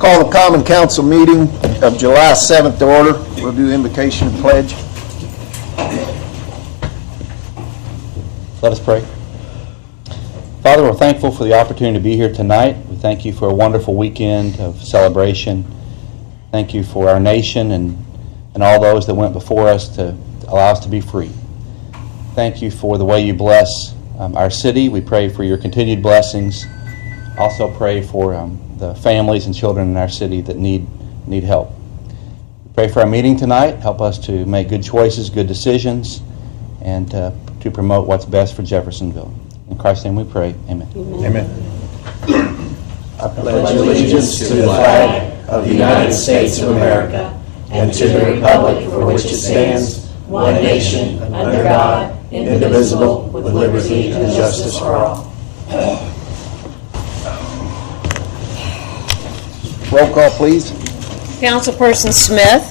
Call the Common Council meeting of July 7th to order. We'll do invocation and pledge. Let us pray. Father, we're thankful for the opportunity to be here tonight. We thank you for a wonderful weekend of celebration. Thank you for our nation and all those that went before us to allow us to be free. Thank you for the way you bless our city. We pray for your continued blessings. Also pray for the families and children in our city that need help. We pray for our meeting tonight. Help us to make good choices, good decisions, and to promote what's best for Jeffersonville. In Christ's name we pray. Amen. Amen. I pledge allegiance to the flag of the United States of America and to the republic for which it stands, one nation, under God, indivisible, with liberty and justice for all. Roll call, please. Councilperson Smith.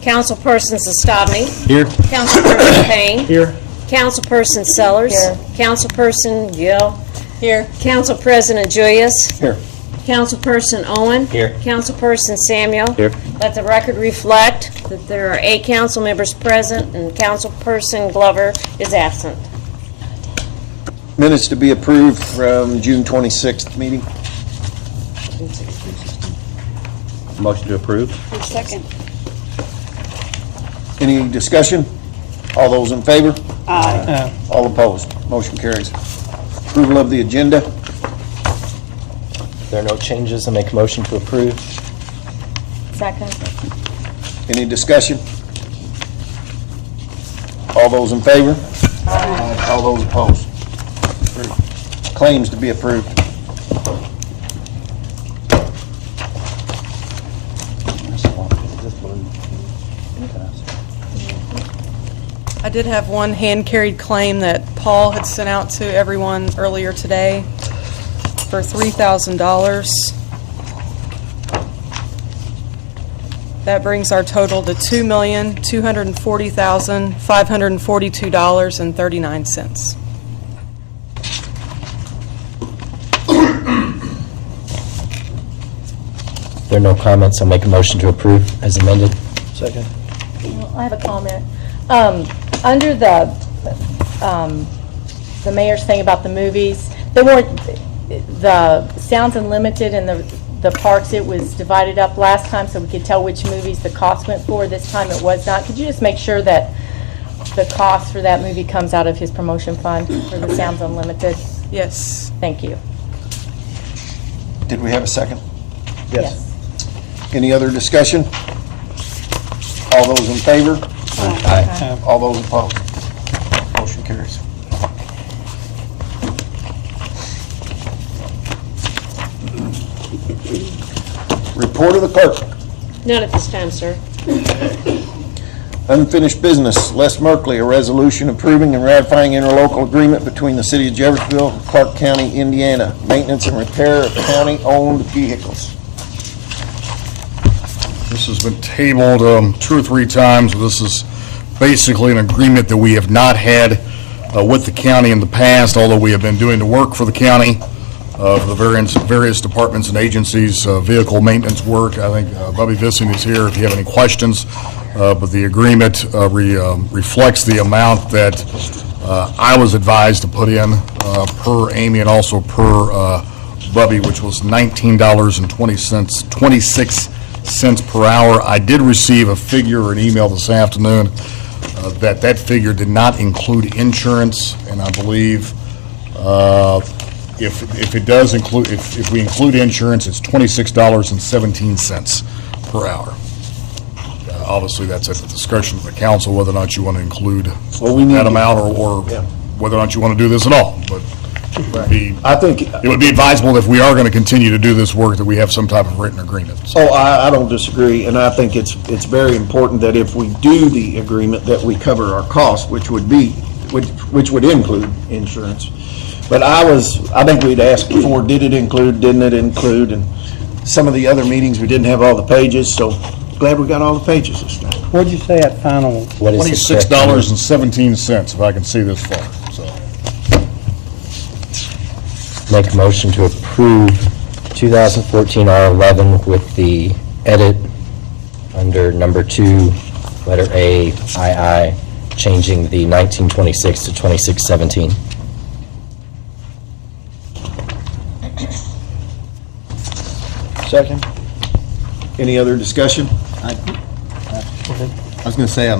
Councilperson Sestobny. Here. Councilperson Payne. Here. Councilperson Sellers. Here. Councilperson Gill. Here. Council President Julius. Here. Councilperson Owen. Here. Councilperson Samuel. Here. Let the record reflect that there are 8 council members present and Councilperson Glover is absent. Minutes to be approved from June 26th meeting. Motion to approve. Second. Any discussion? All those in favor? Aye. All opposed? Motion carries. Approval of the agenda. If there are no changes, I make a motion to approve. Second. Any discussion? All those in favor? Aye. All those opposed? Claims to be approved. I did have one hand-carried claim that Paul had sent out to everyone earlier today for $3,000. That brings our total to $2,240,542.39. If there are no comments, I'll make a motion to approve as amended. Second. I have a comment. Under the mayor's thing about the movies, they weren't, the Sounds Unlimited and the parks, it was divided up last time so we could tell which movies the cost went for. This time it was not. Could you just make sure that the cost for that movie comes out of his promotion fund for the Sounds Unlimited? Yes. Thank you. Did we have a second? Yes. Any other discussion? All those in favor? Aye. All those opposed? Motion carries. Report of the clerk. None at this time, sir. Unfinished business. Les Merkley, a resolution approving and ratifying interlocal agreement between the City of Jeffersonville and Clark County, Indiana. Maintenance and repair of county-owned vehicles. This has been tabled 2 or 3 times. This is basically an agreement that we have not had with the county in the past, although we have been doing the work for the county, for the various departments and agencies, vehicle maintenance work. I think Bubby Vissing is here if you have any questions. But the agreement reflects the amount that I was advised to put in per Amy and also per Bubby, which was $19.26 per hour. I did receive a figure or an email this afternoon that figure did not include insurance, and I believe if it does include, if we include insurance, it's $26.17 per hour. Obviously, that's at the discretion of the council whether or not you want to include that amount or whether or not you want to do this at all. But it would be advisable if we are going to continue to do this work that we have some type of written agreement. So, I don't disagree, and I think it's very important that if we do the agreement that we cover our costs, which would include insurance. But I think we'd asked before, did it include, didn't it include, and some of the other meetings we didn't have all the pages, so glad we got all the pages this time. What did you say at final? What is the correct number? $26.17, if I can see this far. So, Make a motion to approve 2014 R11 with the edit under number 2, letter A, II, changing the 1926 to 2617. Second. Any other discussion? I was going to say,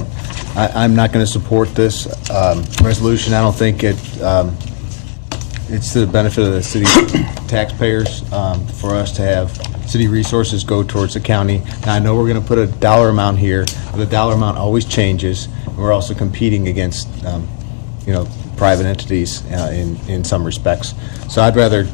I'm not going to support this resolution. I don't think it's to the benefit of the city taxpayers for us to have city resources go towards the county. Now, I know we're going to put a dollar amount here, but the dollar amount always changes. We're also competing against, private entities in some respects. So I'd rather,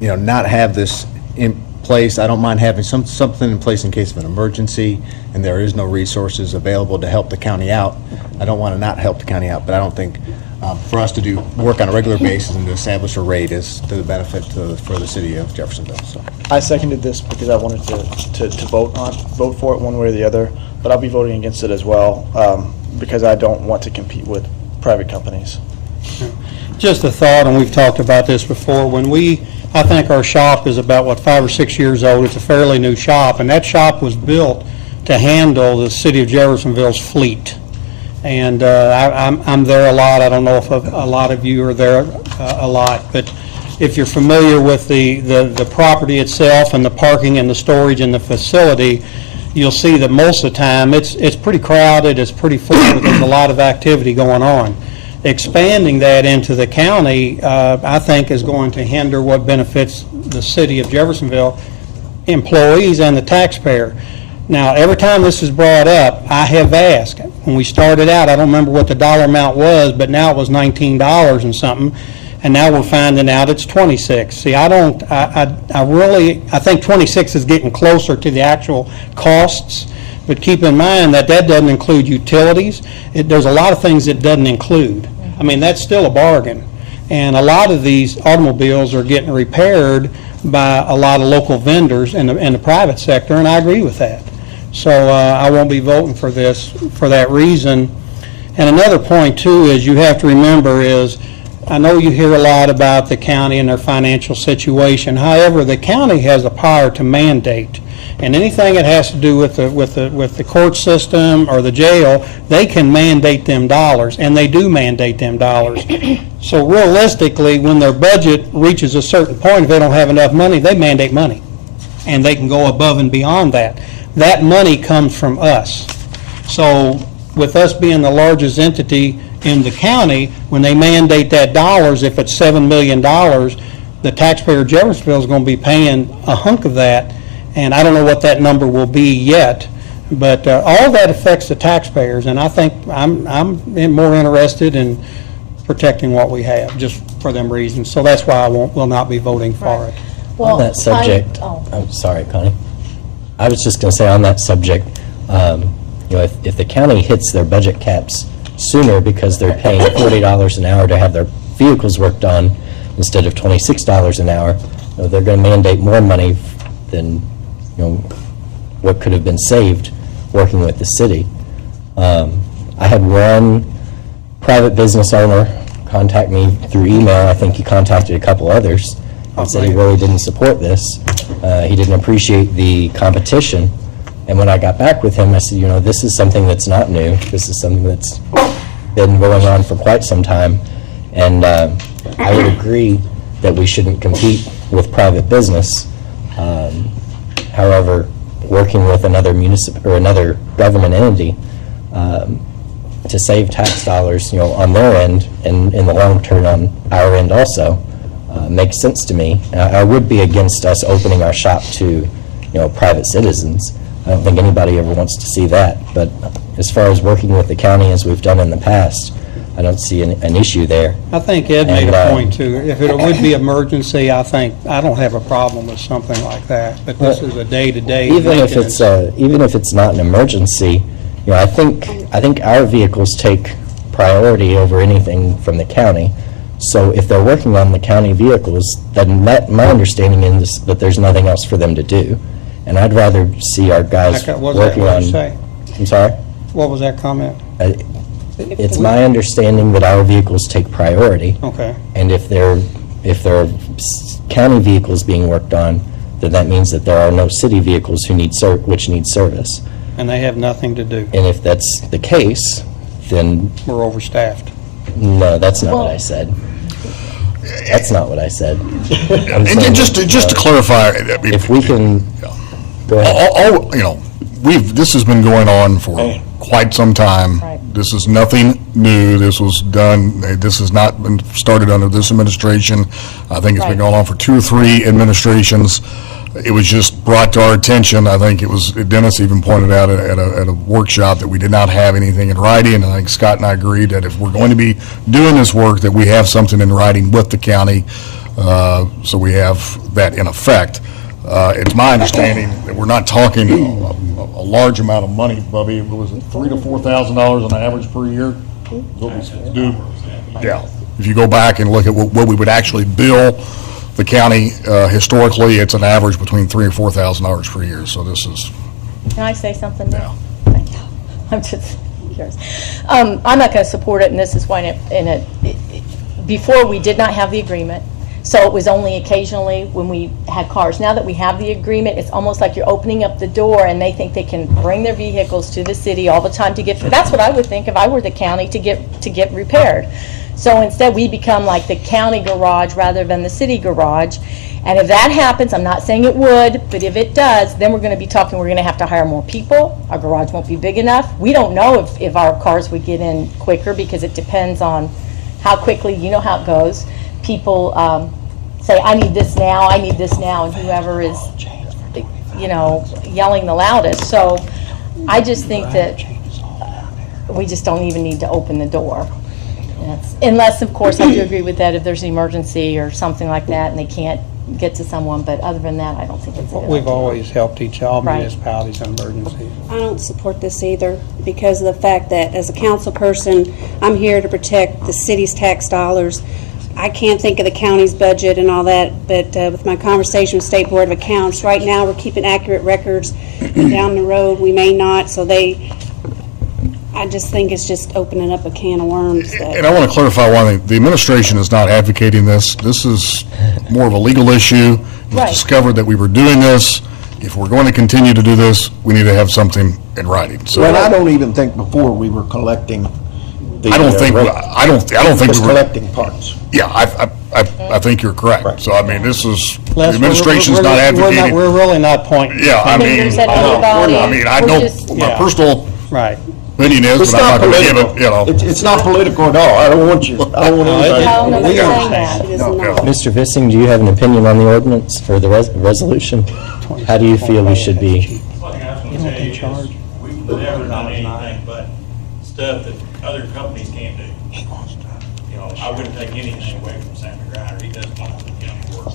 not have this in place. I don't mind having something in place in case of an emergency and there is no resources available to help the county out. I don't want to not help the county out, but I don't think for us to do work on a regular basis and to establish a rate is to the benefit for the city of Jeffersonville. So I seconded this because I wanted to vote for it one way or the other, but I'll be voting against it as well because I don't want to compete with private companies. Just a thought, and we've talked about this before, I think our shop is about, 5 or 6 years old. It's a fairly new shop, and that shop was built to handle the city of Jeffersonville's fleet. And I'm there a lot. I don't know if a lot of you are there a lot, but if you're familiar with the property itself and the parking and the storage and the facility, you'll see that most of the time it's pretty crowded, it's pretty full, there's a lot of activity going on. Expanding that into the county, I think, is going to hinder what benefits the city of Jeffersonville employees and the taxpayer. Now, every time this is brought up, I have asked. When we started out, I don't remember what the dollar amount was, but now it was $19 and something, and now we're finding out it's 26. See, I think 26 is getting closer to the actual costs. But keep in mind that doesn't include utilities. There's a lot of things it doesn't include. I mean, that's still a bargain. And a lot of these automobiles are getting repaired by a lot of local vendors in the private sector, and I agree with that. So I won't be voting for this for that reason. And another point, too, is you have to remember is, I know you hear a lot about the county and their financial situation. However, the county has the power to mandate. And anything that has to do with the court system or the jail, they can mandate them dollars, and they do mandate them dollars. So realistically, when their budget reaches a certain point, if they don't have enough money, they mandate money, and they can go above and beyond that. That money comes from us. So with us being the largest entity in the county, when they mandate that dollars, if it's $7 million, the taxpayer of Jeffersonville is going to be paying a hunk of that. And I don't know what that number will be yet, but all that affects the taxpayers, and I think I'm more interested in protecting what we have, just for them reasons. So that's why I will not be voting for it. Well, On that subject, I'm sorry, Connie. I was just going to say on that subject, if the county hits their budget caps sooner because they're paying $40 an hour to have their vehicles worked on instead of $26 an hour, they're going to mandate more money than what could have been saved working with the city. I had one private business owner contact me through email. I think he contacted a couple others and said he really didn't support this. He didn't appreciate the competition. And when I got back with him, I said, this is something that's not new. This is something that's been going on for quite some time. And I would agree that we shouldn't compete with private business. However, working with another municipal or another government entity to save tax dollars, on their end and in the long term on our end also, makes sense to me. I would be against us opening our shop to, private citizens. I don't think anybody ever wants to see that. But as far as working with the county as we've done in the past, I don't see an issue there. I think Ed made a point too. If it would be emergency, I don't have a problem with something like that. But this is a day-to-day maintenance. Even if it's not an emergency, I think our vehicles take priority over anything from the county. So if they're working on the county vehicles, then my understanding is that there's nothing else for them to do. And I'd rather see our guys working on. I'm sorry? What was that comment? It's my understanding that our vehicles take priority. Okay. And if they're county vehicles being worked on, then that means that there are no city vehicles which need service. And they have nothing to do. And if that's the case, then, We're overstaffed. no, that's not what I said. That's not what I said. I'm And saying just to clarify, I mean, if we can, go ahead. you know, this has been going on for quite some time. Right. This is nothing new. This was done, this has not been started under this administration. I think it's been Right. going on for 2 or 3 administrations. It was just brought to our attention. I think it was, Dennis even pointed out at a workshop that we did not have anything in writing. And I think Scott and I agreed that if we're going to be doing this work, that we have something in writing with the county, so we have that in effect. It's my understanding that we're not talking a large amount of money, Bubby. Was it $3,000 to $4,000 on average per year? Is what we do? Yeah. If you go back and look at what we would actually bill the county, historically, it's an average between $3,000 and $4,000 per year. So this is, Can I say something now? Yeah. Thank you. I'm just curious. I'm not going to support it, and this is why, before we did not have the agreement, so it was only occasionally when we had cars. Now that we have the agreement, it's almost like you're opening up the door, and they think they can bring their vehicles to the city all the time to get, that's what I would think if I were the county, to get repaired. So instead, we become like the county garage rather than the city garage. And if that happens, I'm not saying it would, but if it does, then we're going to be talking, we're going to have to hire more people. Our garage won't be big enough. We don't know if our cars would get in quicker, because it depends on how quickly, you know how it goes. People say, I need this now, and whoever is, yelling the loudest. So I just think that we just don't even need to open the door. Unless, of course, I do agree with that, if there's an emergency or something like that and they can't get to someone, but other than that, I don't think it's a good We've idea. always helped all Right. municipalities in emergencies. I don't support this either, because of the fact that as a council person, I'm here to protect the city's tax dollars. I can't think of the county's budget and all that, but with my conversation with State Board of Accounts, right now, we're keeping accurate records. Down the road, we may not, so I just think it's just opening up a can of worms. and I want to clarify one thing. The administration is not advocating this. This is more of a legal issue. We Right. discovered that we were doing this. If we're going to continue to do this, we need to have something in writing. So Well, I don't even think before we were collecting the. I don't think rate. I don't think Just we were. collecting parts. Yeah, I think you're correct. Right. So I mean, this is the Les, administration's we're not advocating. We're really not pointing. Yeah, I mean, Fingers at I anybody. mean, I We're don't. just- My Yeah. personal Right. opinion is, It's but I'm not not going to give political. it. You know. It's not political at all. I don't want anybody. No, nobody's We are- saying that. It is No, not. Mr. Vissing, do you have an opinion on the ordinance or the resolution? How do you feel we should be? One thing I was gonna say is, we've never done anything but stuff that other companies can't do. I wouldn't take anything away from Sammy Grider. He does wonderful county work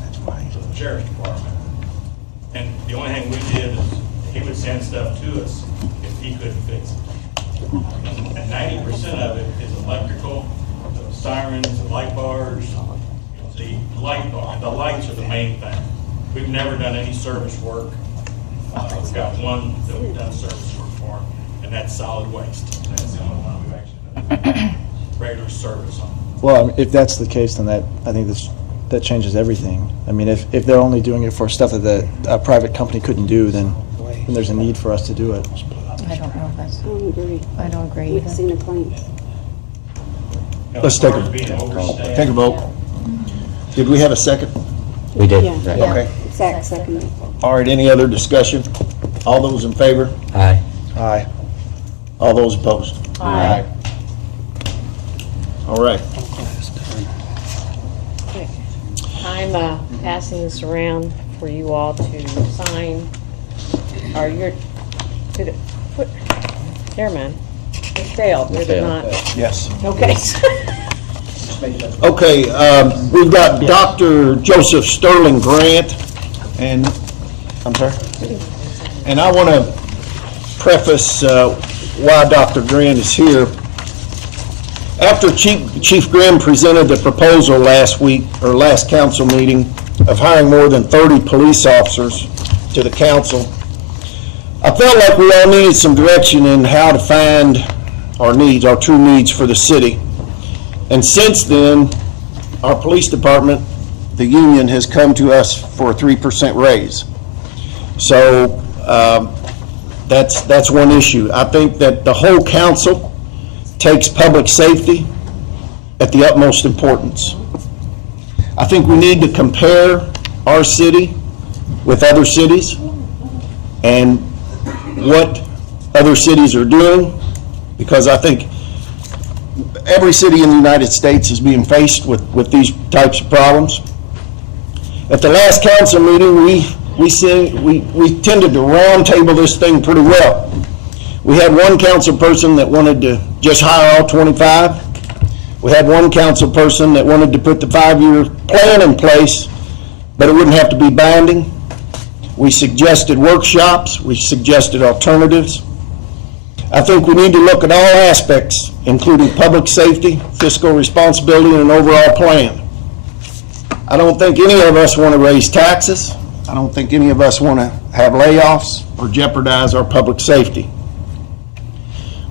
for the sheriff's department. And the only thing we did is, he would send stuff to us if he couldn't fix it. And 90% of it is electrical, the sirens, the light bars, the lights are the main thing. We've never done any service work. We've got one that we've done service work for, and that's solid waste. That's the only one we've actually done regular service on. Well, I mean, if that's the case, then I think that changes everything. I mean, if they're only doing it for stuff that a private company couldn't do, then there's a need for us to do it. I don't know if that's, I don't agree. I don't agree We've either. seen a claim. Let's take a vote. Did we have a second? We did. Yeah. Right. Okay. Zach seconded. All right, any other discussion? All those in favor? Aye. Aye. All those opposed? Aye. All right. I'm passing this around for you all to sign, or did it, never mind. It failed, did it not? Yes. Okay. Okay, we've got Dr. Joseph Sterling Grant, and, I'm sorry? And I want to preface why Dr. Grant is here. After Chief Grimm presented the proposal last week, or last council meeting, of hiring more than 30 police officers to the council, I felt like we all needed some direction in how to find our needs, our true needs for the city. And since then, our police department the union has come to us for a 3% raise. So that's one issue. I think that the whole council takes public safety at the utmost importance. I think we need to compare our city with other cities and what other cities are doing, because I think every city in the United States is being faced with these types of problems. At the last council meeting, we tended to round table this thing pretty well. We had one council person that wanted to just hire all 25. We had one council person that wanted to put the 5-year plan in place, but it wouldn't have to be binding. We suggested workshops, we suggested alternatives. I think we need to look at all aspects, including public safety, fiscal responsibility, and an overall plan. I don't think any of us want to raise taxes. I don't think any of us want to have layoffs or jeopardize our public safety.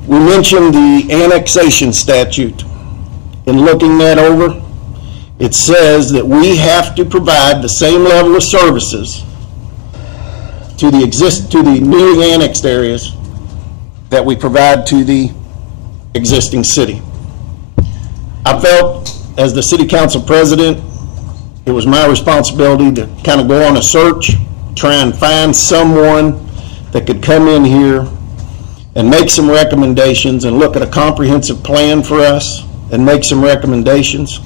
We mentioned the annexation statute. In looking that over, it says that we have to provide the same level of services to the newly annexed areas that we provide to the existing city. I felt, as the city council president, it was my responsibility to kind of go on a search, try and find someone that could come in here and make some recommendations and look at a comprehensive plan for us and make some recommendations.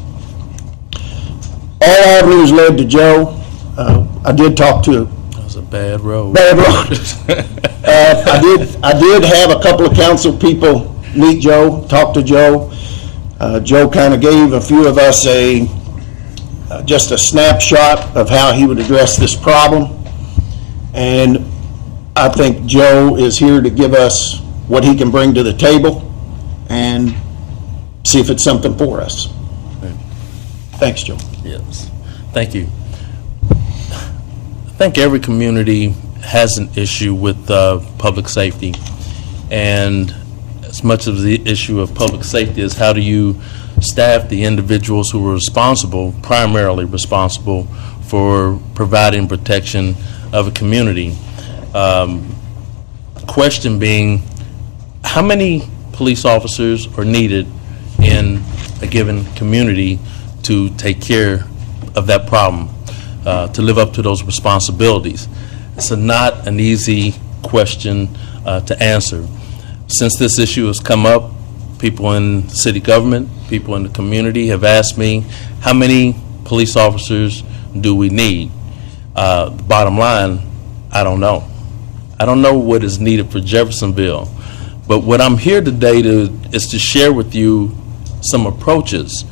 All avenues led to Joe. I did talk to That was a bad road. Bad road. I did have a couple of council people meet Joe, talk to Joe. Joe kind of gave a few of us just a snapshot of how he would address this problem. And I think Joe is here to give us what he can bring to the table and see if it's something for us. Thanks, Joe. Yes, thank you. I think every community has an issue with public safety, and as much of the issue of public safety is how do you staff the individuals who are responsible, primarily responsible for providing protection of a community. Question being, how many police officers are needed in a given community to take care of that problem, to live up to those responsibilities? It's not an easy question to answer. Since this issue has come up, people in city government, people in the community have asked me, how many police officers do we need? The bottom line, I don't know. I don't know what is needed for Jeffersonville. But what I'm here today is to share with you some approaches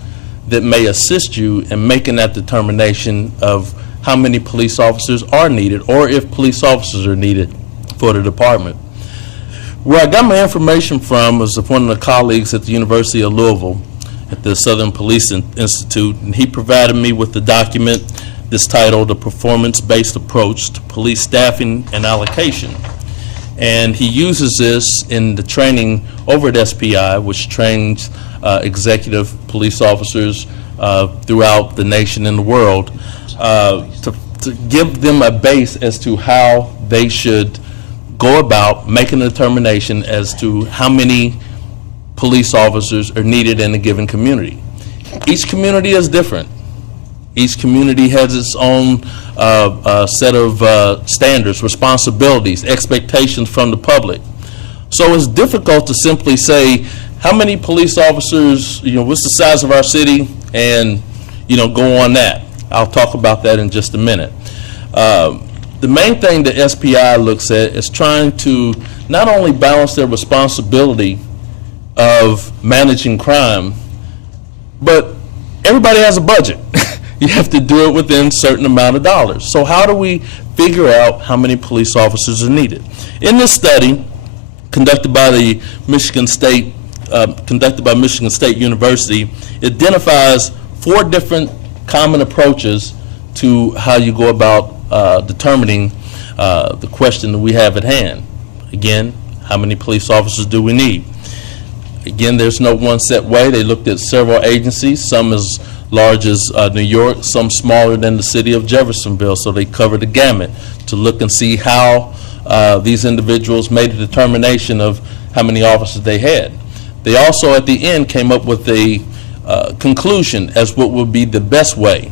that may assist you in making that determination of how many police officers are needed, or if police officers are needed for the department. Where I got my information from was one of the colleagues at the University of Louisville at the Southern Police Institute, and he provided me with the document that's titled "A Performance-Based Approach to Police Staffing and Allocation." And he uses this in the training over at SPI, which trains executive police officers throughout the nation and the world, to give them a base as to how they should go about making a determination as to how many police officers are needed in a given community. Each community is different. Each community has its own set of standards, responsibilities, expectations from the public. So it's difficult to simply say, how many police officers, what's the size of our city, and, go on that. I'll talk about that in just a minute. The main thing that SPI looks at is trying to not only balance their responsibility of managing crime, but everybody has a budget. You have to do it within a certain amount of dollars. So how do we figure out how many police officers are needed? In this study, conducted by Michigan State University, it identifies 4 different common approaches to how you go about determining the question that we have at hand. Again, how many police officers do we need? Again, there's no one set way. They looked at several agencies. Some as large as New York, some smaller than the city of Jeffersonville, so they cover the gamut to look and see how these individuals made a determination of how many officers they had. They also, at the end, came up with a conclusion as what would be the best way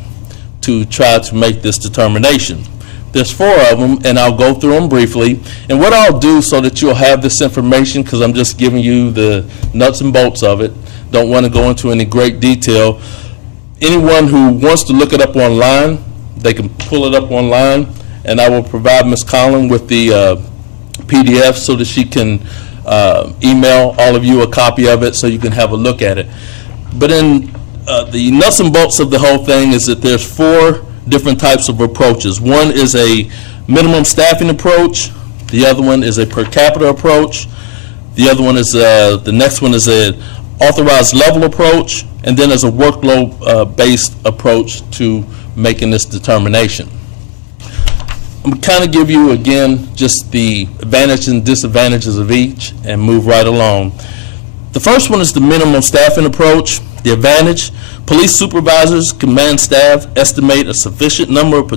to try to make this determination. There's 4 of them, and I'll go through them briefly. And what I'll do so that you'll have this information, because I'm just giving you the nuts and bolts of it, don't want to go into any great detail. Anyone who wants to look it up online, they can pull it up online, and I will provide Ms. Collin with the PDF so that she can email all of you a copy of it so you can have a look at it. But in the nuts and bolts of the whole thing is that there's 4 different types of approaches. One is a minimum staffing approach. The other one is a per capita approach. The other one is the next one is a authorized level approach, and then there's a workload based approach to making this determination. I'm going to kind of give you again just the advantages and disadvantages of each and move right along. The first one is the minimum staffing approach. The advantage: police supervisors, command staff estimate a sufficient number of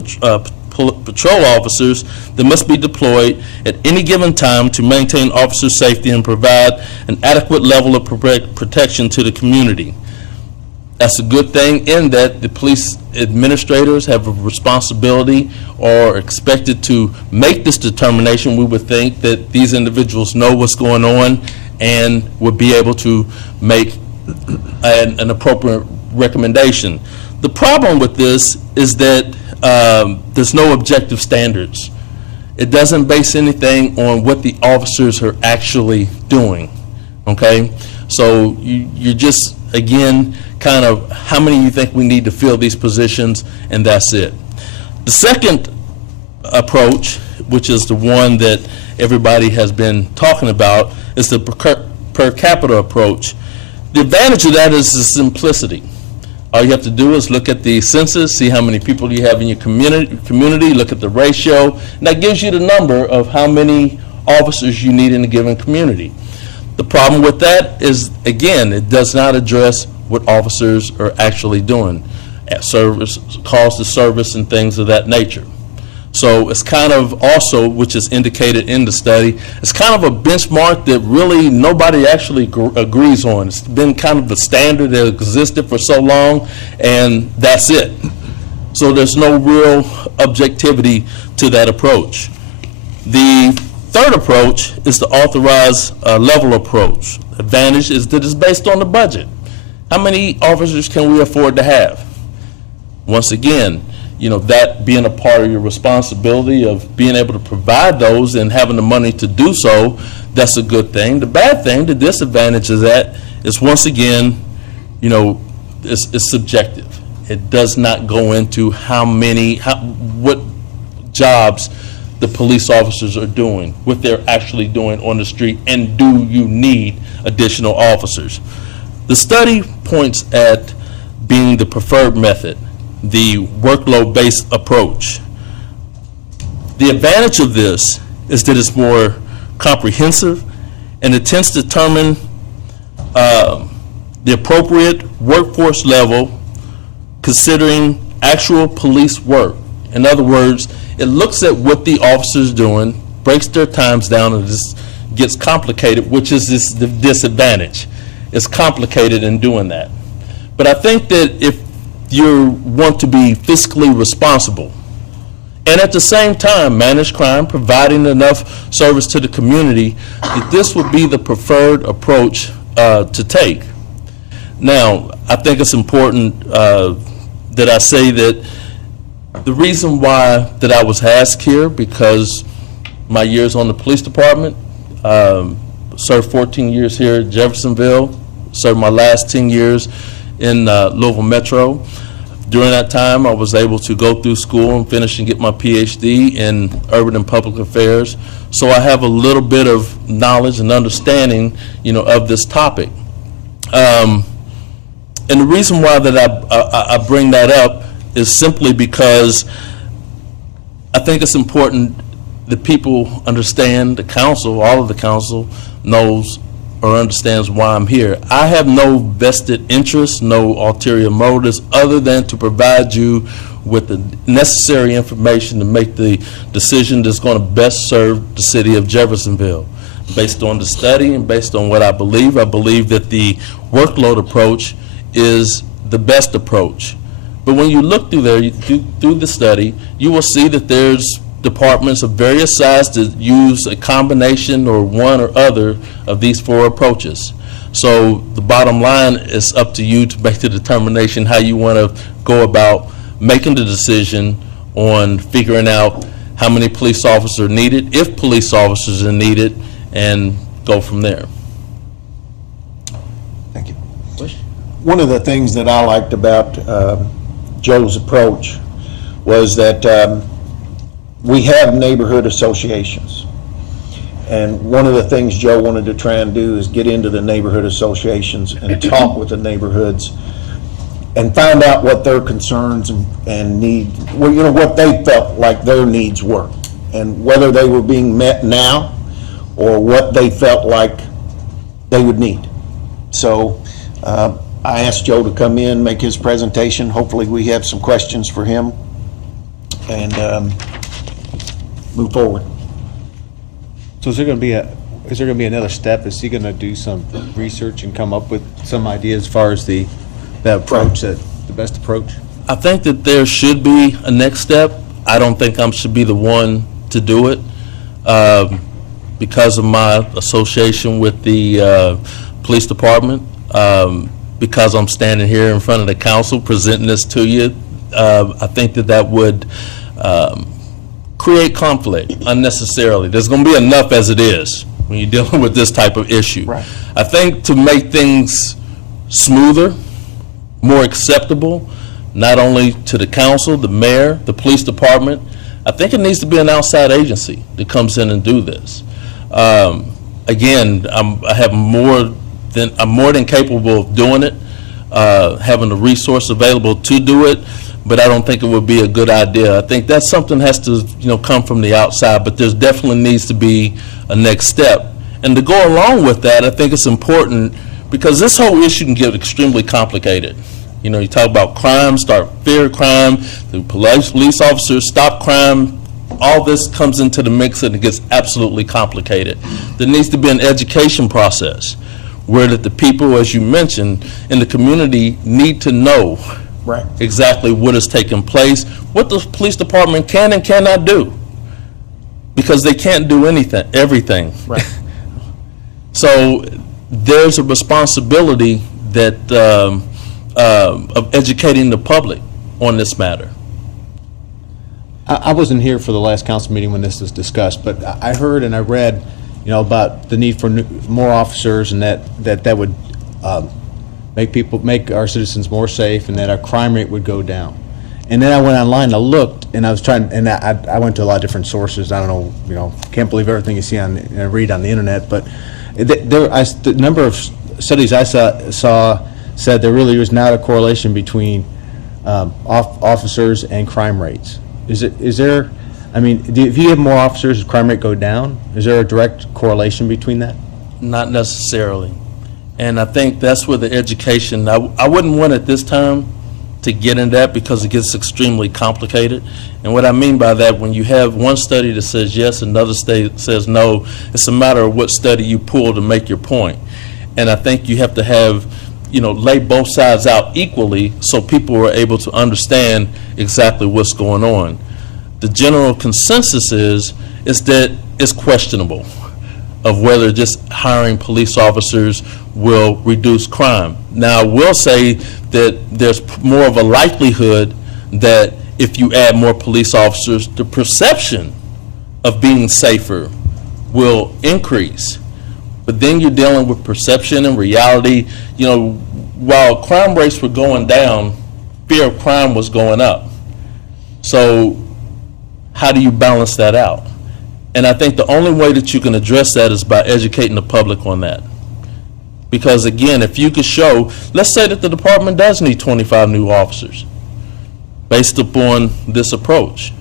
patrol officers that must be deployed at any given time to maintain officer safety and provide an adequate level of protection to the community. That's a good thing in that the police administrators have a responsibility or are expected to make this determination. We would think that these individuals know what's going on and would be able to make an appropriate recommendation. The problem with this is that there's no objective standards. It doesn't base anything on what the officers are actually doing, okay? So you're just, again, kind of how many you think we need to fill these positions, and that's it. The second approach, which is the one that everybody has been talking about, is the per capita approach. The advantage of that is the simplicity. All you have to do is look at the census, see how many people you have in your community, look at the ratio, and that gives you the number of how many officers you need in a given community. The problem with that is, again, it does not address what officers are actually doing, at service, calls to service, and things of that nature. So it's kind of also, which is indicated in the study, it's kind of a benchmark that really nobody actually agrees on. It's been kind of the standard that existed for so long, and that's it. So there's no real objectivity to that approach. The third approach is the authorized level approach. Advantage is that it's based on the budget. How many officers can we afford to have? Once again, you know, that being a part of your responsibility of being able to provide those and having the money to do so, that's a good thing. The bad thing, the disadvantage of that is, once again, you know, it's subjective. It does not go into what jobs the police officers are doing, what they're actually doing on the street, and do you need additional officers? The study points at being the preferred method, the workload-based approach. The advantage of this is that it's more comprehensive, and it tends to determine the appropriate workforce level considering actual police work. In other words, it looks at what the officer's doing, breaks their times down, and just gets complicated, which is the disadvantage. It's complicated in doing that. But I think that if you want to be fiscally responsible and at the same time manage crime, providing enough service to the community, that this would be the preferred approach to take. Now, I think it's important that I say that the reason why that I was asked here, because my years on the police department, served 14 years here at Jeffersonville, served my last 10 years in Louisville Metro. During that time, I was able to go through school and finish and get my PhD in urban and public affairs. So I have a little bit of knowledge and understanding, you know, of this topic. And the reason why that I bring that up is simply because I think it's important that people understand, the council, all of the council knows or understands why I'm here. I have no vested interest, no ulterior motives, other than to provide you with the necessary information to make the decision that's going to best serve the city of Jeffersonville. Based on the study and based on what I believe that the workload approach is the best approach. But when you look through there, through the study, you will see that there's departments of various sizes that use a combination or one or other of these four approaches. So the bottom line is up to you to make the determination how you want to go about making the decision on figuring out how many police officers are needed, if police officers are needed, and go from there. Thank you. One of the things that I liked about Joe's approach was that we have neighborhood associations. And one of the things Joe wanted to try and do is get into the neighborhood associations and talk with the neighborhoods and find out what their concerns and need, well, you know, what they felt like their needs were, and whether they were being met now or what they felt like they would need. So I asked Joe to come in, make his presentation. Hopefully we have some questions for him and move forward. So is there going to be another step? Is he going to do some research and come up with some ideas as far as the approach, the best approach? I think that there should be a next step. I don't think I should be the one to do it because of my association with the police department, because I'm standing here in front of the council presenting this to you. I think that would create conflict unnecessarily. There's going to be enough as it is when you're dealing with this type of issue. Right. I think to make things smoother, more acceptable, not only to the council, the mayor, the police department, I think it needs to be an outside agency that comes in and do this. Again, I'm more than capable of doing it, having the resource available to do it, but I don't think it would be a good idea. I think that's something has to, come from the outside, but there definitely needs to be a next step. And to go along with that, I think it's important because this whole issue can get extremely complicated. You talk about crime, start fear of crime, the police officers stop crime, all this comes into the mix and it gets absolutely complicated. There needs to be an education process where that the people, as you mentioned, in the community need to know Right. exactly what is taking place, what the police department can and cannot do, because they can't do everything. Right. So there's a responsibility that of educating the public on this matter. I wasn't here for the last council meeting when this was discussed, but I heard and I read, about the need for more officers and that would make our citizens more safe and that our crime rate would go down. And then I went online, I looked, and I was trying, and I went to a lot of different sources. I don't know, can't believe everything you see and read on the internet, but the number of studies I saw said there really was not a correlation between officers and crime rates. Is there? I mean, if you have more officers, does crime rate go down? Is there a direct correlation between that? Not necessarily. And I think that's where the education, I wouldn't want at this time to get in that because it gets extremely complicated. And what I mean by that, when you have one study that says yes, another study says no, it's a matter of what study you pull to make your point. And I think you have to have, lay both sides out equally so people are able to understand exactly what's going on. The general consensus is that it's questionable of whether just hiring police officers will reduce crime. Now, I will say that there's more of a likelihood that if you add more police officers, the perception of being safer will increase. But then you're dealing with perception and reality. While crime rates were going down, fear of crime was going up. So how do you balance that out? And I think the only way that you can address that is by educating the public on that. Because again, if you could show, let's say that the department does need 25 new officers based upon this approach,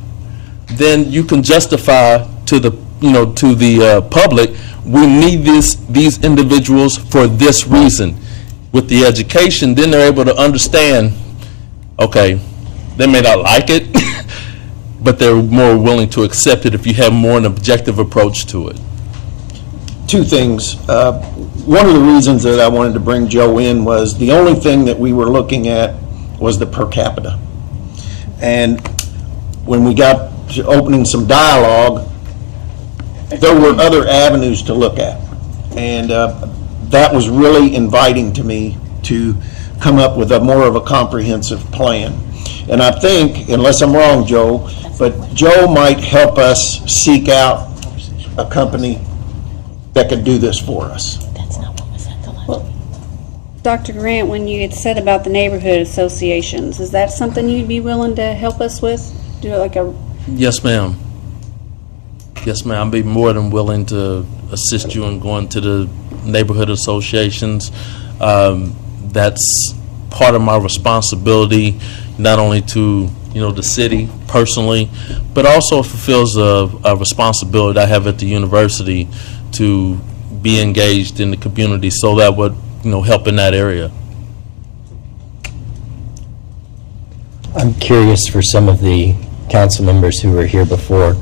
then you can justify to the to the public, we need these individuals for this reason. With the education, then they're able to understand, okay, they may not like it, but they're more willing to accept it if you have more an objective approach to it. Two things. One of the reasons that I wanted to bring Joe in was the only thing that we were looking at was the per capita. And when we got to opening some dialogue, there were other avenues to look at. And that was really inviting to me to come up with more of a comprehensive plan. And I think, unless I'm wrong, Joe, but Joe might help us seek out a company that could do this for us. Dr. Grant, when you had said about the neighborhood associations, is that something you'd be willing to help us with? Do like a... Yes, ma'am. Yes, ma'am. I'd be more than willing to assist you in going to the neighborhood associations. That's part of my responsibility, not only to the city personally, but also fulfills a responsibility I have at the university to be engaged in the community, so that would help in that area. I'm curious for some of the council members who were here before,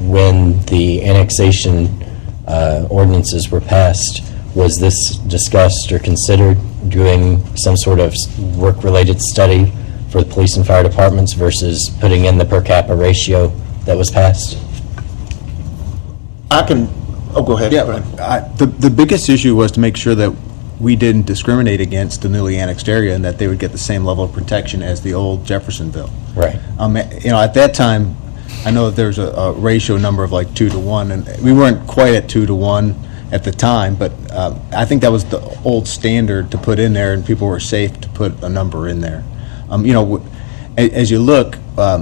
when the annexation ordinances were passed, was this discussed or considered doing some sort of work-related study for the police and fire departments versus putting in the per capita ratio that was passed? Go ahead. Yeah, the biggest issue was to make sure that we didn't discriminate against the newly annexed area and that they would get the same level of protection as the old Jeffersonville. Right. At that time, I know that there's a ratio number of like 2 to 1, and we weren't quite at 2 to 1 at the time, but I think that was the old standard to put in there, and people were safe to put a number in there. As you look,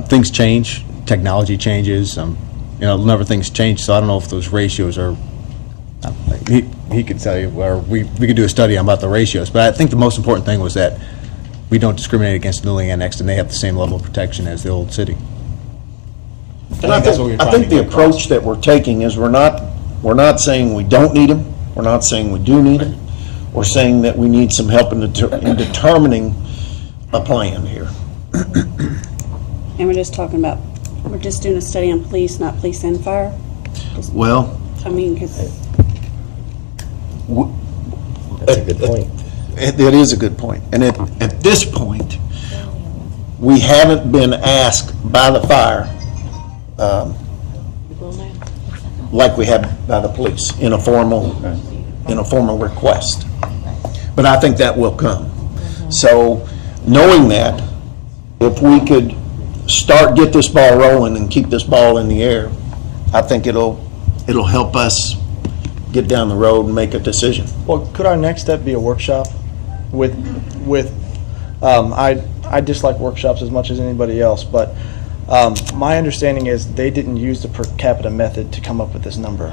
things change, technology changes, never things change, so I don't know if those ratios are, he could tell you, or we could do a study about the ratios, but I think the most important thing was that we don't discriminate against newly annexed, and they have the same level of protection as the old city. And I think the approach that we're taking is we're not saying we don't need them, we're not saying we do need them, we're saying that we need some help in determining a plan here. And we're just talking about, we're just doing a study on police, not police and fire? Well, I mean, because... That's a good point. It is a good point. And at this point, we haven't been asked by the fire like we have by the police in a formal request. But I think that will come. So knowing that, if we could get this ball rolling and keep this ball in the air, I think it'll help us get down the road and make a decision. Well, could our next step be a workshop I dislike workshops as much as anybody else, but my understanding is they didn't use the per capita method to come up with this number.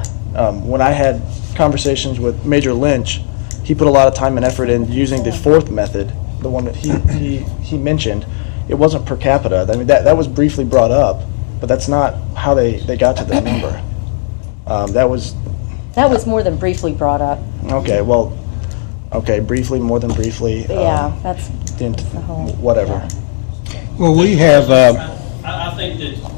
When I had conversations with Major Lynch, he put a lot of time and effort in using the fourth method, the one that he mentioned. It wasn't per capita. I mean, that was briefly brought up, but that's not how they got to that number. That was more than briefly brought up. Okay, well, briefly, more than briefly. Yeah, that's whatever. Yeah. Well, we have, I think that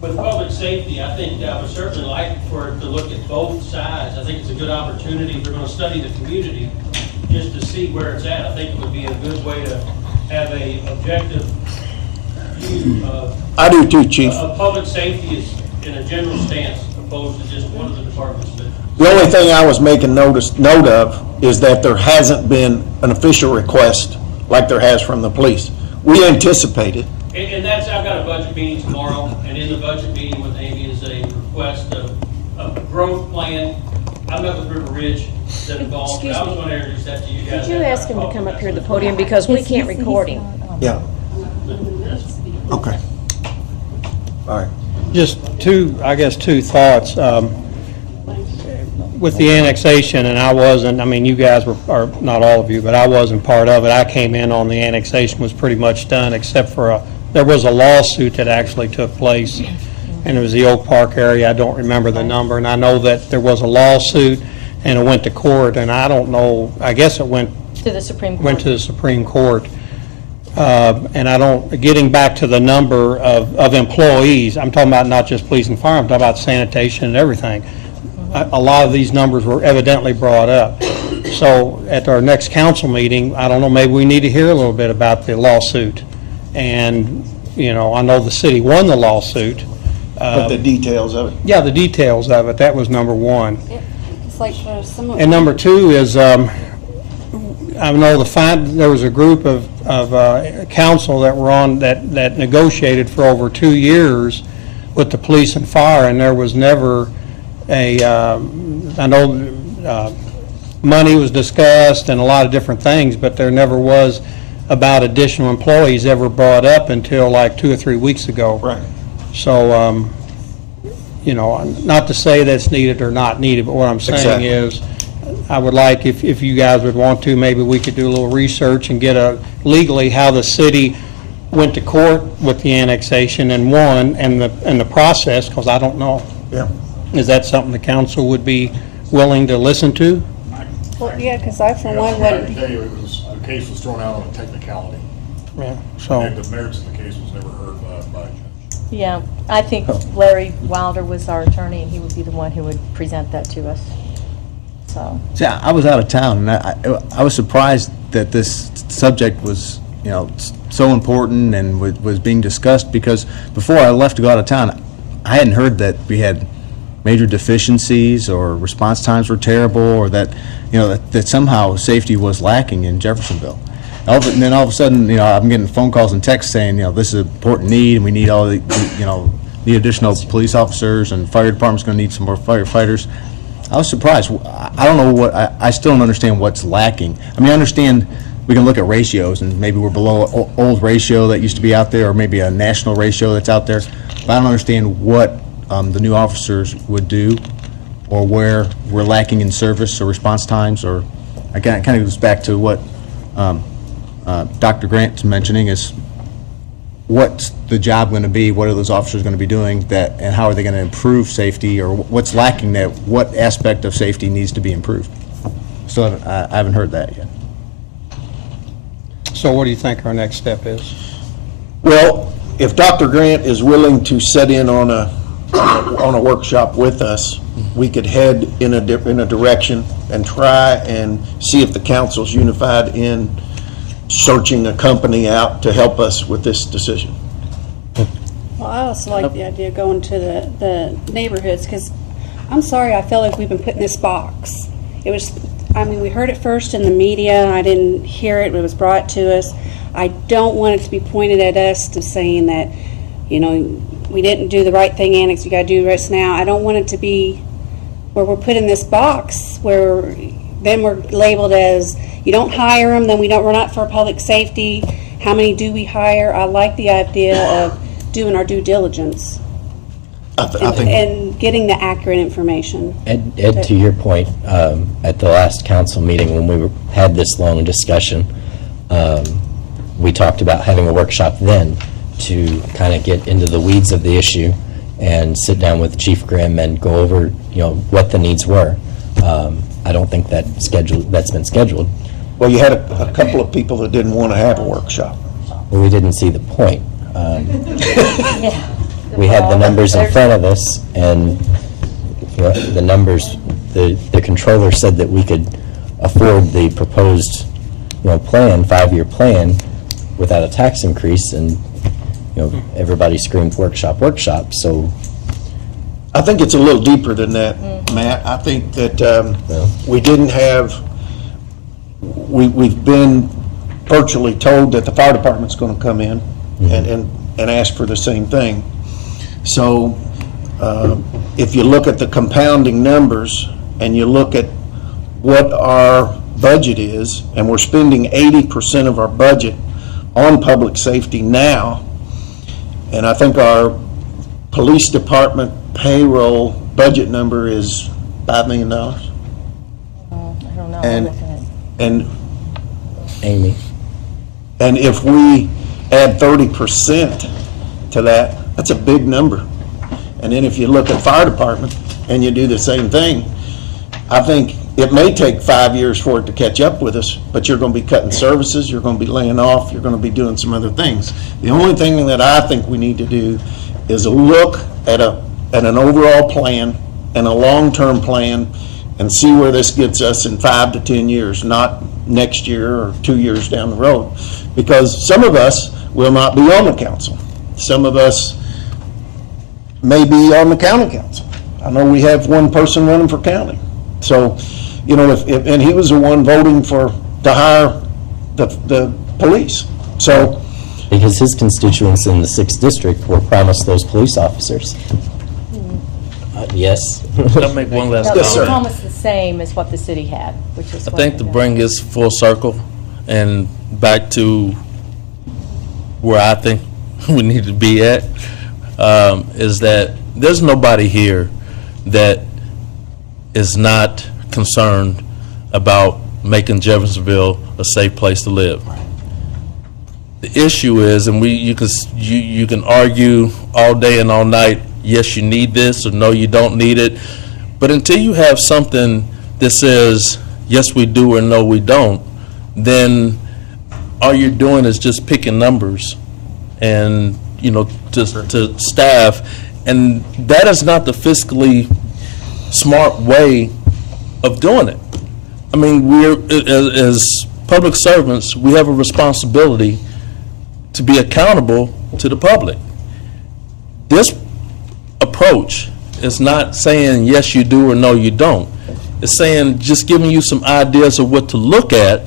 with public safety, I think I would certainly like for it to look at both sides. I think it's a good opportunity if we're going to study the community just to see where it's at. I think it would be a good way to have a objective view of. I do too, Chief. Of public safety is in a general stance opposed to just one of the departments. But The only thing I was making note of is that there hasn't been an official request like there has from the police. We anticipated. And that's, I've got a budget meeting tomorrow, and in the budget meeting with Amy is a request of a growth plan. I met with River Ridge that involved, I was going to introduce that to you guys. Could you ask him to come up here to the podium, because we can't record him? Yeah. Okay. All right. just two thoughts. With the annexation, and I wasn't, I mean, you guys were, or not all of you, but I wasn't part of it. I came in on the annexation, was pretty much done, except for there was a lawsuit that actually took place and it was the Oak Park area. I don't remember the number, and I know that there was a lawsuit, and it went to court, and I don't know, I guess it went To the Supreme Court. to the Supreme Court. And I don't, getting back to the number of employees, I'm talking about not just police and fire, I'm talking about sanitation and everything. A lot of these numbers were evidently brought up. So at our next council meeting, I don't know, maybe we need to hear a little bit about the lawsuit. And, you know, I know the city won the lawsuit. But the details of it. Yeah, the details of it, that was number one. It's like some of. And number two is, I know there was a group of council that were on, that negotiated for over 2 years with the police and fire, and there was never I know money was discussed and a lot of different things, but there never was about additional employees ever brought up until like 2 or 3 weeks ago. Right. So, you know, not to say that's needed or not needed, but what I'm saying Exactly. is, I would like, if you guys would want to, maybe we could do a little research and get legally how the city went to court with the annexation and won, and the process, because I don't know. Yeah. Is that something the council would be willing to listen to? Well, yeah, because I, for one, I wouldn't. can tell you, the case was thrown out on a technicality. Yeah, so. And the merits of the case was never heard by a judge. Yeah, I think Larry Wilder was our attorney, and he would be the one who would present that to us. So, See, I was out of town, and I was surprised that this subject was, you know, so important and was being discussed, because before I left to go out of town, I hadn't heard that we had major deficiencies or response times were terrible, or that, you know, that somehow safety was lacking in Jeffersonville. And then all of a sudden, you know, I'm getting phone calls and texts saying, you know, this is an important need, and we need all the, you know, need additional police officers, and fire department's going to need some more firefighters. I was surprised. I don't know what, I still don't understand what's lacking. I mean, I understand we can look at ratios, and maybe we're below an old ratio that used to be out there, or maybe a national ratio that's out there, but I don't understand what the new officers would do, or where we're lacking in service or response times, or, it kind of goes back to what Dr. Grant's mentioning, is what's the job going to be, what are those officers going to be doing, and how are they going to improve safety, or what's lacking, that what aspect of safety needs to be improved. So I haven't heard that yet. So what do you think our next step is? Well, if Dr. Grant is willing to set in on a workshop with us, we could head in a direction and try and see if the council's unified in searching a company out to help us with this decision. Well, I also like the idea of going to the neighborhoods, because I'm sorry, I feel like we've been put in this box. It was, I mean, we heard it first in the media. I didn't hear it. It was brought to us. I don't want it to be pointed at us to saying that, you know, we didn't do the right thing, Annex, you got to do this now. I don't want it to be where we're put in this box where then we're labeled as, you don't hire them, then we're not for public safety. How many do we hire? I like the idea of doing our due diligence I think and getting the accurate information. Ed, to your point, at the last council meeting when we had this long discussion, we talked about having a workshop then to kind of get into the weeds of the issue and sit down with Chief Grimm and go over, you know, what the needs were. I don't think that's been scheduled. Well, you had a couple of people that didn't want to have a workshop. Well, we didn't see the point. We had the numbers in front of us, and you know, the numbers, the controller said that we could afford the proposed, you know, plan, 5-year plan, without a tax increase, and you know, everybody screamed workshop, workshop. So I think it's a little deeper than that, Matt. I think that we didn't have, we've been virtually told that the fire department's going to come in and ask for the same thing. So if you look at the compounding numbers and you look at what our budget is, and we're spending 80% of our budget on public safety now, and I think our police department payroll budget number is $5 million. I don't know. And Amy. And if we add 30% to that, that's a big number. And then if you look at fire department and you do the same thing, I think it may take 5 years for it to catch up with us, but you're going to be cutting services, you're going to be laying off, you're going to be doing some other things. The only thing that I think we need to do is look at an overall plan and a long-term plan and see where this gets us in 5 to 10 years, not next year or 2 years down the road. Because some of us will not be on the council. Some of us may be on the county council. I know we have one person running for county. So, you know, and he was the one voting to hire the police. So, Because his constituents in the 6th district were promised those police officers. Yes. I'll make one last No, comment. it's almost the same as what the city had, which is I what think to they- bring this full circle and back to where I think we need to be at, is that there's nobody here that is not concerned about making Jeffersonville a safe place to live. The issue is, and you can argue all day and all night, yes, you need this, or no, you don't need it. But until you have something that says, yes, we do, or no, we don't, then all you're doing is just picking numbers and, you know, to staff. And that is not the fiscally smart way of doing it. I mean, as public servants, we have a responsibility to be accountable to the public. This approach is not saying yes you do or no you don't. It's saying just giving you some ideas of what to look at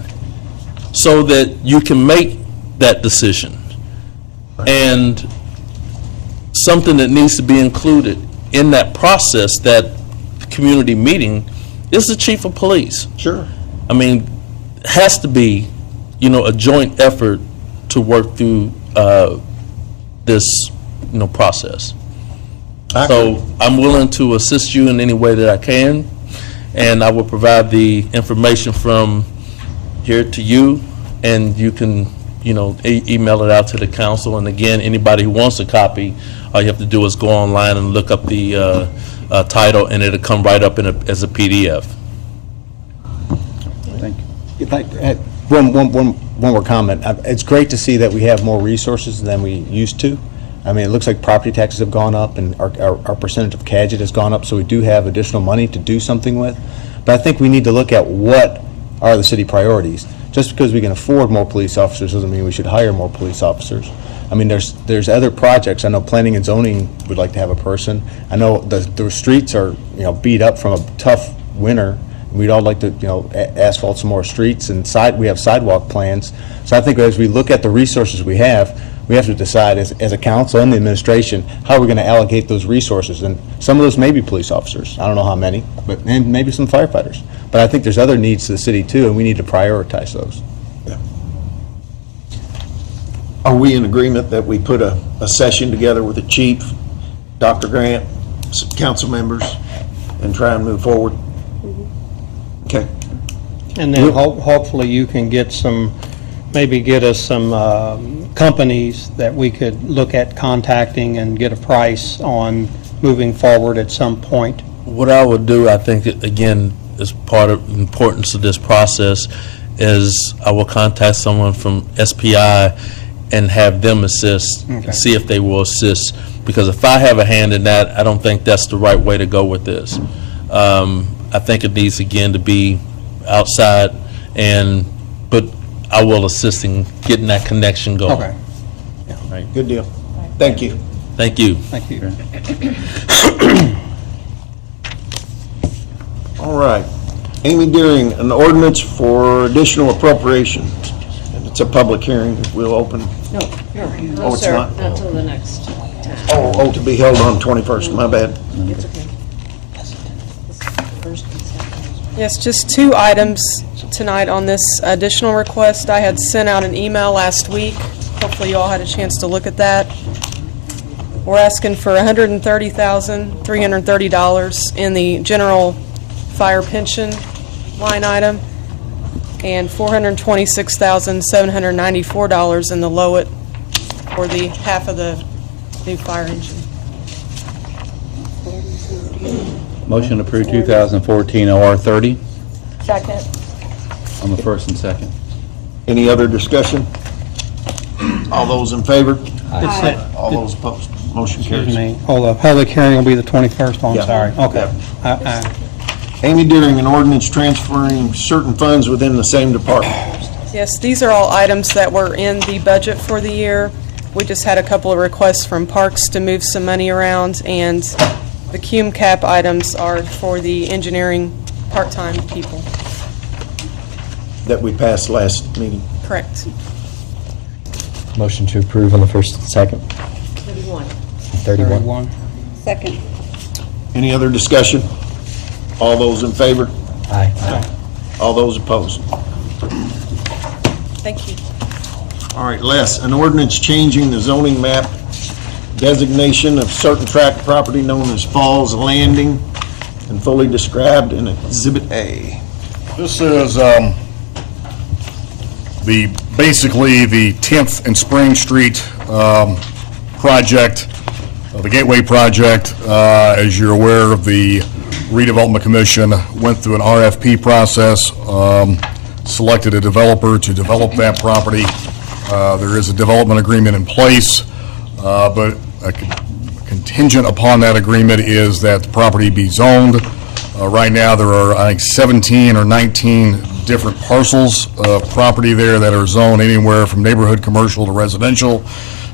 so that you can make that decision. And something that needs to be included in that process, that community meeting, is the chief of police. sure. I mean, has to be, you know, a joint effort to work through this, you know, process. So I'm willing to assist you in any way that I can, and I will provide the information from here to you, and you can, you know, email it out to the council. And again, anybody who wants a copy, all you have to do is go online and look up the title, and it'll come right up as a PDF. Thank you. One more comment. It's great to see that we have more resources than we used to. I mean, it looks like property taxes have gone up and our percentage of CAGIT has gone up, so we do have additional money to do something with. But I think we need to look at what are the city priorities. Just because we can afford more police officers doesn't mean we should hire more police officers. I mean, there's other projects. I know planning and zoning would like to have a person. I know the streets are, you know, beat up from a tough winter. We'd all like to, you know, asphalt some more streets, and we have sidewalk plans. So I think as we look at the resources we have to decide as a council and the administration, how we're going to allocate those resources. And some of those may be police officers. I don't know how many, and maybe some firefighters. But I think there's other needs to the city too, and we need to prioritize those. Are we in agreement that we put a session together with the chief, Dr. Grant, some council members, and try and move forward? Okay. And then hopefully you can get us some companies that we could look at contacting and get a price on moving forward at some point. What I would do, I think, again, as part of the importance of this process, is I will contact someone from SPI and have them assist, and see if they will assist. Because if I have a hand in that, I don't think that's the right way to go with this. I think it needs, again, to be outside, but I will assist in getting that connection going. Okay. Right. Good deal. Thank you. Thank you. Thank you. All right. Amy Deering, an ordinance for additional appropriations. And it's a public hearing that we'll open. No, Oh, it's sir, not? not till the next time. Oh, to be held on 21st, my bad. It's okay. First and second. Yes, just 2 items tonight on this additional request. I had sent out an email last week. Hopefully you all had a chance to look at that. We're asking for $130,330 in the general fire pension line item and $426,794 in the LOIT for the half of the new fire engine. Motion to approve 2014 OR 30 Second. on the first and second. Any other discussion? All those in favor? Aye. All those opposed? Motion Excuse carries. me. Oh, the public hearing will be the 21st, I'm Yeah. sorry. Okay. Yeah. Amy, during an ordinance transferring certain funds within the same department. Yes, these are all items that were in the budget for the year. We just had a couple of requests from Parks to move some money around, and the cum cap items are for the engineering part-time people. That we passed last meeting. Correct. Motion to approve on the first and second. 31. 31. Second. Any other discussion? All those in favor? Aye. All those opposed? Thank you. All right, Les, an ordinance changing the zoning map designation of certain tract property known as Falls Landing and fully described in Exhibit A. This is basically the 10th and Spring Street project, the Gateway project. As you're aware, the Redevelopment Commission went through an RFP process, selected a developer to develop that property. There is a development agreement in place, but a contingent upon that agreement is that the property be zoned. Right now, there are, I think, 17 or 19 different parcels of property there that are zoned anywhere from neighborhood commercial to residential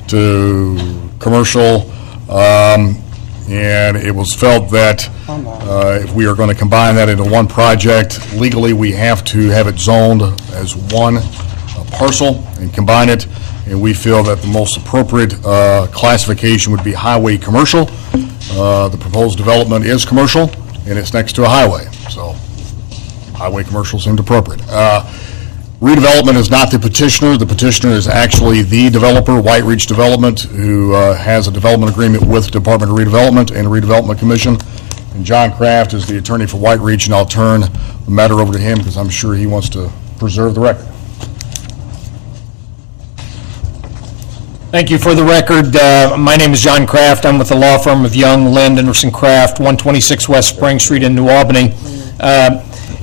to commercial. And it was felt that if we are going to combine that into one project, legally, we have to have it zoned as one parcel and combine it. And we feel that the most appropriate classification would be highway commercial. The proposed development is commercial, and it's next to a highway, so highway commercial seemed appropriate. Redevelopment is not the petitioner. The petitioner is actually the developer, White Reach Development, who has a development agreement with Department of Redevelopment and Redevelopment Commission. And John Kraft is the attorney for White Reach, and I'll turn the matter over to him because I'm sure he wants to preserve the record. Thank you. For the record, my name is John Kraft. I'm with the law firm of Young, Lind, Anderson Kraft, 126 West Spring Street in New Albany.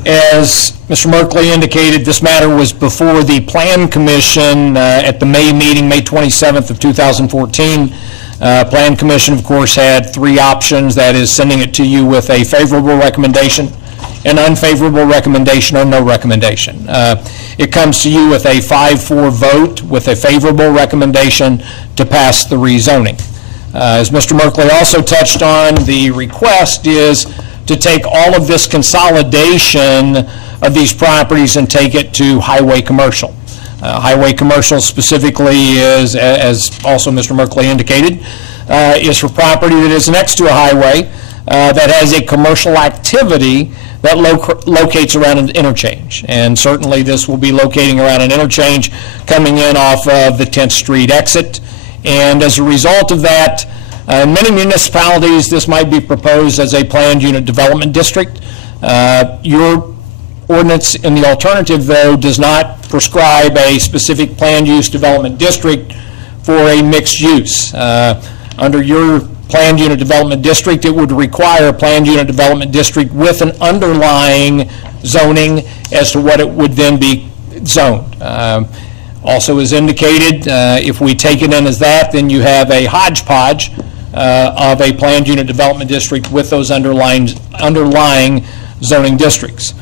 As Mr. Merkley indicated, this matter was before the Plan Commission at the May meeting, May 27th of 2014. Plan Commission, of course, had three options. That is, sending it to you with a favorable recommendation, an unfavorable recommendation, or no recommendation. It comes to you with a 5-4 vote with a favorable recommendation to pass the rezoning. As Mr. Merkley also touched on, the request is to take all of this consolidation of these properties and take it to highway commercial. Highway commercial specifically is, as also Mr. Merkley indicated, is for property that is next to a highway that has a commercial activity that locates around an interchange. And certainly this will be locating around an interchange coming in off of the 10th Street exit. And as a result of that, in many municipalities, this might be proposed as a planned unit development district. Your ordinance in the alternative, though, does not prescribe a specific planned use development district for a mixed use. Under your planned unit development district, it would require a planned unit development district with an underlying zoning as to what it would then be zoned. Also as indicated, if we take it in as that, then you have a hodgepodge of a planned unit development district with those underlying zoning districts.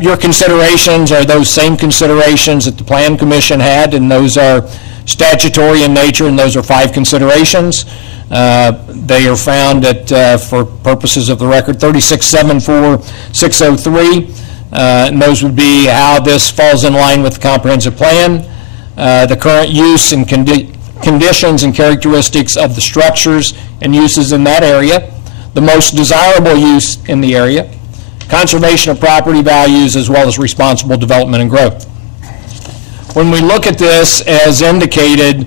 Your considerations are those same considerations that the Plan Commission had, and those are statutory in nature, and those are 5 considerations. They are found at, for purposes of the record, 3674603, and those would be how this falls in line with the comprehensive plan, the current use and conditions and characteristics of the structures and uses in that area, the most desirable use in the area, conservation of property values, as well as responsible development and growth. When we look at this, as indicated,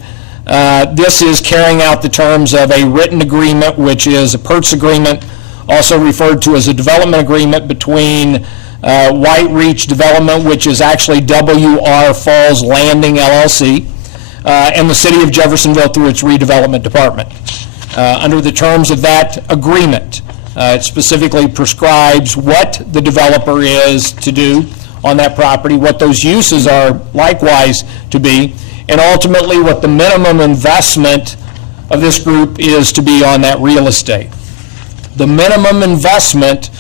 this is carrying out the terms of a written agreement, which is a purchase agreement, also referred to as a development agreement between White Reach Development, which is actually W.R. Falls Landing LLC, and the City of Jeffersonville through its redevelopment department. Under the terms of that agreement, It specifically prescribes what the developer is to do on that property, what those uses are likewise to be, and ultimately what the minimum investment of this group is to be on that real estate. The minimum investment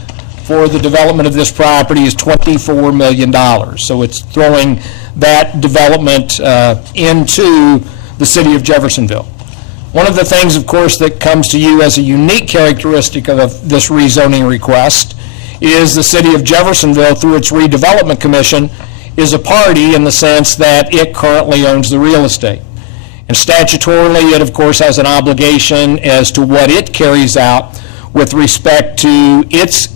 for the development of this property is $24 million. So it's throwing that development into the city of Jeffersonville. One of the things, of course, that comes to you as a unique characteristic of this rezoning request is the city of Jeffersonville, through its redevelopment commission, is a party in the sense that it currently owns the real estate. And statutorily, it, of course, has an obligation as to what it carries out with respect to its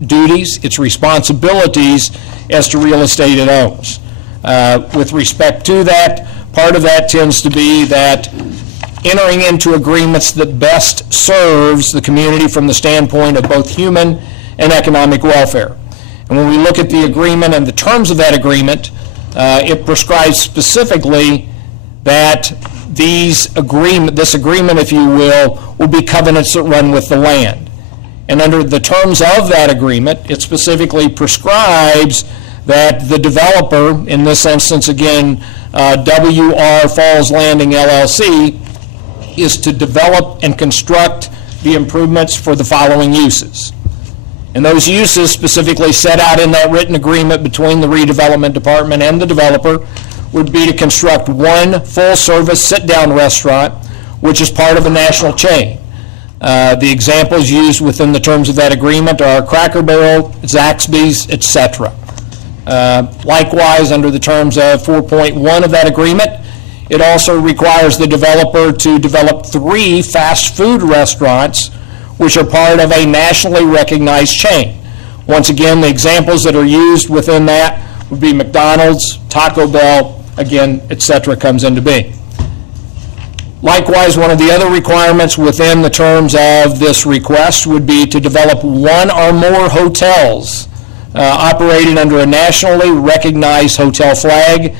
duties, its responsibilities as to real estate it owns. With respect to that, part of that tends to be that entering into agreements that best serves the community from the standpoint of both human and economic welfare. And when we look at the agreement and the terms of that agreement, it prescribes specifically that this agreement, if you will be covenants that run with the land. And under the terms of that agreement, it specifically prescribes that the developer, in this instance again, WR Falls Landing LLC, is to develop and construct the improvements for the following uses. And those uses specifically set out in that written agreement between the redevelopment department and the developer would be to construct one full-service sit-down restaurant, which is part of a national chain. The examples used within the terms of that agreement are Cracker Barrel, Zaxby's, etc. Likewise, under the terms of 4.1 of that agreement, it also requires the developer to develop 3 fast food restaurants, which are part of a nationally recognized chain. Once again, the examples that are used within that would be McDonald's, Taco Bell, again, etc. comes into being. Likewise, one of the other requirements within the terms of this request would be to develop 1 or more hotels operating under a nationally recognized hotel flag.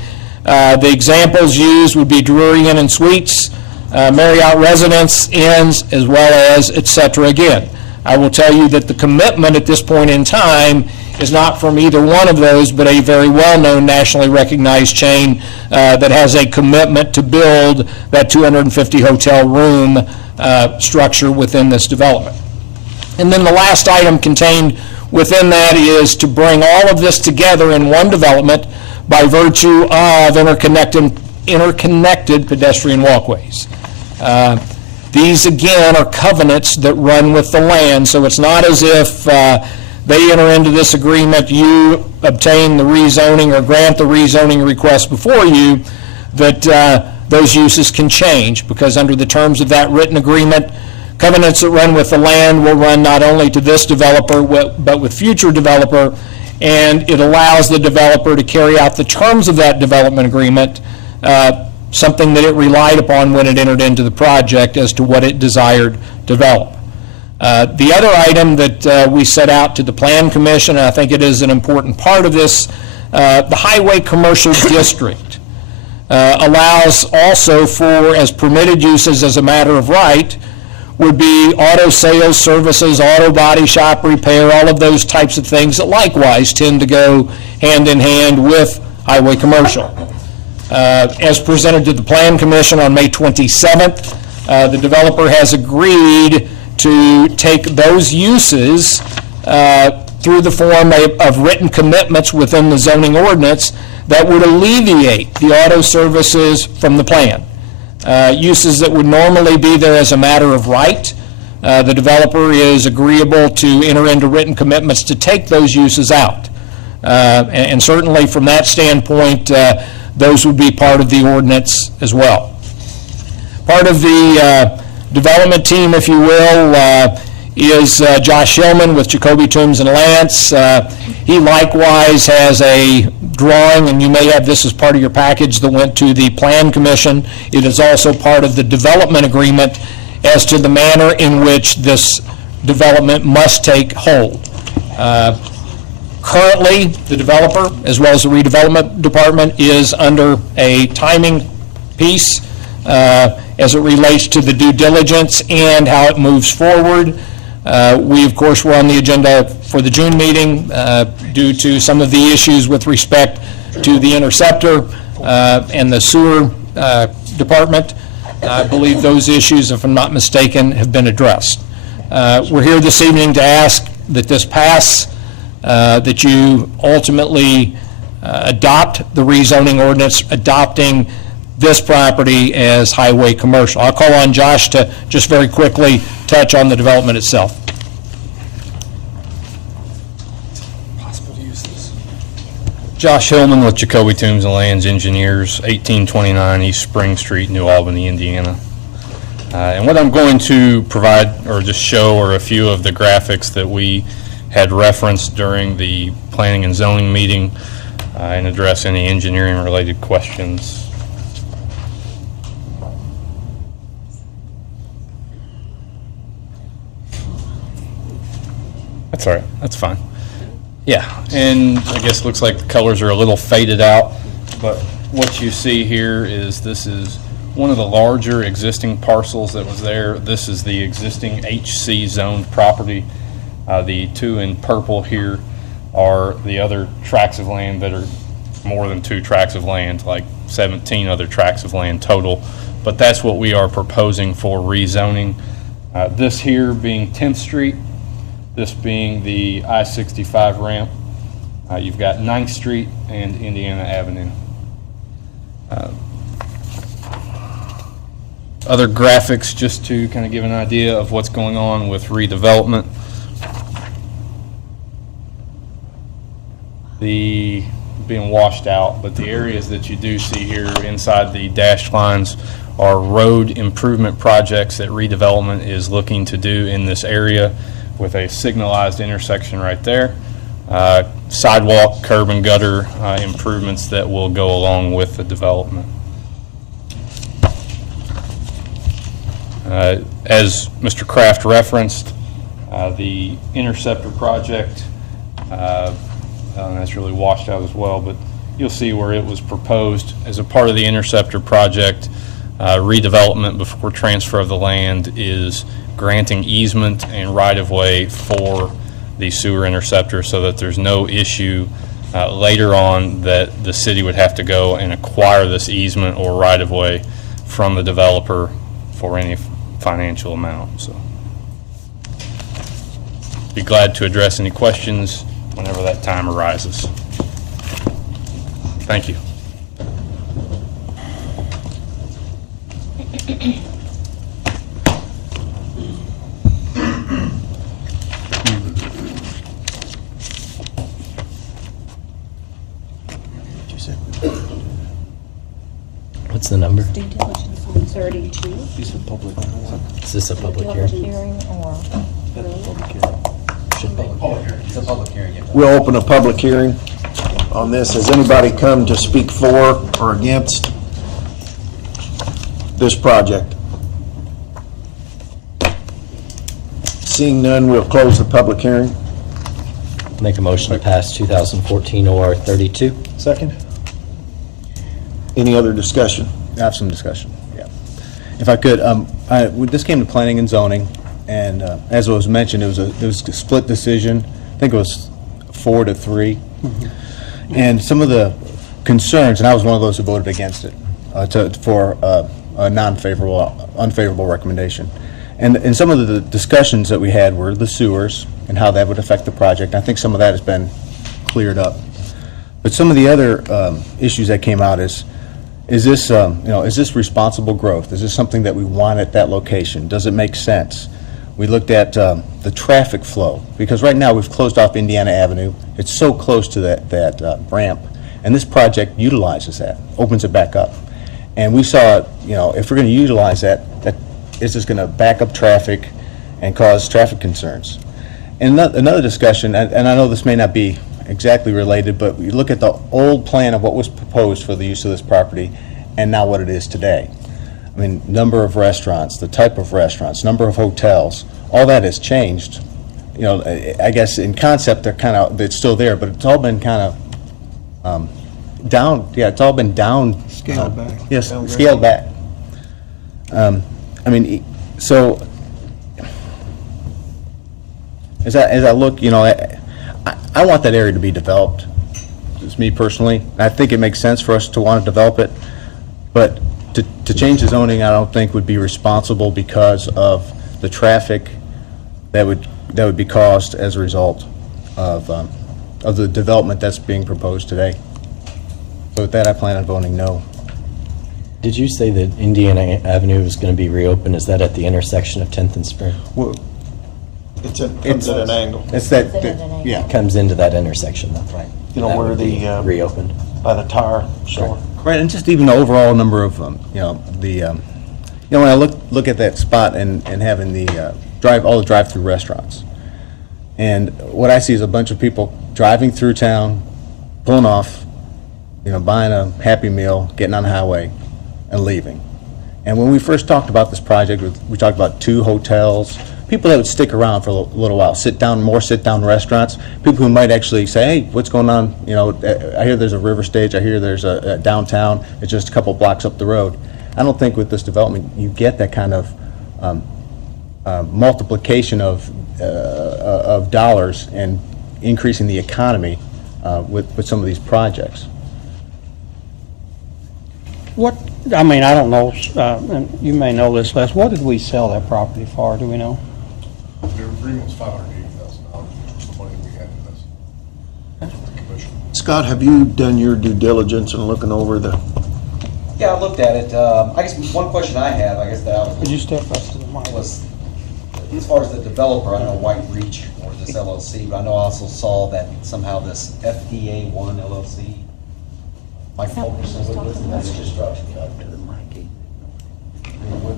The examples used would be Drury Inn and Suites, Marriott Residence Inns, as well as etc. again. I will tell you that the commitment at this point in time is not from either one of those, but a very well-known nationally recognized chain that has a commitment to build that 250 hotel room structure within this development. And then the last item contained within that is to bring all of this together in one development by virtue of interconnected pedestrian walkways. These, again, are covenants that run with the land, so it's not as if they enter into this agreement, you obtain the rezoning or grant the rezoning request before you, that those uses can change, because under the terms of that written agreement, covenants that run with the land will run not only to this developer, but with future developer, and it allows the developer to carry out the terms of that development agreement, something that it relied upon when it entered into the project as to what it desired to develop. The other item that we set out to the Plan Commission, and I think it is an important part of this, the Highway Commercial District allows also for, as permitted uses as a matter of right, would be auto sales, services, auto body shop repair, all of those types of things that likewise tend to go hand in hand with highway commercial. As presented to the Plan Commission on May 27th, the developer has agreed to take those uses through the form of written commitments within the zoning ordinance that would alleviate the auto services from the plan. Uses that would normally be there as a matter of right, the developer is agreeable to enter into written commitments to take those uses out. And certainly from that standpoint, those would be part of the ordinance as well. Part of the development team, if you will, is Josh Hillman with Jacoby Toombs and Lance. He likewise has a drawing, and you may have this as part of your package, that went to the Plan Commission. It is also part of the development agreement as to the manner in which this development must take hold. Currently, the developer, as well as the redevelopment department, is under a timing piece as it relates to the due diligence and how it moves forward. We, of course, were on the agenda for the June meeting due to some of the issues with respect to the interceptor and the sewer department. I believe those issues, if I'm not mistaken, have been addressed. We're here this evening to ask that this pass, that you ultimately adopt the rezoning ordinance, adopting this property as highway commercial. I'll call on Josh to just very quickly touch on the development itself. Josh Hillman with Jacoby Toombs and Lands Engineers, 1829 East Spring Street, New Albany, Indiana. And what I'm going to provide or just show are a few of the graphics that we had referenced during the planning and zoning meeting and address any engineering related questions. That's all right, that's fine. Yeah, and I guess it looks like the colors are a little faded out, but what you see here is this is one of the larger existing parcels that was there. This is the existing HC zoned property. The two in purple here are the other tracts of land that are more than 2 tracts of land, like 17 other tracts of land total. But that's what we are proposing for rezoning. This here being 10th Street, this being the I-65 ramp. You've got 9th Street and Indiana Avenue. Other graphics just to kind of give an idea of what's going on with redevelopment. The being washed out, but the areas that you do see here inside the dashed lines are road improvement projects that redevelopment is looking to do in this area, with a signalized intersection right there. Sidewalk, curb and gutter improvements that will go along with the development. As Mr. Kraft referenced, the Interceptor project, that's really washed out as well, but you'll see where it was proposed as a part of the Interceptor project. Redevelopment before transfer of the land is granting easement and right-of-way for the sewer interceptor so that there's no issue later on that the city would have to go and acquire this easement or right-of-way from the developer for any financial amount. So, be glad to address any questions whenever that time arises. Thank you. What's the number? Due diligence on 32. Is this a public hearing? Should be. It's a public hearing. We'll open a public hearing on this. Has anybody come to speak for or against this project? Seeing none, we'll close the public hearing. Make a motion to pass 2014 OR 32. Second? Any other discussion? I have some discussion, yeah. If I could, this came to planning and zoning, and as it was mentioned, it was a split decision. I think it was 4-3. And some of the concerns, and I was one of those who voted against it, for a unfavorable recommendation. And some of the discussions that we had were the sewers and how that would affect the project. I think some of that has been cleared up. But some of the other issues that came out is this, is this responsible growth? Is this something that we want at that location? Does it make sense? We looked at the traffic flow, because right now we've closed off Indiana Avenue. It's so close to that ramp, and this project utilizes that, opens it back up. And we saw, if we're going to utilize that is just going to back up traffic and cause traffic concerns. And another discussion, and I know this may not be exactly related, but we look at the old plan of what was proposed for the use of this property and now what it is today. I mean, number of restaurants, the type of restaurants, number of hotels, all that has changed. I guess in concept it's still there, but it's all been kind of down. Yeah, it's all been down. Scaled back. Yes, scaled back. as I look, I want that area to be developed. It's me personally. I think it makes sense for us to want to develop it, but to change the zoning, I don't think would be responsible because of the traffic that would be caused as a result of the development that's being proposed today. So with that, I plan on voting no. Did you say that Indiana Avenue is going to be reopened? Is that at the intersection of 10th and Spring? Well, Comes at an angle. It's that, yeah. It comes into that intersection, though, right? You know, That where would be the, reopened. By the tire store. Right, and just even the overall number of, when I look at that spot and having the all the drive-through restaurants, and what I see is a bunch of people driving through town, pulling off, buying a Happy Meal, getting on the highway, and leaving. And when we first talked about this project, we talked about 2 hotels, people that would stick around for a little while, more sit-down restaurants, people who might actually say, hey, what's going on? I hear there's a River Stage, I hear there's a downtown, it's just a couple blocks up the road. I don't think with this development you get that kind of multiplication of dollars and increasing the economy with some of these projects. I don't know, and you may know this, Les, what did we sell that property for, do we know? The agreement was $580,000, which was the money we had in this. The commission. Scott, have you done your due diligence in looking over the, Yeah, I looked at it. I guess one question I have, that I was... Could you step up to the mic? Was, as far as the developer, I know White Reach or this LLC, but I know I also saw that somehow this FDA1 LLC, Mike Fulkerson, that's just construction.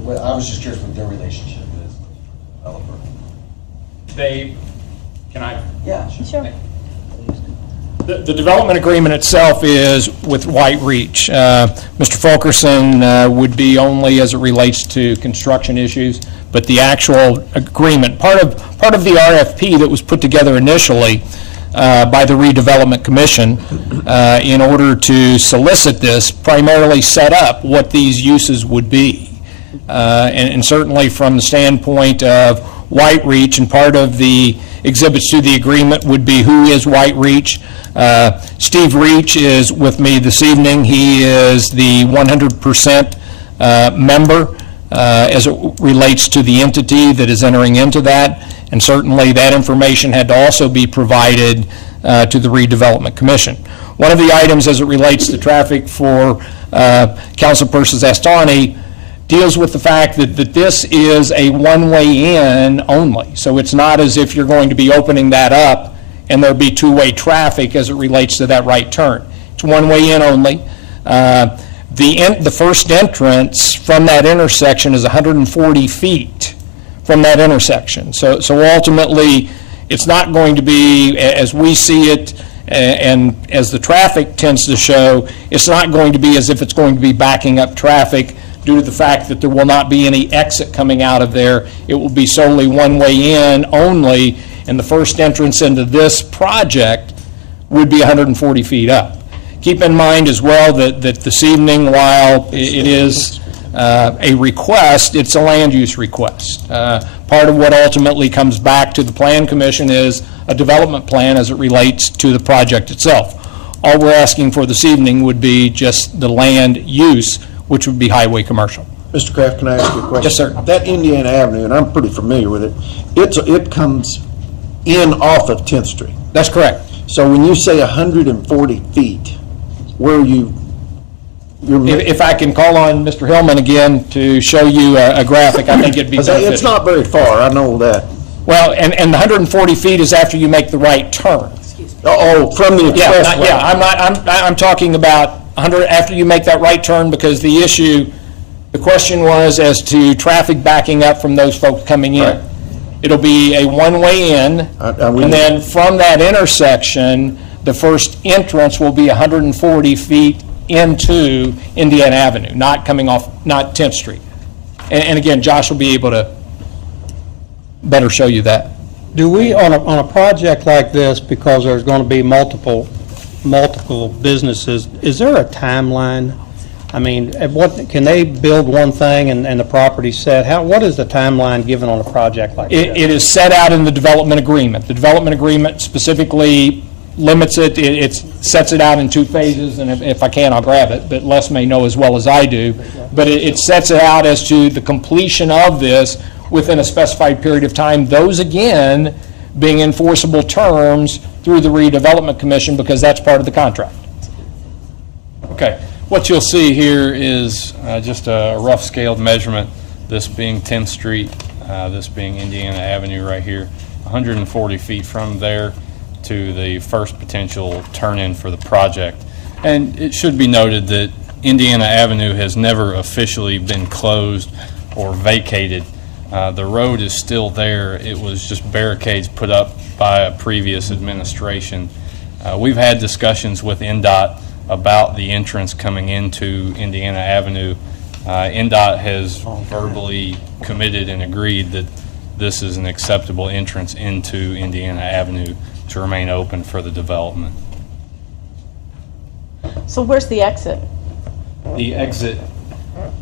I was just curious what their relationship is with the developer. Can I? Yeah, Sure. The development agreement itself is with White Reach. Mr. Fulkerson would be only as it relates to construction issues, but the actual agreement, part of the RFP that was put together initially by the Redevelopment Commission in order to solicit this, primarily set up what these uses would be. And certainly from the standpoint of White Reach, and part of the exhibits to the agreement would be who is White Reach. Steve Reach is with me this evening. He is the 100% member as it relates to the entity that is entering into that, and certainly that information had to also be provided to the Redevelopment Commission. One of the items as it relates to traffic for Councilperson Zastani deals with the fact that this is a one-way in only. So it's not as if you're going to be opening that up and there'll be two-way traffic as it relates to that right turn. It's one-way in only. The first entrance from that intersection is 140 feet from that intersection. So ultimately, it's not going to be, as we see it, and as the traffic tends to show, it's not going to be as if it's going to be backing up traffic due to the fact that there will not be any exit coming out of there. It will be solely one way in only, and the first entrance into this project would be 140 feet up. Keep in mind as well that this evening, while it is a request, it's a land use request. Part of what ultimately comes back to the Plan Commission is a development plan as it relates to the project itself. All we're asking for this evening would be just the land use, which would be highway commercial. Mr. Kraft, can I ask you a question? Yes, sir. That Indiana Avenue, and I'm pretty familiar with it, it comes in off of 10th Street. That's correct. So when you say 140 feet, where are you? If I can call on Mr. Hillman again to show you a graphic, I think it'd be beneficial. It's not very far, I know that. Well, and the 140 feet is after you make the right turn. Oh, from the expressway. I'm talking about 100 after you make that right turn, because the question was as to traffic backing up from those folks coming in. Right. It'll be a one-way in, and then from that intersection, the first entrance will be 140 feet into Indiana Avenue, not coming off, not 10th Street. And again, Josh will be able to better show you that. Do we, on a project like this, because there's going to be multiple businesses, is there a timeline I mean, can they build one thing and the property's set? What is the timeline given on a project like this? It is set out in the development agreement. The development agreement specifically limits it, it sets it out in 2 phases, and if I can, I'll grab it, but Les may know as well as I do. But it sets it out as to the completion of this within a specified period of time. Those, again, being enforceable terms through the redevelopment commission, because that's part of the contract. Okay. What you'll see here is just a rough scaled measurement, this being 10th Street, this being Indiana Avenue right here, 140 feet from there to the first potential turn-in for the project. And it should be noted that Indiana Avenue has never officially been closed or vacated. The road is still there. It was just barricades put up by a previous administration. We've had discussions with NDOT about the entrance coming into Indiana Avenue. NDOT has verbally committed and agreed that this is an acceptable entrance into Indiana Avenue to remain open for the development. So where's the exit? The exit,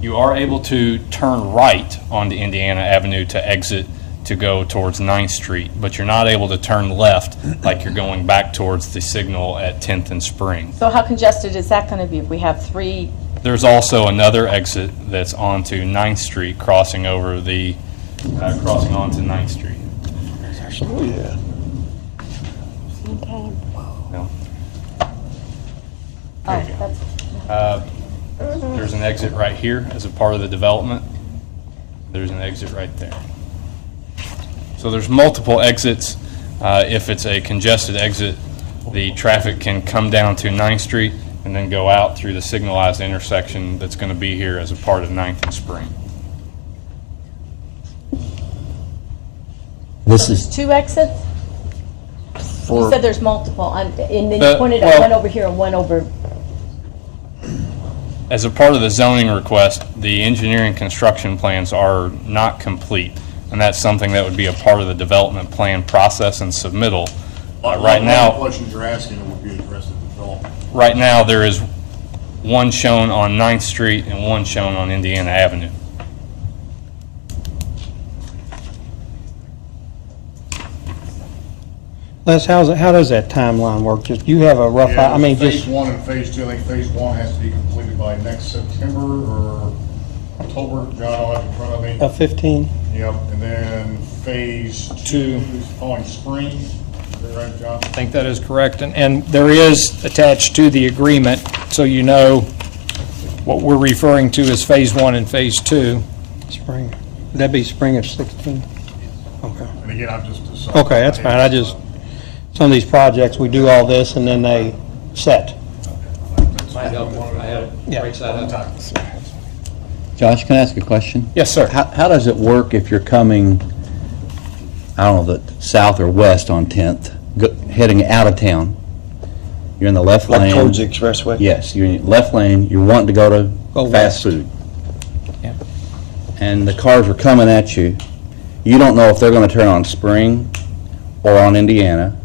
you are able to turn right onto Indiana Avenue to exit to go towards 9th Street, but you're not able to turn left like you're going back towards the signal at 10th and Spring. So how congested is that going to be if we have 3? There's also another exit that's onto 9th Street, crossing over the, crossing onto 9th Street. Oh, yeah. No. Oh, that's, There's an exit right here as a part of the development. There's an exit right there. So there's multiple exits. If it's a congested exit, the traffic can come down to 9th Street and then go out through the signalized intersection that's going to be here as a part of 9th and Spring. This there's is, 2 exits? You said there's multiple, and then you pointed well, at one over here and one over. As a part of the zoning request, the engineering construction plans are not complete, and that's something that would be a part of the development plan process and submittal. Right now, questions you're asking would be addressed at development. right now, there is one shown on 9th Street and one shown on Indiana Avenue. Les, how does that timeline work? Just, you have a rough, Yeah, I mean, Phase just, 1 and Phase 2, I think Phase 1 has to be completed by next September or October. John, I'll have it in front of me. 15? Yep, and then Phase 2 is following Spring. Is that right, John? I think that is correct. And there is attached to the agreement, so you know what we're referring to as Phase 1 and Phase 2. Spring. Would that be spring of 16? Okay. And again, I'm just. Okay, that's fine. I just, some of these projects, we do all this and then they set. Josh, can I ask a question? Yes, sir. How does it work if you're coming, I don't know, the south or west on 10th, heading out of town? You're in the left lane. Like towards the expressway? Yes, you're in the left lane, you're wanting to go to fast food. Yeah. And the cars are coming at you. You don't know if they're going to turn on Spring or on Indiana.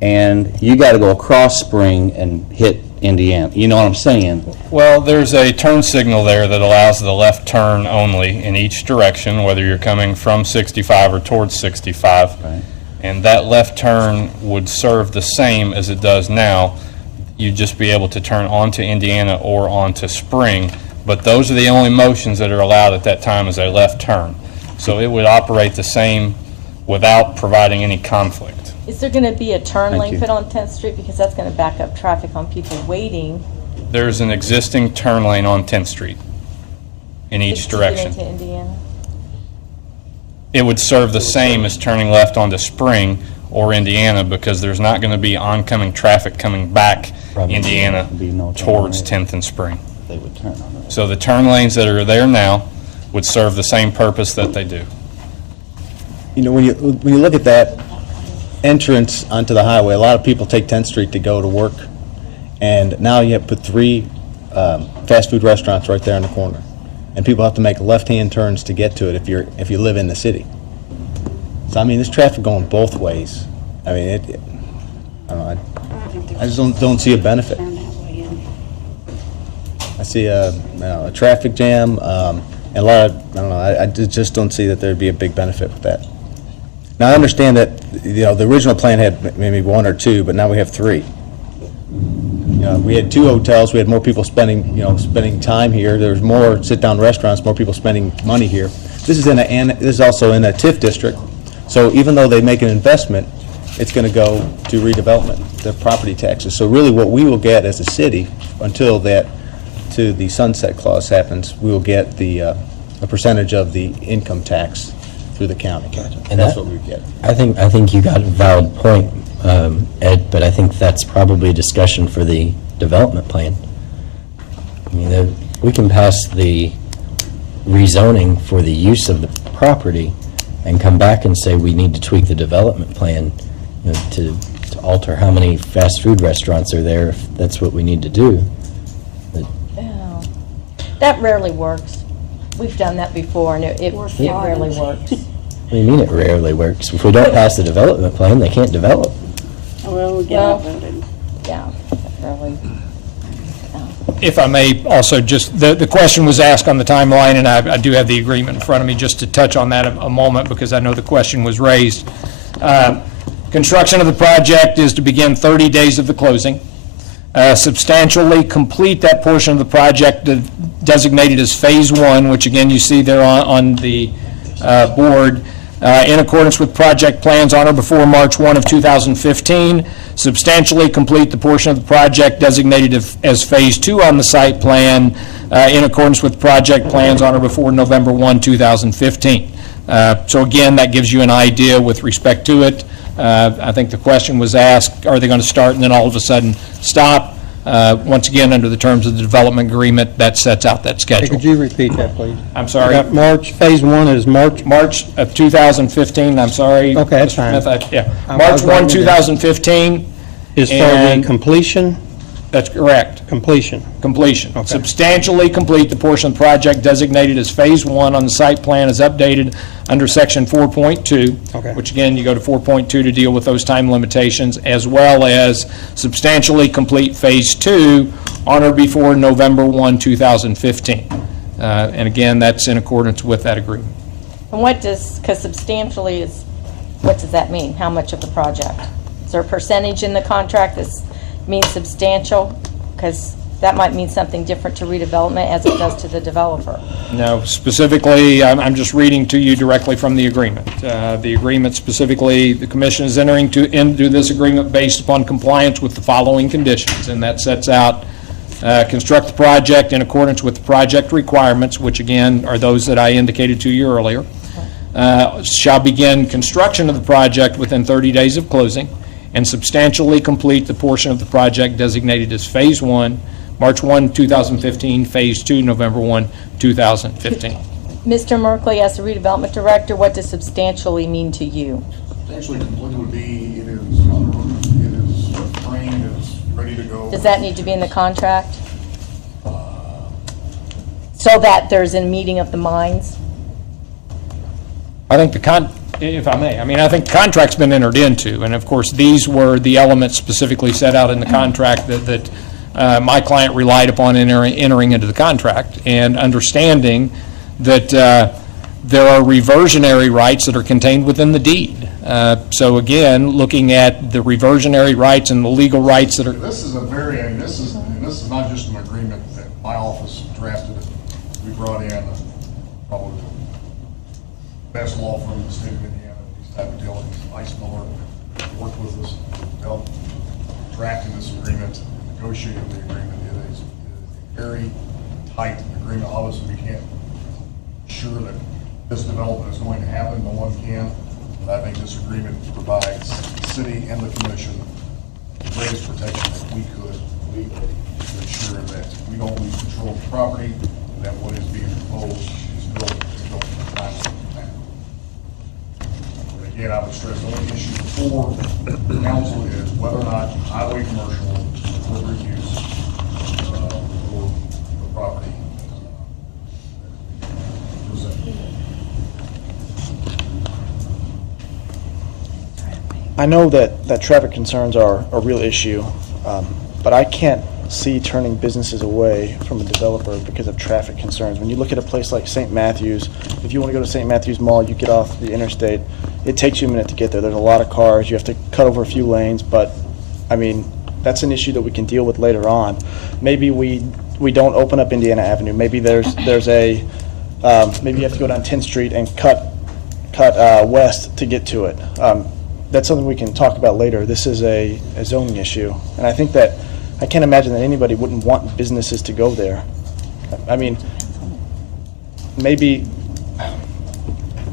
And you got to go across Spring and hit Indiana. You know what I'm saying? Well, there's a turn signal there that allows the left turn only in each direction, whether you're coming from 65 or towards 65. Right. And that left turn would serve the same as it does now. You'd just be able to turn onto Indiana or onto Spring, but those are the only motions that are allowed at that time as a left turn. So it would operate the same without providing any conflict. Is there going to be a turn Thank lane you. put on 10th Street? Because that's going to back up traffic on people waiting. There's an existing turn lane on 10th Street in each to get direction. into Indiana. It would serve the same as turning left onto Spring or Indiana, because there's not going to be oncoming traffic coming back Probably Indiana be no turn towards there. 10th and Spring. They would turn on it. So the turn lanes that are there now would serve the same purpose that they do. You know, when you look at that entrance onto the highway, a lot of people take 10th Street to go to work, and now you have put 3 fast food restaurants right there in the corner, and people have to make left-hand turns to get to it if you live in the city. So I mean, there's traffic going both ways. I mean, I don't know. I just don't see a benefit. I see a traffic jam, and a lot of, I don't know, I just don't see that there'd be a big benefit with that. Now, I understand that, the original plan had maybe 1 or 2, but now we have 3. We had 2 hotels, we had more people spending time here, there was more sit-down restaurants, more people spending money here. This is also in a TIF district, so even though they make an investment, it's going to go to redevelopment, the property taxes. So really what we will get as a city, until the sunset clause happens, we will get a percentage of the income tax through the county. And That's what we get. I think you got a valid point, Ed, but I think that's probably a discussion for the development plan. I mean, we can pass the rezoning for the use of the property and come back and say we need to tweak the development plan, to alter how many fast food restaurants are there, if that's what we need to do. Oh, that rarely works. We've done that before, and it rarely works. What do you mean it rarely works? If we don't pass the development plan, they can't develop. Well, we get outvoted. Yeah, really. If I may also just, the question was asked on the timeline, and I do have the agreement in front of me, just to touch on that a moment, because I know the question was raised. Construction of the project is to begin 30 days of the closing. Substantially complete that portion of the project designated as Phase 1, which again you see there on the board, in accordance with project plans on or before March 1 of 2015. Substantially complete the portion of the project designated as Phase 2 on the site plan, in accordance with project plans on or before November 1, 2015. So again, that gives you an idea with respect to it. I think the question was asked, are they going to start and then all of a sudden stop? Once again, under the terms of the development agreement, that sets out that schedule. Could you repeat that, please? I'm sorry? I got March, Phase 1 is March? March of 2015, I'm sorry. Okay, that's Mr. fine. Smith, yeah. I March was 1, writing it down. 2015. Is for the and- completion? That's correct. Completion. Completion. Okay. Substantially complete the portion of the project designated as Phase 1 on the site plan as updated under Section 4.2. Okay. Which again, you go to 4.2 to deal with those time limitations, as well as substantially complete Phase 2 on or before November 1, 2015. And again, that's in accordance with that agreement. And because substantially is, what does that mean? How much of the project? Is there a percentage in the contract that means substantial? Because that might mean something different to redevelopment as it does to the developer. No, specifically, I'm just reading to you directly from the agreement. The agreement specifically, the commission is entering into this agreement based upon compliance with the following conditions, and that sets out construct the project in accordance with the project requirements, which again are those that I indicated to you earlier. Shall begin construction of the project within 30 days of closing, and substantially complete the portion of the project designated as Phase 1, March 1, 2015, Phase 2, November 1, 2015. Mr. Merkley, as the redevelopment director, what does substantially mean to you? Substantially complete would be, it is framed, it is ready to go. Does that need to be in the contract? So that there's a meeting of the minds? I think if I may, I think the contract's been entered into, and of course, these were the elements specifically set out in the contract that my client relied upon entering into the contract, and understanding that there are reversionary rights that are contained within the deed. So again, looking at the reversionary rights and the legal rights that are... This is this is not just an agreement that my office drafted. We brought in probably the best law firm in the state of Indiana, these type of dealings. Ice Miller worked with us, helped drafting this agreement, negotiating the agreement. It is a very tight agreement. Obviously, we can't ensure that this development is going to happen. No one can. But I think this agreement provides the city and the commission the greatest protection that we could legally to ensure that we don't lose control of the property, and that what is being proposed is built in the time of the plan. But again, I would stress the only issue before the council is whether or not highway commercial delivery use for the property presented. I know that traffic concerns are a real issue, but I can't see turning businesses away from a developer because of traffic concerns. When you look at a place like St. Matthews, if you want to go to St. Matthews Mall, you get off the interstate, it takes you a minute to get there. There's a lot of cars, you have to cut over a few lanes, but, I mean, that's an issue that we can deal with later on. Maybe we don't open up Indiana Avenue. Maybe there's a, maybe you have to go down 10th Street and cut west to get to it. That's something we can talk about later. This is a zoning issue, and I think that, I can't imagine that anybody wouldn't want businesses to go there. I mean, maybe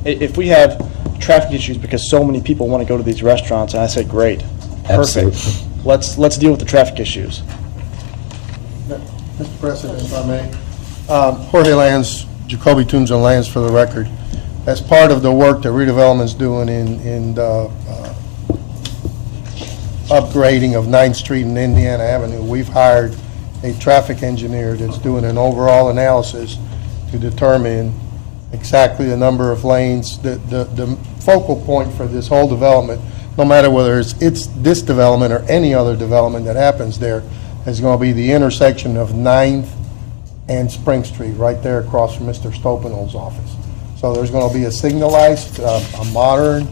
if we have traffic issues because so many people want to go to these restaurants, and I say, great, perfect. Absolutely. Let's deal with the traffic issues. Mr. President, if I may. Jorge Lanz, Jacoby Tunes and Lanz for the record. As part of the work that redevelopment's doing in the upgrading of 9th Street and Indiana Avenue, we've hired a traffic engineer that's doing an overall analysis to determine exactly the number of lanes. The focal point for this whole development, no matter whether it's this development or any other development that happens there, is going to be the intersection of 9th and Spring Street, right there across from Mr. Stopinol's office. So there's going to be a signalized, a modern,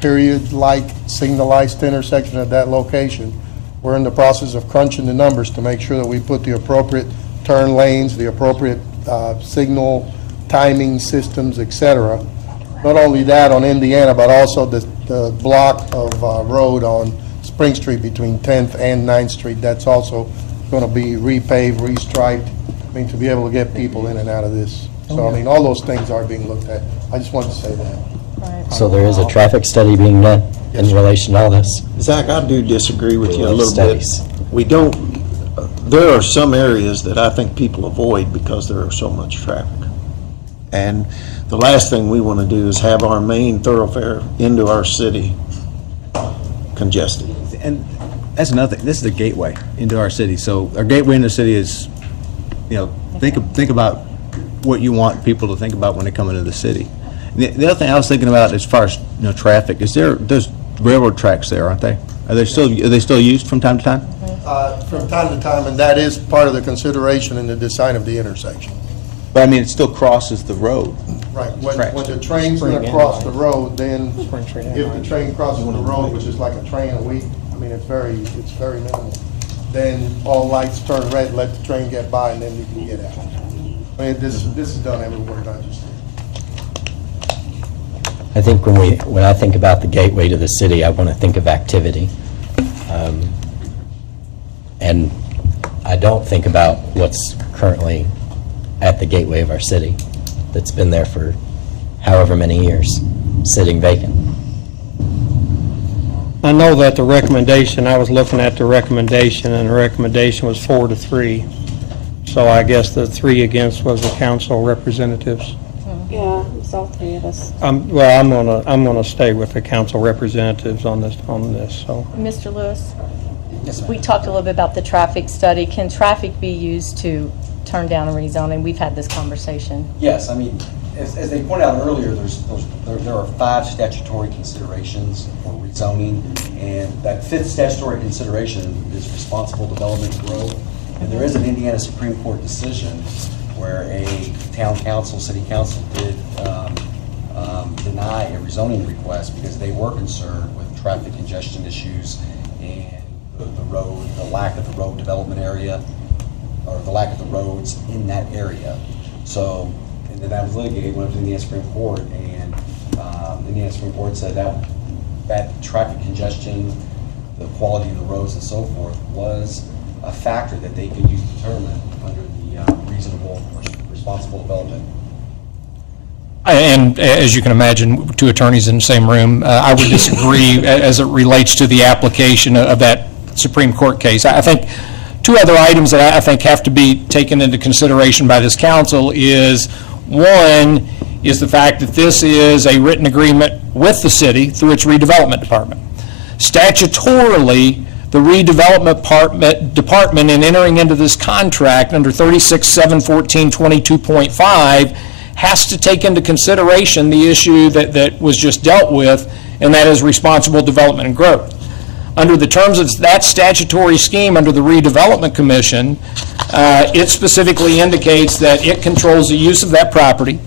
period-like signalized intersection at that location. We're in the process of crunching the numbers to make sure that we put the appropriate turn lanes, the appropriate signal timing systems, etc. Not only that on Indiana, but also the block of road on Spring Street between 10th and 9th Street. That's also going to be repaved, restriped, I mean, to be able to get people in and out of this. So, I mean, all those things are being looked at. I just wanted to say that. So there is a traffic study being done in relation to all this? Zach, I do disagree with you a little Studies. bit. We don't, there are some areas that I think people avoid because there is so much traffic. And the last thing we want to do is have our main thoroughfare into our city congested. And that's another thing. This is the gateway into our city. So our gateway into the city is, you know, think about what you want people to think about when they come into the city. The other thing I was thinking about as far as, you know, traffic, there's railroad tracks there, aren't they? Are they still used from time to time? From time to time, and that is part of the consideration in the design of the intersection. But I mean, it still crosses the road. Right, when the train's gonna cross the road, then if the train crosses the road, which is like a train a week, I mean, it's very minimal, then all lights turn red, let the train get by, and then you can get out. I mean, this is done everywhere, not just here. I think when I think about the gateway to the city, I want to think of activity. And I don't think about what's currently at the gateway of our city that's been there for however many years, sitting vacant. I know that the recommendation, I was looking at the recommendation, and the recommendation was 4-3. So I guess the 3 against was the council representatives. Yeah, it's all three of us. Well, I'm gonna stay with the council representatives on this, so. Mr. Lewis? We talked a little bit about the traffic study. Can traffic be used to turn down a rezoning? We've had this conversation. Yes, I mean, as they pointed out earlier, there are 5 statutory considerations for rezoning, and that 5th statutory consideration is responsible development and growth. And there is an Indiana Supreme Court decision where a town council, city council did deny a rezoning request because they were concerned with traffic congestion issues and the lack of the road development area, or the lack of the roads in that area. So, and then that was litigated, went up to the Indiana Supreme Court, and the Indiana Supreme Court said that traffic congestion, the quality of the roads and so forth, was a factor that they could use to determine under the reasonable, responsible development. And as you can imagine, 2 attorneys in the same room, I would disagree as it relates to the application of that Supreme Court case. I think 2 other items that I think have to be taken into consideration by this council is, one, is the fact that this is a written agreement with the city through its redevelopment department. Statutorily, the redevelopment department in entering into this contract under 36-714-22.5 has to take into consideration the issue that was just dealt with, and that is responsible development and growth. under the terms of that statutory scheme under the Redevelopment Commission, it specifically indicates that it controls the use of that property,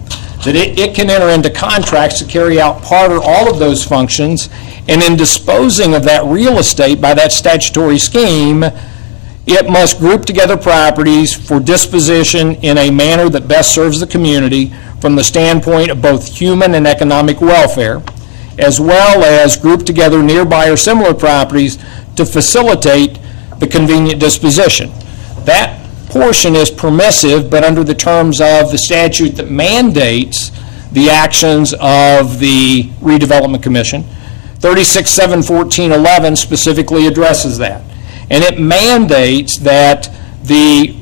that it can enter into contracts to carry out part or all of those functions, and in disposing of that real estate by that statutory scheme, it must group together properties for disposition in a manner that best serves the community from the standpoint of both human and economic welfare, as well as group together nearby or similar properties to facilitate the convenient disposition. That portion is permissive, but under the terms of the statute that mandates the actions of the Redevelopment Commission, 36-7-14-11 specifically addresses that. And it mandates that the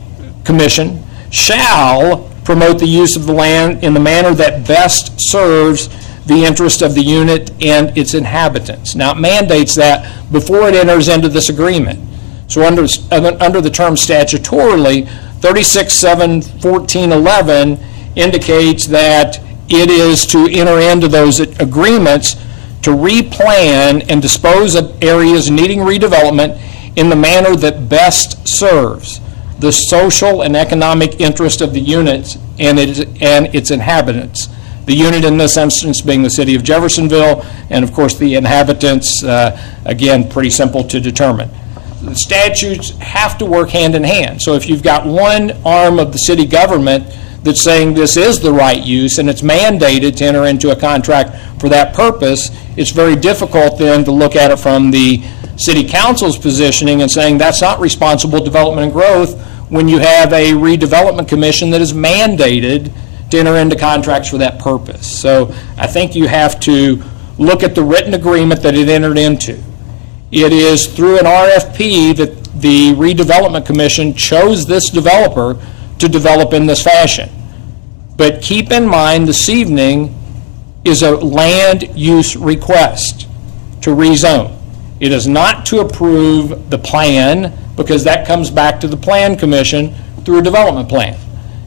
commission shall promote the use of the land in the manner that best serves the interest of the unit and its inhabitants. Now, it mandates that before it enters into this agreement. So under the term statutorily, 36-7-14-11 indicates that it is to enter into those agreements to replan and dispose of areas needing redevelopment in the manner that best serves the social and economic interest of the units and its inhabitants. The unit in this instance being the city of Jeffersonville, and of course the inhabitants, again, pretty simple to determine. The statutes have to work hand in hand. So if you've got one arm of the city government that's saying this is the right use and it's mandated to enter into a contract for that purpose, it's very difficult then to look at it from the city council's positioning and saying that's not responsible development and growth when you have a redevelopment commission that is mandated to enter into contracts for that purpose. So I think you have to look at the written agreement that it entered into. It is through an RFP that the Redevelopment Commission chose this developer to develop in this fashion. But keep in mind, this evening is a land use request to rezone. It is not to approve the plan, because that comes back to the Plan Commission through a development plan.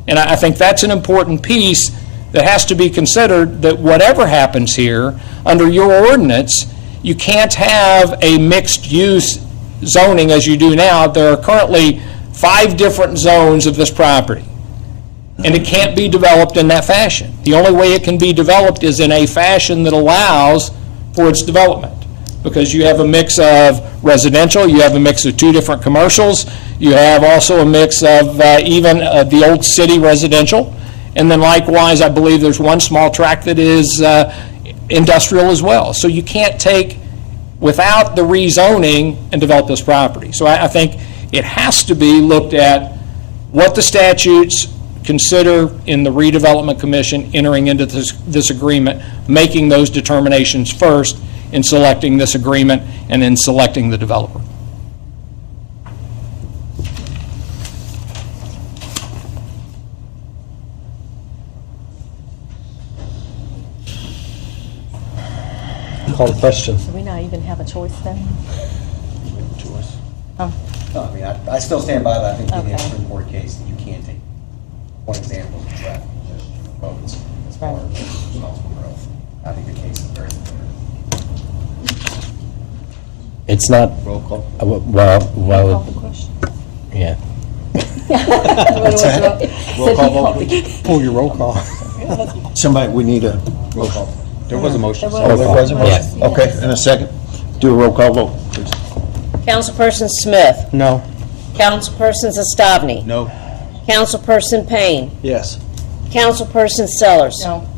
And I think that's an important piece that has to be considered, that whatever happens here, under your ordinance, you can't have a mixed-use zoning as you do now. There are currently 5 different zones of this property, and it can't be developed in that fashion. The only way it can be developed is in a fashion that allows for its development, because you have a mix of residential, you have a mix of 2 different commercials, you have also a mix of even the old city residential, and then likewise, I believe there's one small tract that is industrial as well. So you can't take without the rezoning and develop this property. So I think it has to be looked at what the statutes consider in the Redevelopment Commission entering into this agreement, making those determinations first in selecting this agreement and in selecting the developer. Call the question. Do we not even have a choice then? Choice. Oh. No, I mean, I still stand by that. I think in the Okay. Supreme Court case, that you can't take one example of traffic congestion roads as part of responsible growth. I think the case is very clear. It's not. Roll call. Well, yeah. Roll call vote. Pull your roll call. Somebody, we need a, Roll call. There was a motion. oh, there was a motion? Okay, and a second. Do a roll call vote, please. Councilperson Smith. No. Councilperson Zastavny. No. Councilperson Payne. Yes. Councilperson Sellers. No.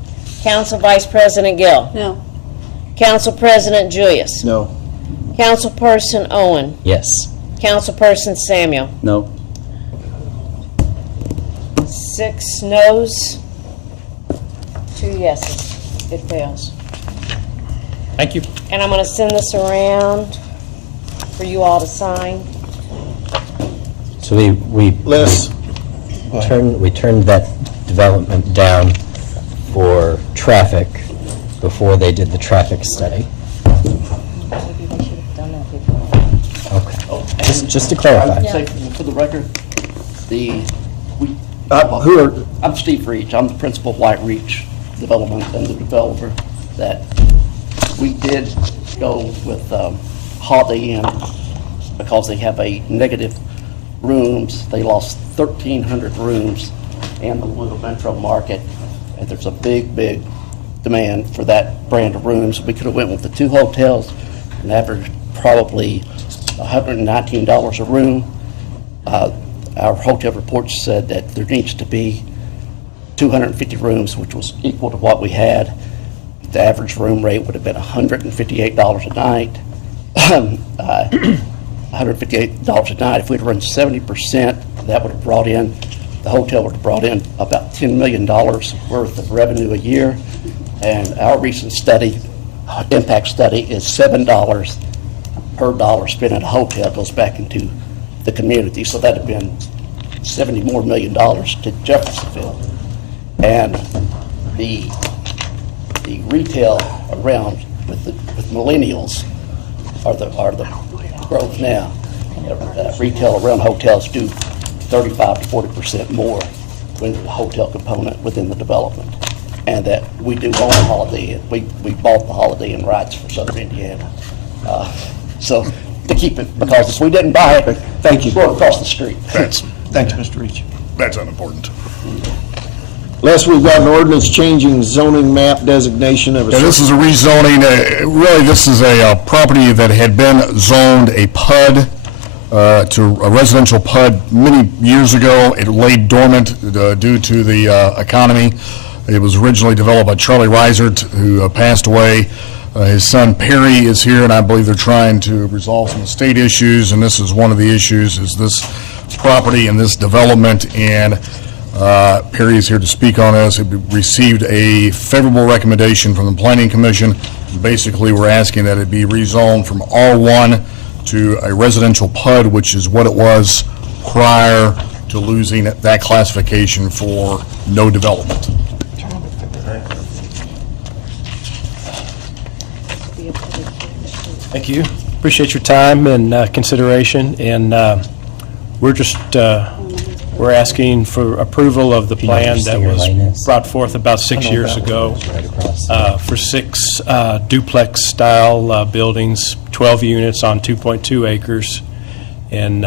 Council Vice President Gill. No. Council President Julius. No. Councilperson Owen. Yes. Councilperson Samuel. No. 6 noes, 2 yeses. It fails. Thank you. And I'm going to send this around for you all to sign. So we turned that development down for traffic before they did the traffic study. Maybe they should have done that before. Okay. Just to clarify. I would say for the record, I'm Steve Reach. I'm the principal of White Reach Development and the developer, that we did go with Holiday Inn because they have a negative rooms. They lost 1,300 rooms in the Louisville metro market, and there's a big, big demand for that brand of rooms. We could have went with the 2 hotels and averaged probably $119 a room. Our hotel reports said that there needs to be 250 rooms, which was equal to what we had. The average room rate would have been $158 a night. $158 a night. If we'd run 70%, that would have brought in, the hotel would have brought in about $10 million worth of revenue a year. And our recent study, impact study, is $7 per dollar spent at a hotel goes back into the community. So that'd have been $70 more million to Jeffersonville. And the retail around with millennials are the growth now. Retail around hotels do 35 to 40% more when the hotel component within the development. And that we do own a Holiday Inn. We bought the Holiday Inn rights for Southern Indiana. So to keep it, because if we didn't buy it, thank you. We're across the street. Thank you, Mr. Rich. That's unimportant. Les, we've got an ordinance changing zoning map designation of a... Yeah, this is a rezoning. Really, this is a property that had been zoned a PUD to a residential PUD many years ago. It lay dormant due to the economy. It was originally developed by Charlie Reisert, who passed away. His son Perry is here, and I believe they're trying to resolve some estate issues, and this is one of the issues, is this property and this development, and Perry is here to speak on this. It received a favorable recommendation from the Planning Commission. Basically, we're asking that it be rezoned from R1 to a residential PUD, which is what it was prior to losing that classification for no development. Thank you. Appreciate your time and consideration, and we're asking for approval of the plan that was brought forth about 6 years ago for 6 duplex-style buildings, 12 units on 2.2 acres, and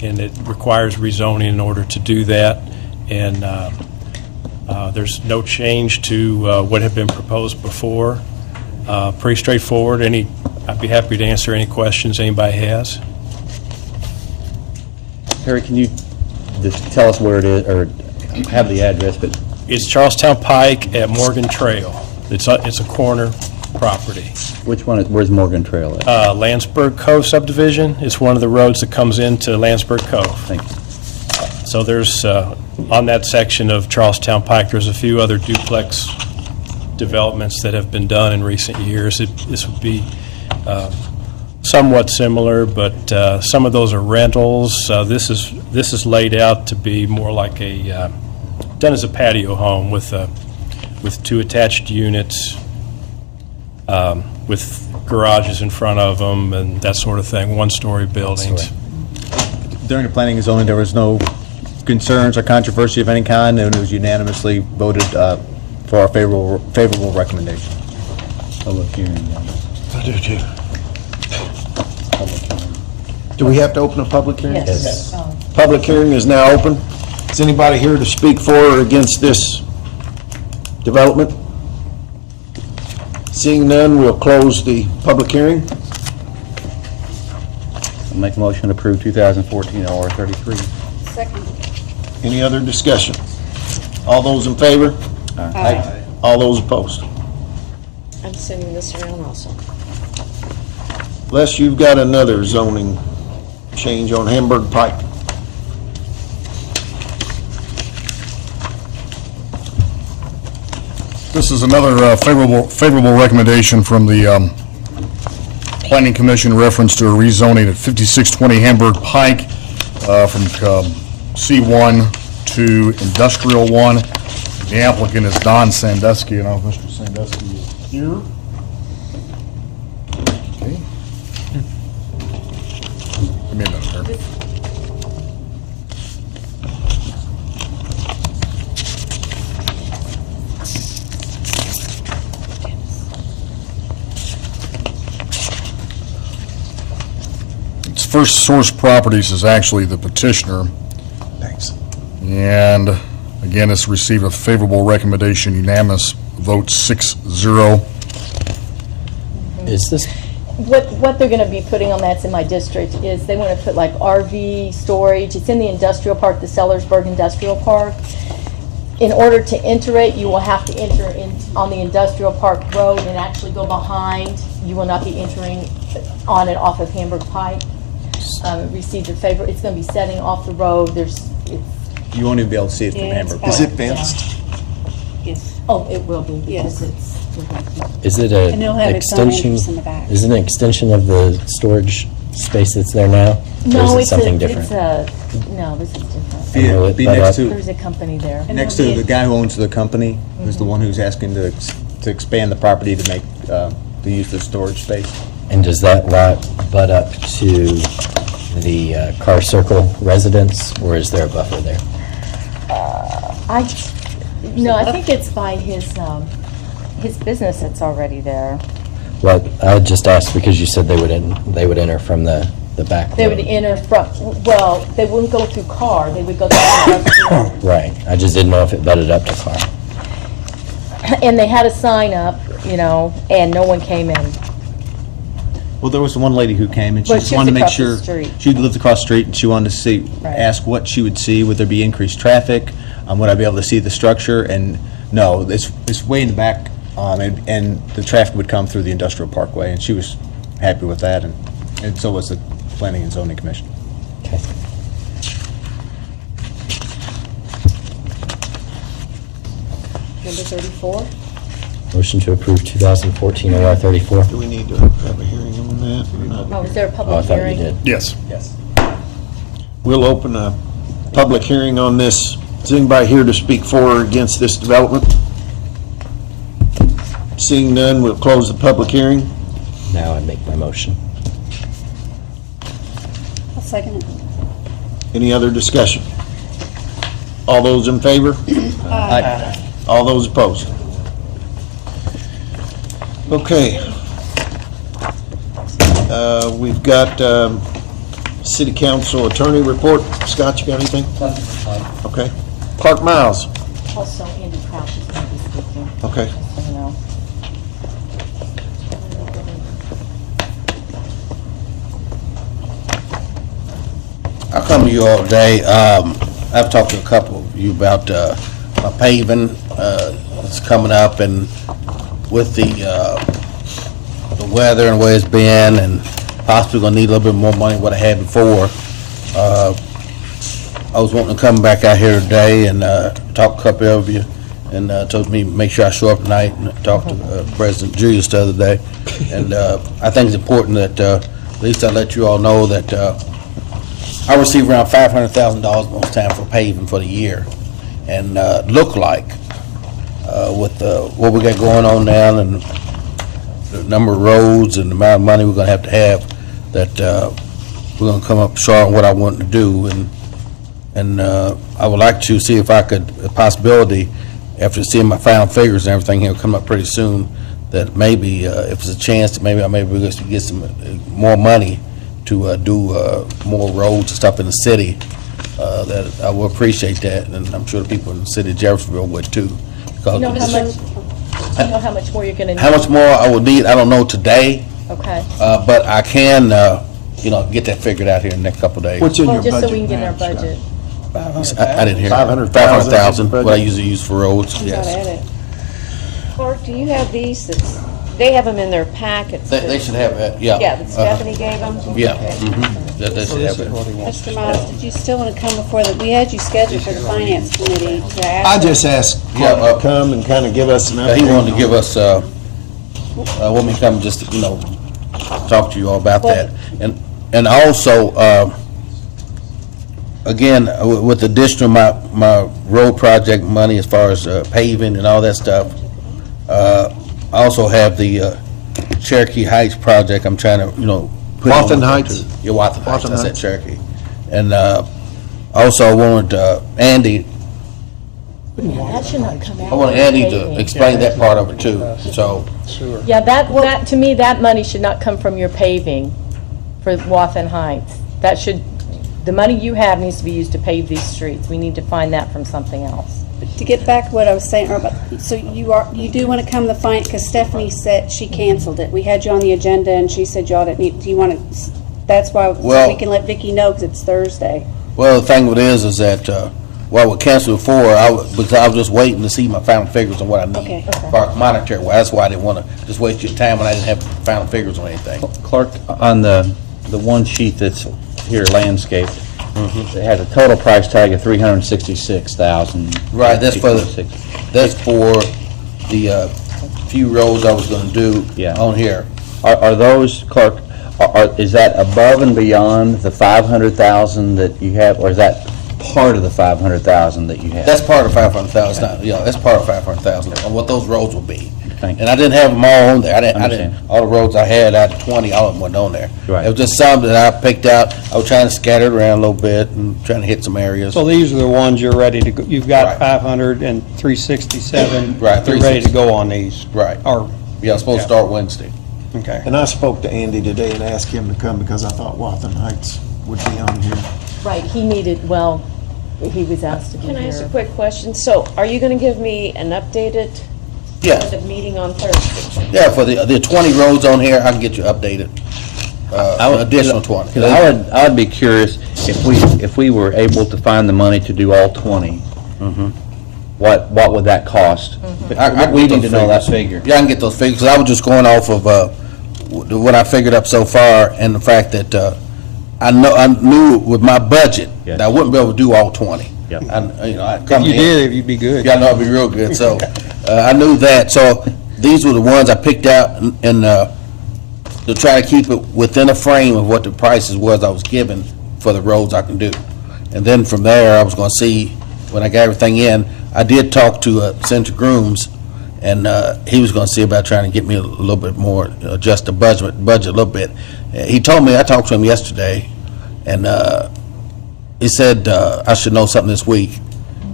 it requires rezoning in order to do that. And there's no change to what had been proposed before. Pretty straightforward. I'd be happy to answer any questions anybody has. Harry, can you just tell us where it is, or have the address, but... It's Charlestown Pike at Morgan Trail. It's a corner property. Which one, where's Morgan Trail at? Landsberg Cove subdivision. It's one of the roads that comes into Landsberg Cove. Thank you. So there's, on that section of Charlestown Pike, there's a few other duplex developments that have been done in recent years. This would be somewhat similar, but some of those are rentals. This is laid out to be more like done as a patio home with 2 attached units, with garages in front of them and that sort of thing, 1-story buildings. During the planning and zoning, there was no concerns or controversy of any kind, and it was unanimously voted for our favorable recommendation. Public hearing. I do too. Do we have to open a public hearing? Yes. Public hearing is now open. Is anybody here to speak for or against this development? Seeing none, we'll close the public hearing. I'll make a motion to approve 2014 OR 33. Second. Any other discussion? All those in favor? Aye. All those opposed? I'm sending this around also. Les, you've got another zoning change on Hamburg Pike. This is another favorable recommendation from the Planning Commission, reference to a rezoning at 5620 Hamburg Pike from C1 to Industrial 1. The applicant is Don Sandusky, and I don't know if Mr. Sandusky is here. Okay. Give me a minute here. First Source Properties is actually the petitioner. Thanks. And again, it's received a favorable recommendation, unanimous vote 6-0. Is this, What they're going to be putting on that's in my district is they want to put like RV storage. It's in the industrial park, the Sellersburg Industrial Park. In order to enter it, you will have to enter in on the Industrial Park Road and actually go behind. You will not be entering on and off of Hamburg Pike. Received a favor. It's going to be setting off the road. You won't even be able to see it from Hamburg. Is it fenced? Yes. Oh, it will be because it's. is it And they'll have an its own extension? entrance in the back. Is it an extension of the storage space that's there now? No, Or is it it's something a, different? no, this is different. Be next to, There's a company there. next to the guy who owns the company, who's the one who's asking to expand the property to make, to use the storage space. And does that lot butt up to the Car Circle residence, or is there a buffer there? I think it's by his business that's already there. Well, I just asked because you said they would enter from the back They would road. enter from, well, they wouldn't go through Car, they would go through industrial. Right, I just didn't know if it butted up to Car. And they had a sign up, and no one came in. Well, there was one lady who came and she Well, just she wanted to make lives across sure, the street. she lived across the street and she wanted to see, Right. ask what she would see, would there be increased traffic? Would I be able to see the structure? And no, it's way in the back, and the traffic would come through the industrial parkway, and she was happy with that, and so was the Planning and Zoning Commission. Okay. Number 34? Motion to approve 2014 OR 34. Do we need to have a hearing on that or not? Oh, is there a Oh, I public thought you hearing? did. Yes. Yes. We'll open a public hearing on this. Is anybody here to speak for or against this development? Seeing none, we'll close the public hearing. Now I make my motion. I'll second it. Any other discussion? All those in favor? All those opposed? Okay. We've got City Council Attorney report. Scott, you got anything? Okay. Clark Miles. Also, Andy Crouch is going to be speaking. Okay. Just so you know. I come to you all day. I've talked to a couple of you about my paving that's coming up, and with the weather and the way it's been, and possibly gonna need a little bit more money than what I had before. I was wanting to come back out here today and talk to a couple of you, and told me make sure I show up tonight and talk to President Julius the other day. And I think it's important that at least I let you all know that I receive around $500,000 most time for paving for the year, and look like with what we got going on now and the number of roads and the amount of money we're going to have that we're going to come up short on what I want to do, and I would like to see if I could a possibility after seeing my final figures and everything here come up pretty soon that maybe if there's a chance that maybe I may be able to get some more money to do more roads and stuff in the city, that I will appreciate that, and I'm sure the people in the city of Jeffersonville would too. Do you know how much more you're going to need? How much more I will need, I don't know today, Okay. but I can, get that figured out here in the next couple of days. What's in Well, your just so budget we can get in our now, Scott? budget. I didn't hear. 500,000. 500,000, what I usually use for roads, Got yes. it. Clark, do you have these? They have them in their packets. They should have that, yeah. Yeah, that Stephanie gave them? Yeah, Okay. They should have it. Mr. Miles, did you still want to come before we had you scheduled for the Finance Committee to ask? I just asked Yeah, Clark to come and kind of give us an update. He wanted to give us, want me to come just, talk to you all about that. And also, again, with additional my road project money as far as paving and all that stuff, I also have the Cherokee Heights project I'm trying to, put on. Wathen Heights? Yeah, Wathen Heights, Wathen I said Heights. Cherokee. And also I wanted Andy, That should not come out. I want of Andy to paving. explain that part of it too, so. Yeah, that, to me, that money should not come from your paving. for Wathen Heights. That should, the money you have needs to be used to pave these streets. We need to find that from something else. To get back to what I was saying, so you do want to come to find, because Stephanie said she canceled it. We had you on the agenda, and she said y'all didn't need, do you want to, that's why, so Well- we can let Vicki know, because it's Thursday. Well, the thing with it is that, we canceled before, because I was just waiting to see my final figures on what I need. Okay. For monetary, well, that's why I didn't want to just waste your time when I didn't have final figures on anything. Clark, on the one sheet that's here, landscaped, it has a total price tag of $366,000. Right, that's for the few roads I was gonna do on here. Are those, Clark, is that above and beyond the 500,000 that you have, or is that part of the 500,000 that you have? That's part of 500,000, that's part of 500,000, on what those roads will be. Thank you. And I didn't have them all on there. I didn't, Understand. all the roads I had out of 20, all of them wasn't on there. Right. It was just some that I picked out. I was trying to scatter it around a little bit and trying to hit some areas. So these are the ones you're ready to go, you've got Right. 500 and 367. Right, You're ready to go on these. Right. Or, Yeah, I'm supposed to start Wednesday. okay. And I spoke to Andy today and asked him to come because I thought Wathen Heights would be on here. Right, he needed, well, he was asked to be here. Can I ask a quick question? So are you going to give me an updated Yeah. the meeting on Thursday? Yeah, for the 20 roads on here, I can get you updated. Additional 20. 'Cause I would be curious, if we were able to find the money to do all 20, what would that cost? We need to know that figure. Yeah, I can get those figures. 'Cause I was just going off of what I figured up so far, and the fact that I knew with my budget that I wouldn't be able to do all 20. Yep. I'd If come you in. did, you'd be good. Yeah, I know it'd be real good. So I knew that. So these were the ones I picked out, and to try to keep it within a frame of what the prices was I was given for the roads I can do. And then from there, I was going to see when I got everything in. I did talk to Senator Grooms, and he was going to see about trying to get me a little bit more, adjust the budget a little bit. He told me, I talked to him yesterday, and he said I should know something this week.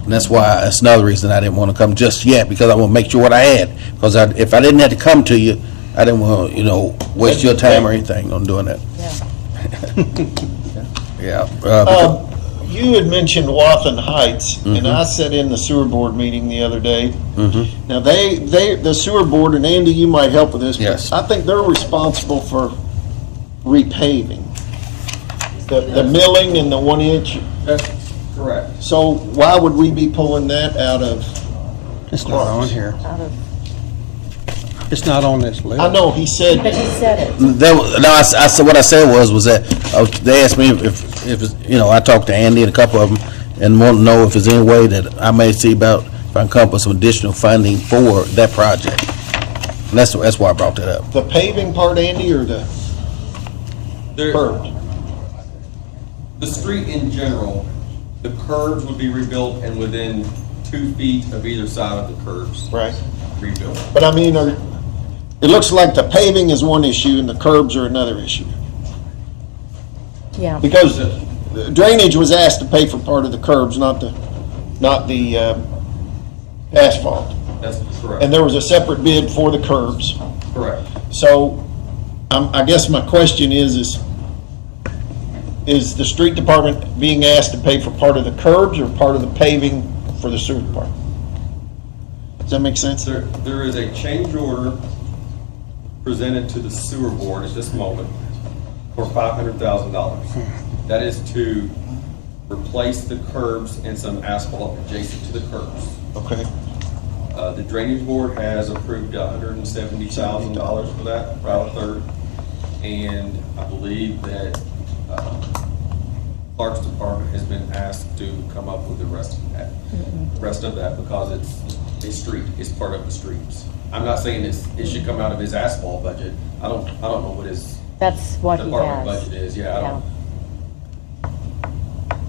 And that's why, that's another reason I didn't want to come just yet, because I want to make sure what I had. Because if I didn't have to come to you, I didn't want to, waste your time or anything on doing that. Yeah. Because- You had mentioned Wathen Heights, and I sat in the sewer board meeting the other day. Now, the sewer board, and Andy, you might help with this. but Yes. I think they're responsible for repaving. The milling and the 1 inch. That's correct. So why would we be pulling that out of? It's not on here. Out of- It's not on this list. I know, he said. But he said it. I said, what I said was that they asked me if it's, I talked to Andy and a couple of them, and want to know if there's any way that I may see about if I can come up with some additional funding for that project. And that's why I brought that up. The paving part, Andy, or the curb? The street in general, the curbs would be rebuilt and within 2 feet of either side of the curbs. Right. Rebuilt. But I mean, it looks like the paving is one issue and the curbs are another issue. Yeah. Because drainage was asked to pay for part of the curbs, not the asphalt. That's correct. And there was a separate bid for the curbs. Correct. So, I guess my question is the street department being asked to pay for part of the curbs or part of the paving for the sewer department? Does that make sense? There is a change order presented to the sewer board at this moment for $500,000. That is to replace the curbs and some asphalt adjacent to the curbs. Okay. The drainage board has approved $170,000 for that, Route 3rd. And I believe that Clark's department has been asked to come up with the rest of that. Rest of that, because it's a street, it's part of the streets. I'm not saying it should come out of his asphalt budget. I don't know what his That's what he department has. budget is. Yeah, I don't.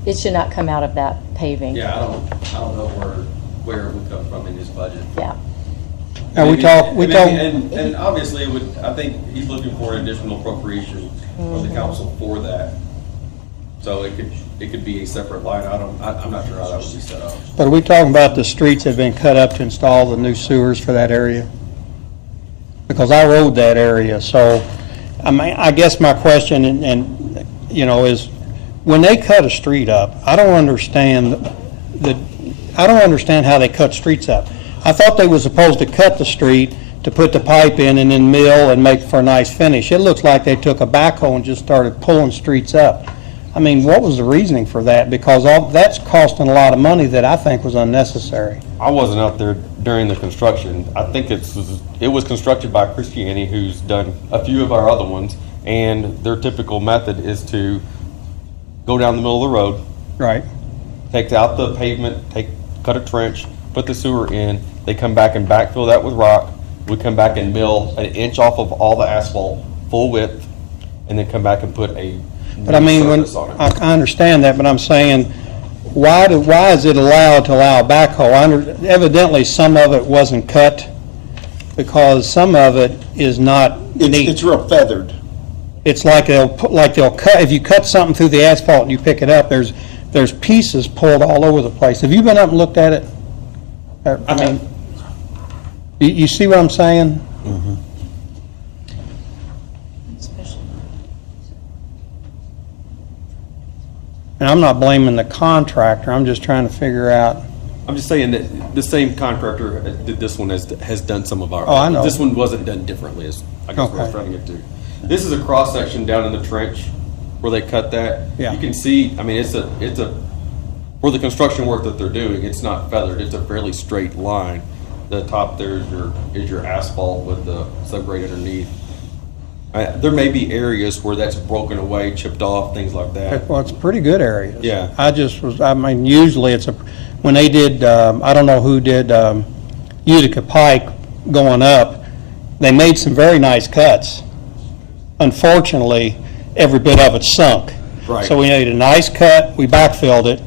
It should not come out of that paving. Yeah, I don't know where it would come from in his budget. Yeah. Now, we talk, And obviously, it would, I think he's looking for an additional appropriation from the council for that. So it could be a separate line item. I'm not sure how that would be set up. but are we talking about the streets that have been cut up to install the new sewers for that area? Because I rode that area, so I mean, I guess my question, is when they cut a street up, I don't understand how they cut streets up. I thought they were supposed to cut the street to put the pipe in and then mill and make for a nice finish. It looks like they took a backhoe and just started pulling streets up. I mean, what was the reasoning for that? Because that's costing a lot of money that I think was unnecessary. I wasn't out there during the construction. I think it was constructed by Christiani, who's done a few of our other ones, and their typical method is to go down the middle of the road. Right. Take out the pavement, cut a trench, put the sewer in. They come back and backfill that with rock. We come back and mill an inch off of all the asphalt, full width, and then come back and put a But I mean, when, surface on it. I understand that, but I'm saying, why is it allowed to allow a backhoe? Evidently, some of it wasn't cut, because some of it is not neat. It's real feathered. It's like they'll cut, if you cut something through the asphalt and you pick it up, there's pieces pulled all over the place. Have you been up and looked at it? I mean, you see what I'm saying? Mm-hmm. And I'm not blaming the contractor, I'm just trying to figure out. I'm just saying that the same contractor that did this one has done some of our. Oh, I know. This one wasn't done differently, is I guess what I was trying to get to. This is a cross section down in the trench where they cut that. Yeah. You can see, I mean, it's a for the construction work that they're doing, it's not feathered. It's a fairly straight line. The top there is your asphalt with the subgrade underneath. There may be areas where that's broken away, chipped off, things like that. Well, it's a pretty good area. Yeah. I mean, usually when they did, I don't know who did Utica Pike going up, they made some very nice cuts. Unfortunately, every bit of it sunk. Right. So we made a nice cut, we backfilled it,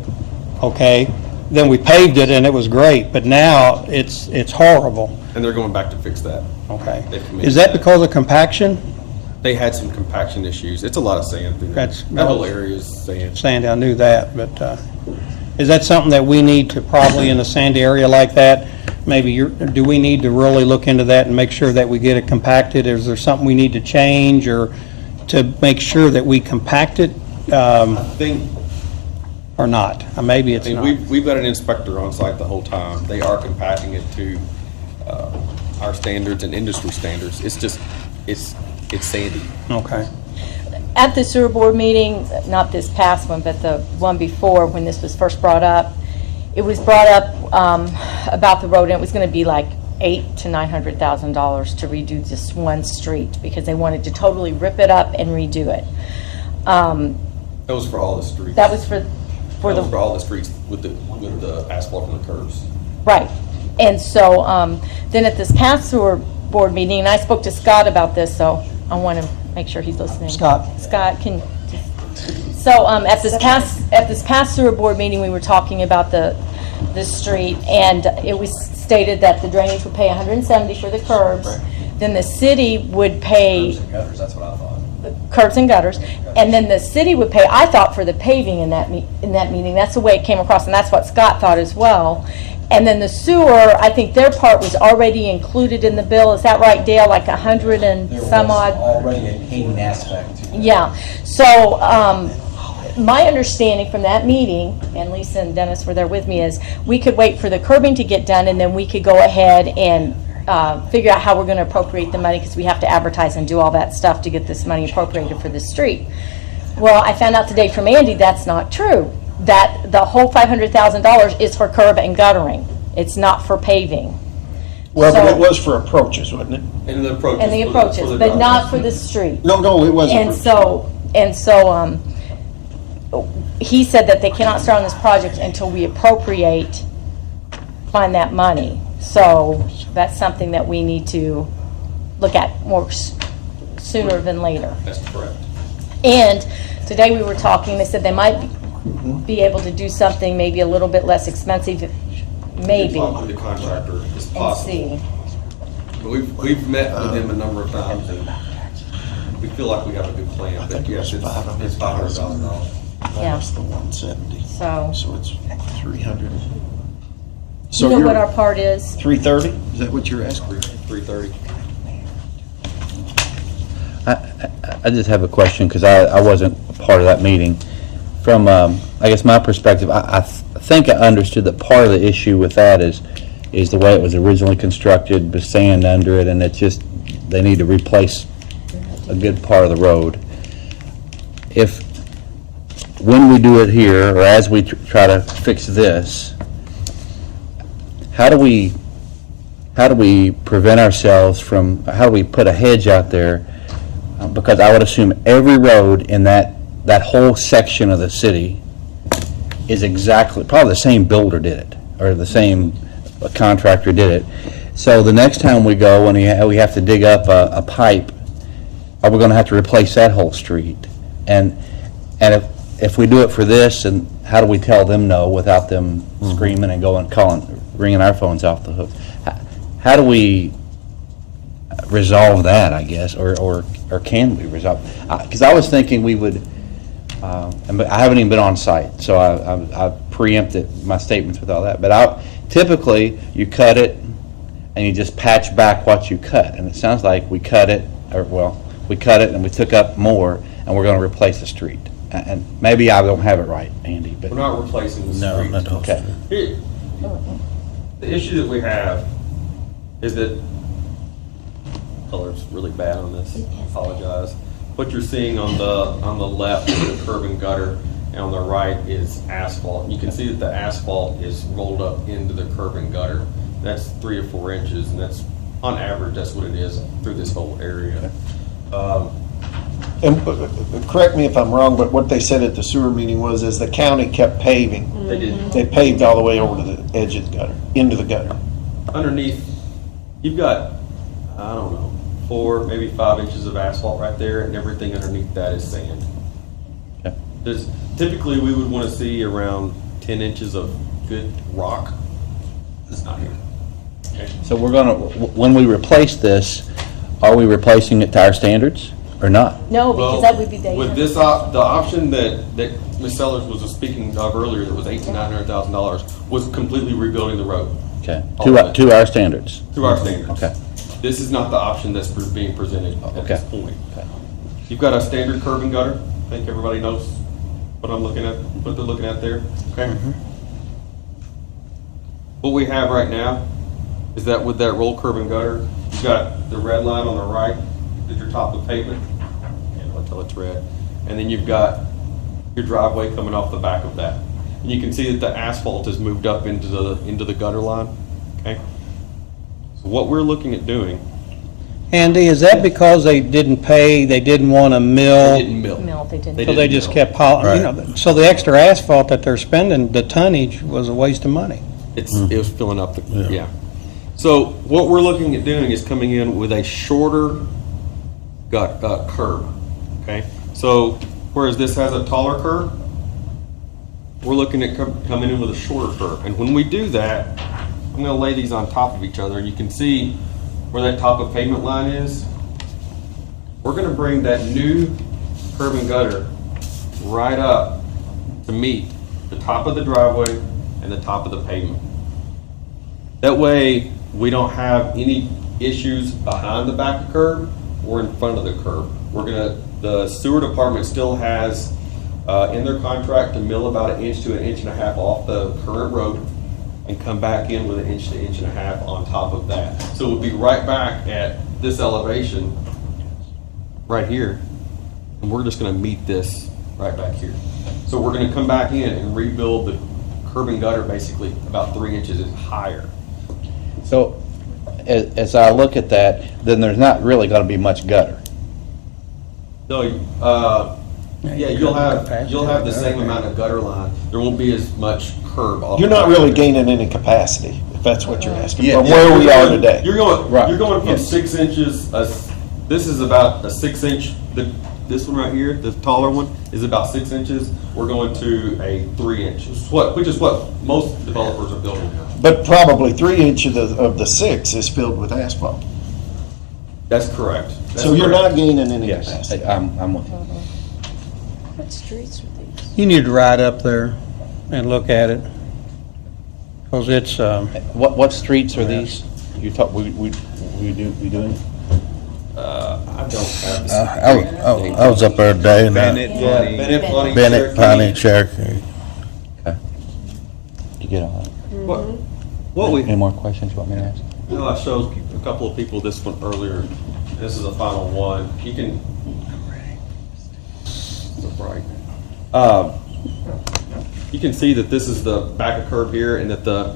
okay? Then we paved it and it was great, but now it's horrible. And they're going back to fix that. Okay. They've committed Is that to because of compaction? They had some compaction issues. It's a lot of sand through there. That whole area is sand. Sandy, I knew that, but is that something that we need to probably in a sandy area like that? Maybe do we need to really look into that and make sure that we get it compacted? Is there something we need to change or to make sure that we compact it? I think. Or not? Maybe it's not. We've got an inspector on site the whole time. They are compacting it to our standards and industry standards. It's just, it's sandy. Okay. At the sewer board meeting, not this past one, but the one before, when this was first brought up, it was brought up about the road, and it was going to be like $800,000 to $900,000 to redo this one street because they wanted to totally rip it up and redo it. That was for all the streets. That was for all the streets with the asphalt from the curves. Right. And so then at this past sewer board meeting, and I spoke to Scott about this, so I want to make sure he's listening. Scott, can. So at this past sewer board meeting, we were talking about the street, and it was stated that the drainage would pay $170 for the curbs. Right. Then the city would pay. Curbs and gutters, that's what I thought. Curbs and gutters, and then the city would pay, I thought, for the paving in that meeting. That's the way it came across, and that's what Scott thought as well. And then the sewer, I think their part was already included in the bill. Is that right, Dale? Like 100 and some odd? There was already a paving aspect to it. Yeah. So my understanding from that meeting, and Lisa and Dennis were there with me, is we could wait for the curbing to get done, and then we could go ahead and figure out how we're going to appropriate the money, because we have to advertise and do all that stuff to get this money appropriated for the street. Well, I found out today from Andy that's not true. That the whole $500,000 is for curb and guttering. It's not for paving. Well, So- but it was for approaches, wasn't it? And the approaches. And the approaches, but not for the street. No, it wasn't. And so he said that they cannot start on this project until we find that money. So that's something that we need to look at more sooner than later. That's correct. And today we were talking, they said they might be able to do something maybe a little bit less expensive, maybe. Talk with the contractor, it's And possible. see. But we've met with them a number of times, and we feel like we have a good plan, but yes, it's $500,000. Yeah. That's the 170. So it's 300. you know what our part is? 330? Is that what you're asking? 330. I just have a question, because I wasn't a part of that meeting. From, I guess, my perspective, I think I understood that part of the issue with that is the way it was originally constructed, with sand under it, and it's just, they need to replace a good part of the road. When we do it here, or as we try to fix this, how do we prevent ourselves from, how do we put a hedge out there? Because I would assume every road in that whole section of the city is exactly, probably the same builder did it, or the same contractor did it. So the next time we go and we have to dig up a pipe, are we going to have to replace that whole street? And if we do it for this, and how do we tell them no without them screaming and ringing our phones off the hook? How do we resolve that, I guess, or can we resolve? Because I was thinking we would, I haven't even been on site, so I preempted my statements with all that. But typically, you cut it, and you just patch back what you cut. And it sounds like we cut it, we cut it and we took up more, and we're going to replace the street. And maybe I don't have it right, Andy, but. We're not replacing the street. No, okay. The issue that we have is that, color's really bad on this, I apologize. What you're seeing on the left is the curb and gutter, and on the right is asphalt. You can see that the asphalt is rolled up into the curb and gutter. That's 3 or 4 inches, and that's, on average, that's what it is through this whole area. And correct me if I'm wrong, but what they said at the sewer meeting was, as the county kept paving, They did. they paved all the way over to the edge of the gutter, into the gutter. Underneath, you've got, I don't know, 4, maybe 5 inches of asphalt right there, and everything underneath that is sand. Typically, we would want to see around 10 inches of good rock. It's not here. Okay. So when we replace this, are we replacing it to our standards or not? No, because that would be dangerous. With this, the option that Ms. Sellers was speaking of earlier, that was $800,000-$900,000, was completely rebuilding the road. Okay, to our standards. To our standards. Okay. This is not the option that's being presented at this point. Okay. You've got a standard curb and gutter. I think everybody knows what I'm looking at, what they're looking at there. Okay. What we have right now is that with that roll curb and gutter, you've got the red line on the right at your top of the pavement. Can't tell it's red. And then you've got your driveway coming off the back of that. And you can see that the asphalt has moved up into the gutter line. Okay. So what we're looking at doing. Andy, is that because they didn't pay, they didn't want to mill? They didn't mill. So they just kept piling, so the extra asphalt that they're spending, the tonnage was a waste of money. It was filling up yeah. So what we're looking at doing is coming in with a shorter curb, okay? So whereas this has a taller curb, we're looking at coming in with a shorter curb. And when we do that, I'm gonna lay these on top of each other, and you can see where that top of pavement line is. We're gonna bring that new curb and gutter right up to meet the top of the driveway and the top of the pavement. That way, we don't have any issues behind the back of the curb or in front of the curb. The sewer department still has in their contract to mill about 1 inch to 1.5 inches off the current road and come back in with 1 inch to 1.5 inches on top of that. So it would be right back at this elevation right here, and we're just gonna meet this right back here. So we're gonna come back in and rebuild the curb and gutter basically about 3 inches higher. So as I look at that, then there's not really going to be much gutter. No, you'll have the same amount of gutter line. There won't be as much curb. You're not really gaining any capacity, if that's what you're asking, Yeah, from yeah, where we are today. You're going from 6 inches. This is about a 6 inch. This one right here, the taller one, is about 6 inches. We're going to a 3 inch, which is what most developers are building now. But probably 3 inches of the 6 is filled with asphalt. That's correct. So you're not gaining any capacity. I'm with you. What streets are these? You need to ride up there and look at it, because it's, What streets are these? You talk, we doing? I don't have the. I was up there today, and Bennett, Pawnee. Bennett, Cherokee. Pawnee, Cherokee. Did you get all that? What we, Any more questions you want me to ask? no, I showed a couple of people this one earlier. This is the final one. You can. So bright. You can see that this is the back of curb here and that the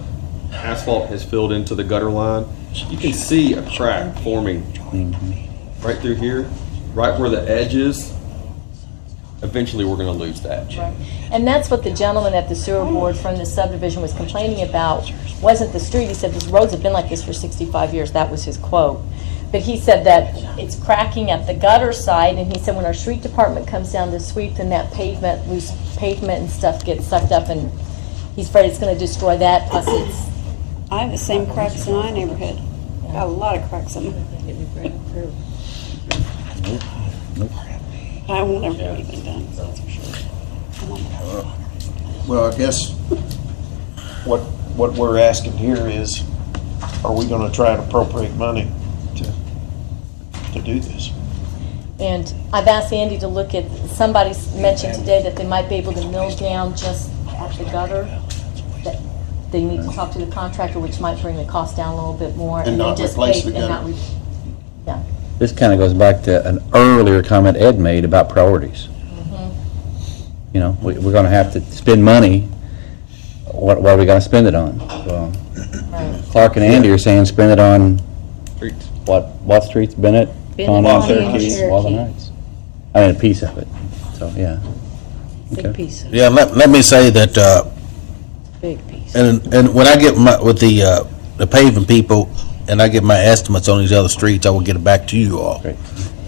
asphalt has filled into the gutter line. You can see a crack forming right through here, right where the edge is. Eventually, we're going to lose that. And that's what the gentleman at the sewer board from the subdivision was complaining about, wasn't the street. He said, these roads have been like this for 65 years. That was his quote. But he said that it's cracking at the gutter side, and he said when our street department comes down to sweep, then that pavement, loose pavement and stuff gets sucked up, and he's afraid it's going to destroy that. Plus, it's I have the same cracks in my neighborhood. Got a lot of cracks in them. I will never get anything done, that's for sure. Well, I guess what we're asking here is, are we gonna try and appropriate money to do this? And I've asked Andy to look at, somebody mentioned today that they might be able to mill down just at the gutter. That they need to talk to the contractor, which might bring the cost down a little bit more. And then not just replace pave the and gutter. not yeah. This kind of goes back to an earlier comment Ed made about priorities. You know, we're going to have to spend money. What are we going to spend it on? Well, Clark and Andy are saying spend it on Streets. what streets? Bennett, Pawnee, Cherokee, Walden Heights. I mean, a piece of it. So yeah. Big Okay. piece, Yeah, let me say that, big piece. and when I get with the paving people, and I get my estimates on these other streets, I will get it back to you all. Great.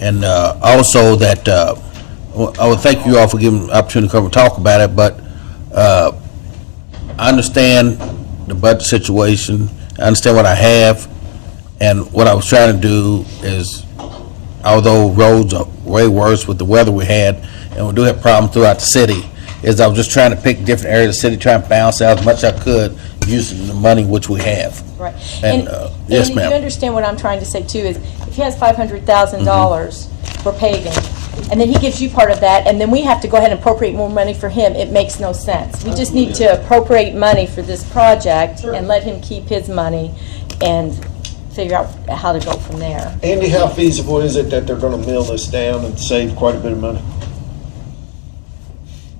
And also that, I would thank you all for giving me the opportunity to come and talk about it, but I understand the budget situation, I understand what I have, and what I was trying to do is, although roads are way worse with the weather we had, and we do have problems throughout the city, is I was just trying to pick different areas of the city, try and balance out as much as I could using the money which we have. Right. And, yes, and ma'am. you understand what I'm trying to say too is, if he has $500,000 for paving, and then he gives you part of that, and then we have to go ahead and appropriate more money for him, it makes no sense. We just need to appropriate money for this project and let him keep his money and figure out how to go from there. Andy, how feasible is it that they're gonna mill this down and save quite a bit of money?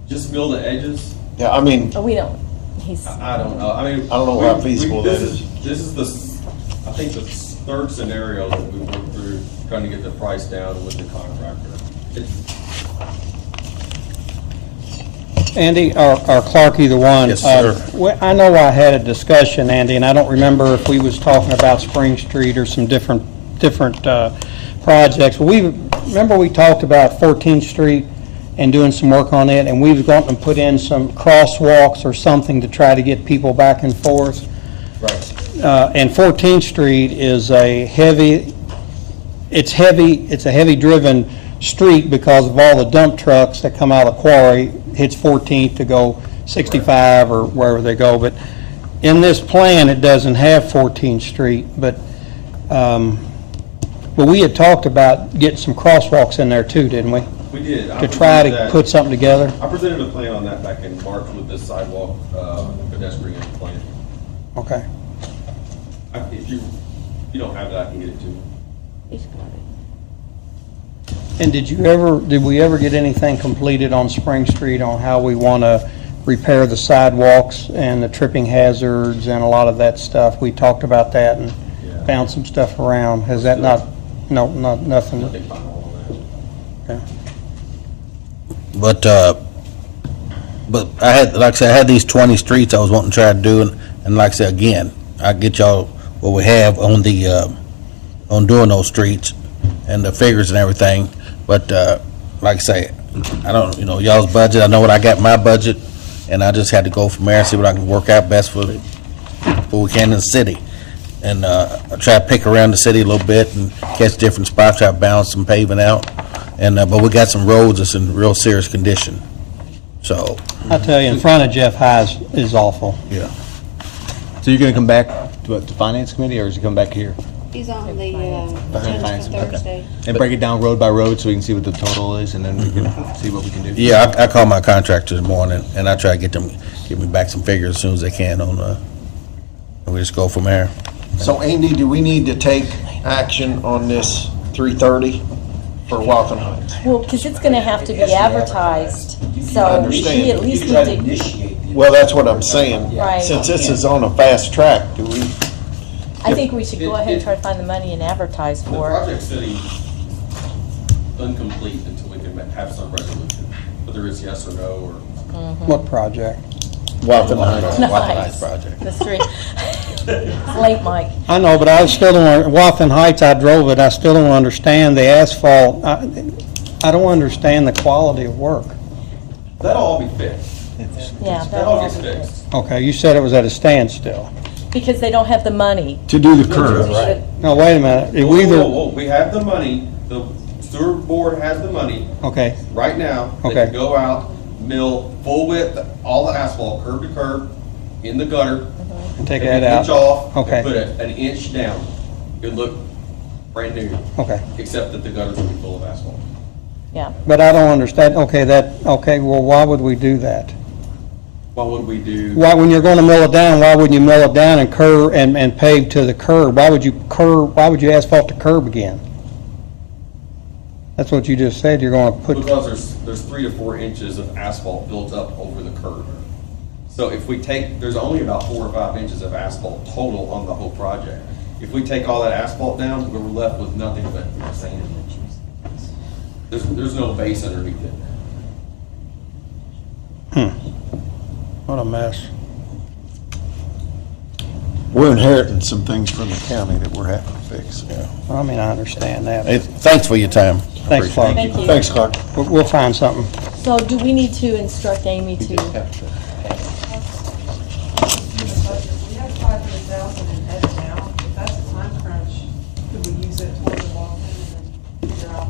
Just mill the edges. Yeah, I mean, Oh, we don't, he's, I don't know. I mean, I don't know how feasible that is. This is I think the third scenario that we worked through, trying to get the price down with the contractor. Andy, or Clark, either one. Yes, sir. I know I had a discussion, Andy, and I don't remember if we was talking about Spring Street or some different projects. Remember we talked about 14th Street and doing some work on it, and we was going to put in some crosswalks or something to try to get people back and forth. Right. And 14th Street is a it's a heavy-driven street because of all the dump trucks that come out of the quarry, hits 14th to go 65 or wherever they go. But in this plan, it doesn't have 14th Street, but we had talked about getting some crosswalks in there too, didn't we? We did. To try to put something together? I presented a plan on that back in March with this sidewalk pedestrian plan. Okay. If you don't have that, I can get it to you. And did we ever get anything completed on Spring Street on how we want to repair the sidewalks and the tripping hazards and a lot of that stuff? We talked about that and found some stuff around. Has that not, no, nothing? Nothing final on that. Okay. But I had, like I said, I had these 20 streets I was wanting to try to do, and like I said, again, I get y'all what we have on the, on doing those streets and the figures and everything, but, like I say, I don't, y'all's budget, I know what I got in my budget, and I just had to go from there and see what I can work out best for what we can in the city. And, I try to pick around the city a little bit and catch different spots, try to balance some paving out. And, but we got some roads that's in real serious condition, so. I tell you, in front of Jeff High's is awful. Yeah. So you're going to come back to the Finance Committee, or is he come back here? He's on the Finance, agenda for okay. Thursday. And break it down road by road so we can see what the total is, and then we can see what we can do. Yeah, I called my contractor this morning, and I try to get me back some figures as soon as they can on, and we just go from there. So Andy, do we need to take action on this 330 for Waltham Heights? Well, because it's going to have to be advertised, so we understand. at least You try to need to. initiate the. Well, that's what I'm saying. Right. Since this is on a fast track, do we? I think we should go ahead and try to find the money and advertise The for it. project's sitting incomplete until we can have some resolution, whether it's yes or no, or What project? Waltham Heights. Nice. Project. The street. It's late, Mike. I know, but I still don't, Waltham Heights, I drove it, I still don't understand the asphalt. I don't understand the quality of work. that'll all be fixed. Yeah, That that'll all all gets be fixed. fixed. Okay, you said it was at a standstill. Because they don't have the money. To do the curve. No, wait a minute, if we Whoa, whoa, either, whoa, we have the money, the sewer board has the money okay, right now. They Okay. can go out, mill full width, all the asphalt, curb to curb, in the gutter. and take Take that an out. inch off. Okay. And put an inch down. It'd look brand new, Okay, except that the gutters will be full of asphalt. Yeah. but I don't understand, okay, well, why would we do that? What would we do? Why, when you're gonna mill it down, why wouldn't you mill it down and curb, and pave to the curb? Why would you asphalt the curb again? That's what you just said, you're gonna put, Because there's 3 to 4 inches of asphalt built up over the curb. So if we take, there's only about 4 or 5 inches of asphalt total on the whole project. If we take all that asphalt down, we're left with nothing but sand. There's no base underneath it. what a mess. We're inheriting some things from the county that we're having to fix. I mean, I understand that. Hey, thanks for your time. Thanks, Clark. Thank you. Thanks, Clark. We'll find something. So do we need to instruct Amy to? We have 500,000 in ed now. If that's a time crunch, could we use it towards the Waltham and then figure out,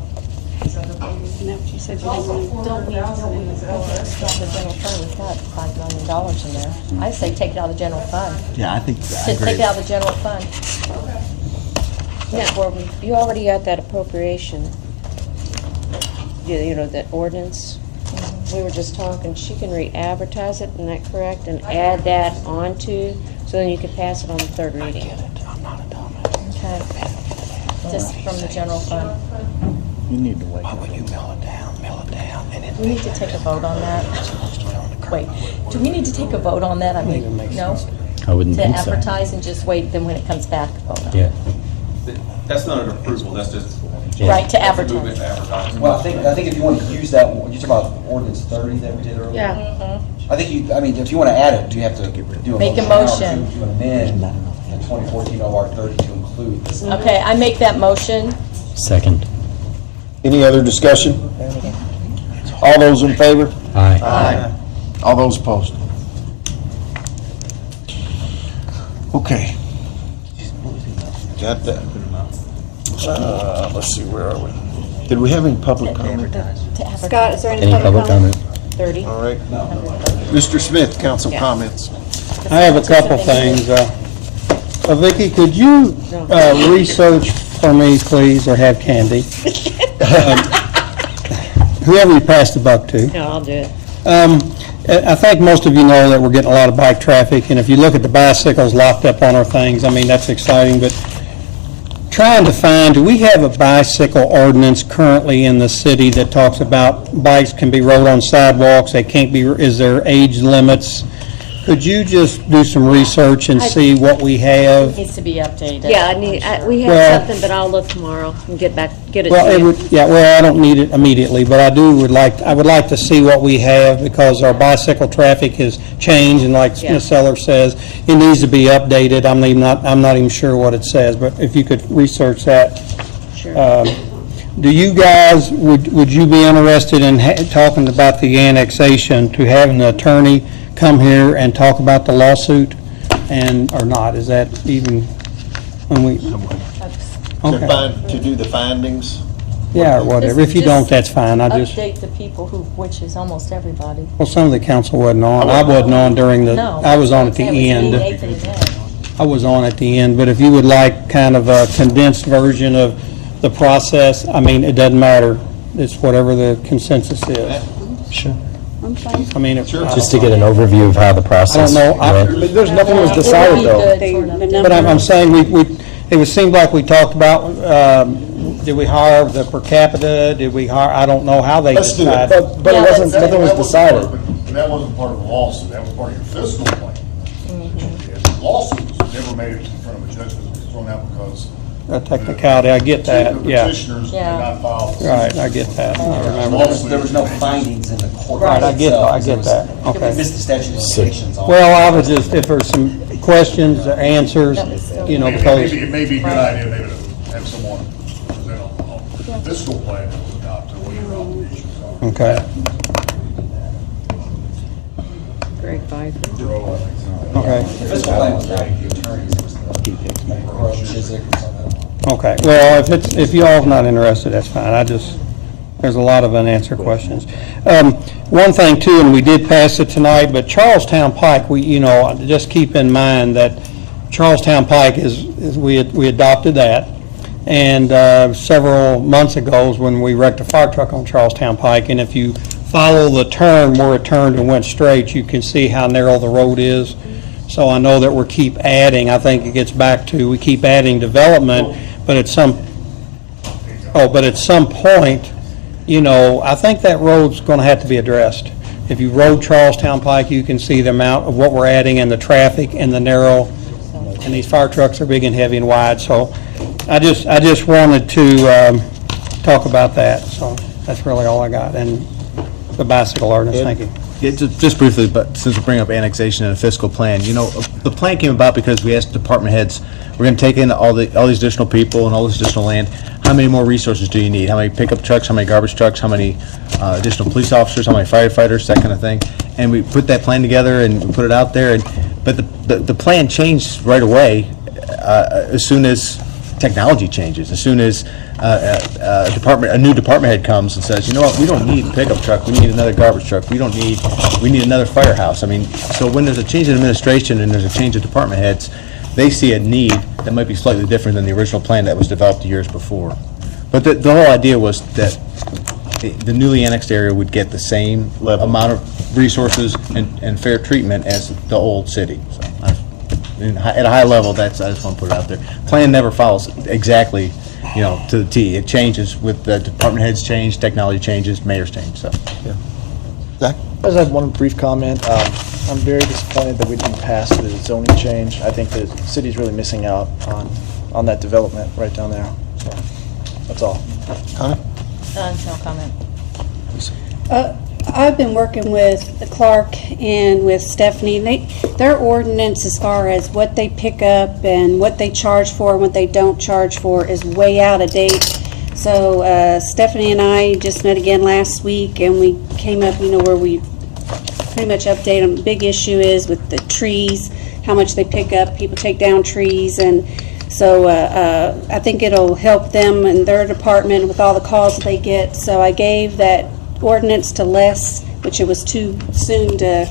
is that okay? Isn't that what you said It's you also didn't want? 400,000 in his LRF. Got the general fund, we've got $5 million in there. I say take it out of the general fund. Yeah, I think, I Just agree. take it out of the general fund. That's where you already got that appropriation. You know, that ordinance. We were just talking, she can re-advertise it, isn't that correct? And add that onto, so then you can pass it on the third reading. Okay. Just from the general fund. You need to wait. We need to take a vote on that. Wait, do we need to take a vote on that? I mean, no? I wouldn't To think so. advertise and just wait, then when it comes back, vote on it. Yeah. That's not an approval, that's just. Right, to that's a movement advertise. to advertise. Well, I think if you want to use that, you talking about ordinance 30 that we did earlier? Yeah. I think I mean, if you want to add it, you have to do a Make a motion now motion. to amend the 2014 OR 30 to include this. Okay, I make that motion. Second. Any other discussion? All those in favor? Aye. All those opposed? Okay. Got that. Let's see, where are we? Did we have any public comment? Scott, is there any Any public public comment? comment? 30. All right. Mr. Smith, council Yeah. comments. I have a couple things. Vicki, could you research for me, please, or have Candy? Whoever you pass the buck to. No, I'll do it. I think most of you know that we're getting a lot of bike traffic, and if you look at the bicycles locked up on our things, I mean, that's exciting, but trying to find, do we have a bicycle ordinance currently in the city that talks about bikes can be rode on sidewalks, they can't be, is there age limits? Could you just do some research and see what we have? Needs to be updated. Yeah, we Well- have something, but I'll look tomorrow and get it Well, to it you. would, yeah, well, I don't need it immediately, but I would like to see what we have, because our bicycle traffic has changed, and like Yeah. Ms. Seller says, it needs to be updated. I'm not even sure what it says, but if you could research that. Sure. Do you guys, would you be interested in talking about the annexation, to have an attorney come here and talk about the lawsuit, or not? Is that even, when we, okay. To do the findings? Yeah, or whatever. If you don't, that's fine. I just, Update the people who, which is almost everybody. well, some of the council wasn't on. I wasn't on during the, No. I was on at the It was me, end. Nathan, and Ed. I was on at the end, but if you would like kind of a condensed version of the process, I mean, it doesn't matter. It's whatever the consensus is. Sure. I'm fine. I mean, Just to get an overview of how the process I don't know. went. But there's nothing was decided, though. But I'm saying, it seemed like we talked about, did we hire the per capita? Did we hire, I don't know how they decided. But it wasn't, nothing was decided. But that wasn't part of the lawsuit, that was part of your fiscal plan. The lawsuit was never made it in front of a judge, because it was thrown out because A technicality, I get that, the yeah. petitioners did not file. Right, I get that, I remember. There was no findings in the court. Right, I get itself. that, We okay. missed the statute of limitations on. Well, I was just, if there's some questions or answers, you know, because, It may be a good idea maybe to have someone present on the fiscal plan that was adopted, what your obligations are. okay, Greg Pfeiffer. okay. The fiscal plan was not the attorneys, it was the Chiswick or something. Okay, well, if you all's not interested, that's fine, there's a lot of unanswered questions. One thing too, and we did pass it tonight, but Charlestown Pike, just keep in mind that Charlestown Pike we adopted that, and several months ago is when we wrecked a fire truck on Charlestown Pike, and if you follow the turn where it turned and went straight, you can see how narrow the road is. So I know that we keep adding, I think it gets back to, we keep adding development, but at some point, I think that road's going to have to be addressed. If you rode Charlestown Pike, you can see the amount of what we're adding and the traffic and the narrow, and these fire trucks are big and heavy and wide. So I just wanted to talk about that. So that's really all I got. And the bicycle ordinance, thank you. Yeah, just briefly, but since we bring up annexation and a fiscal plan, the plan came about because we asked department heads, we're going to take in all these additional people and all this additional land. How many more resources do you need? How many pickup trucks? How many garbage trucks? How many additional police officers? How many firefighters? That kind of thing. And we put that plan together and we put it out there. But the plan changed right away as soon as technology changes. As soon as a new department head comes and says, you know what, we don't need a pickup truck, we need another garbage truck, we need another firehouse. I mean, so when there's a change in administration and there's a change of department heads, they see a need that might be slightly different than the original plan that was developed years before. But the whole idea was that the newly annexed area would get the same amount of resources and fair treatment as the old city. So, at a high level, I just want to put it out there. Plan never follows exactly, to the T. It changes with the department heads change, technology changes, mayors change, so. Yeah. Zach? I just have one brief comment. I'm very disappointed that we didn't pass the zoning change. I think the city's really missing out on that development right down there. So, that's all. No comment. I've been working with Clark and with Stephanie. Their ordinance as far as what they pick up and what they charge for and what they don't charge for is way out of date. So Stephanie and I just met again last week, and we came up, where we pretty much update them. The big issue is with the trees, how much they pick up. People take down trees, and so I think it'll help them in their department with all the calls that they get. So I gave that ordinance to Les, which it was too soon to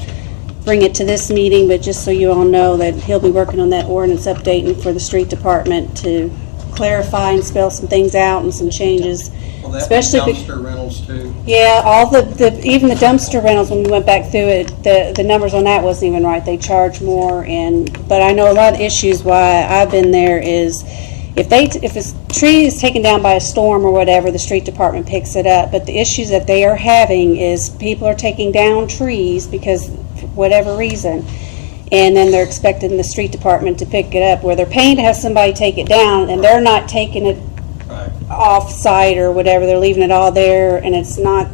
bring it to this meeting, but just so you all know that he'll be working on that ordinance updating for the street department to clarify and spell some things out and some changes. Well, that especially dumpster rentals too. Yeah, all even the dumpster rentals, when we went back through it, the numbers on that wasn't even right. They charge more, but I know a lot of issues why I've been there is if a tree is taken down by a storm or whatever, the street department picks it up. But the issues that they are having is people are taking down trees because for whatever reason, and then they're expecting the street department to pick it up, where they're paying to have somebody take it down, and they're not taking it off site or whatever. They're leaving it all there, and it's not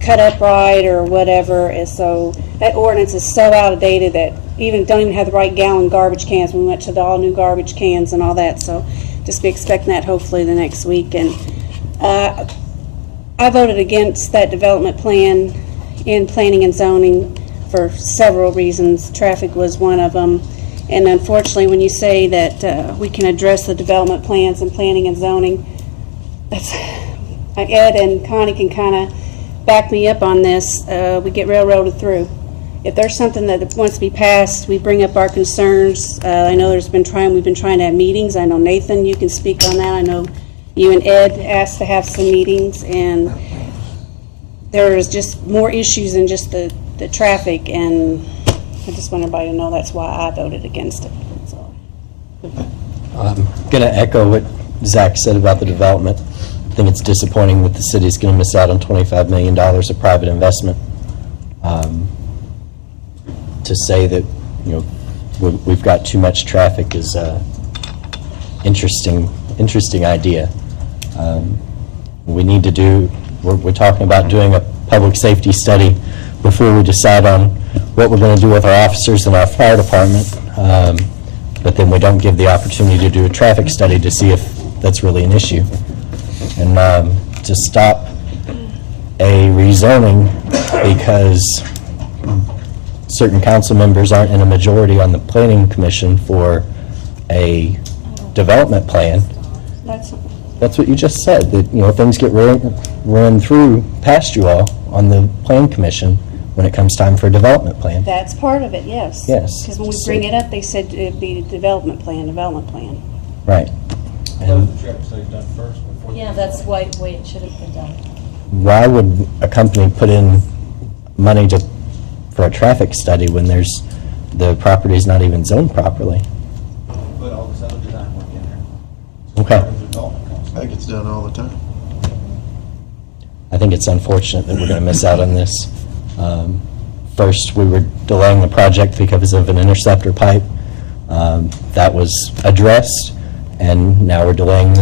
cut up right or whatever. And so that ordinance is so outdated that don't even have the right gallon garbage cans. We went to the all new garbage cans and all that. So just be expecting that hopefully the next week. And I voted against that development plan in planning and zoning for several reasons. Traffic was one of them. And unfortunately, when you say that we can address the development plans in planning and zoning, Ed and Connie can kind of back me up on this. We get railroaded through. if there's something that wants to be passed, we bring up our concerns. I know we've been trying to have meetings. I know, Nathan, you can speak on that. I know you and Ed asked to have some meetings, and there's just more issues than just the traffic, and I just want everybody to know that's why I voted against it. That's all. I'm going to echo what Zach said about the development. I think it's disappointing that the city's going to miss out on $25 million of private investment. To say that, we've got too much traffic is a interesting idea. We need to do, we're talking about doing a public safety study before we decide on what we're going to do with our officers and our fire department. But then we don't give the opportunity to do a traffic study to see if that's really an issue. And to stop a rezoning because certain council members aren't in a majority on the planning commission for a development plan. That's what you just said, that, things get run through past you all on the plan commission when it comes time for a development plan. That's part of it, yes. Yes. Because when we bring it up, they said it'd be development plan. Right. And Yeah, that's the way it should have been done. why would a company put in money for a traffic study when the property's not even zoned properly? Put all this other design work in there. Okay. I think it's done all the time. I think it's unfortunate that we're going to miss out on this. First, we were delaying the project because of an interceptor pipe. That was addressed, and now we're delaying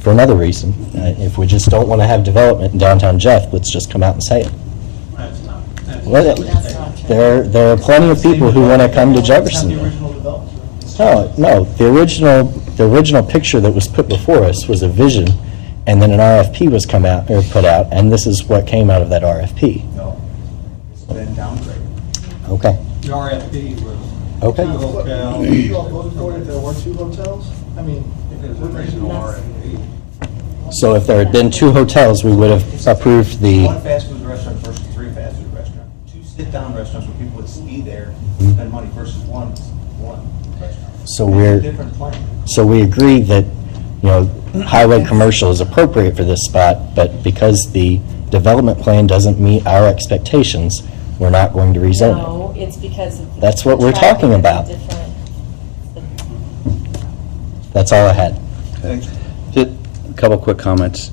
for another reason. If we just don't want to have development in downtown Jeff, let's just come out and say it. Well, there are plenty of people who want to come to Jefferson. No, the original picture that was put before us was a vision, and then an RFP was put out, and this is what came out of that RFP. No, it's been downgraded. Okay. The RFP was Okay. 2 hotels. You all voted for it if there were 2 hotels? I mean, If it was original RFP. So if there had been 2 hotels, we would have approved the, 1 fast food restaurant versus 3 fast food restaurants. 2 sit-down restaurants where people would be there and spend money versus one restaurant. so It's a we're, different plan. so we agree that, highway commercial is appropriate for this spot, but because the development plan doesn't meet our expectations, we're not going to rezone it. No, it's because of. That's what we're talking about. That's all I had. Just a couple quick comments.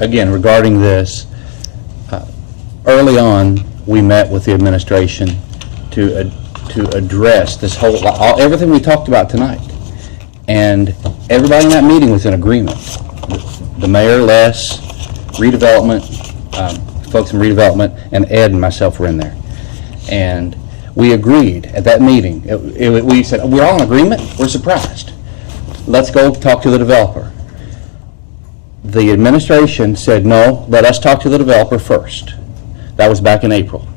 Again, regarding this, early on, we met with the administration to address this everything we talked about tonight. And everybody in that meeting was in agreement. The mayor, Les, redevelopment, folks in redevelopment, and Ed and myself were in there. And we agreed at that meeting. We said, we're all in agreement? We're surprised. Let's go talk to the developer. The administration said, no, let us talk to the developer first. That was back in April.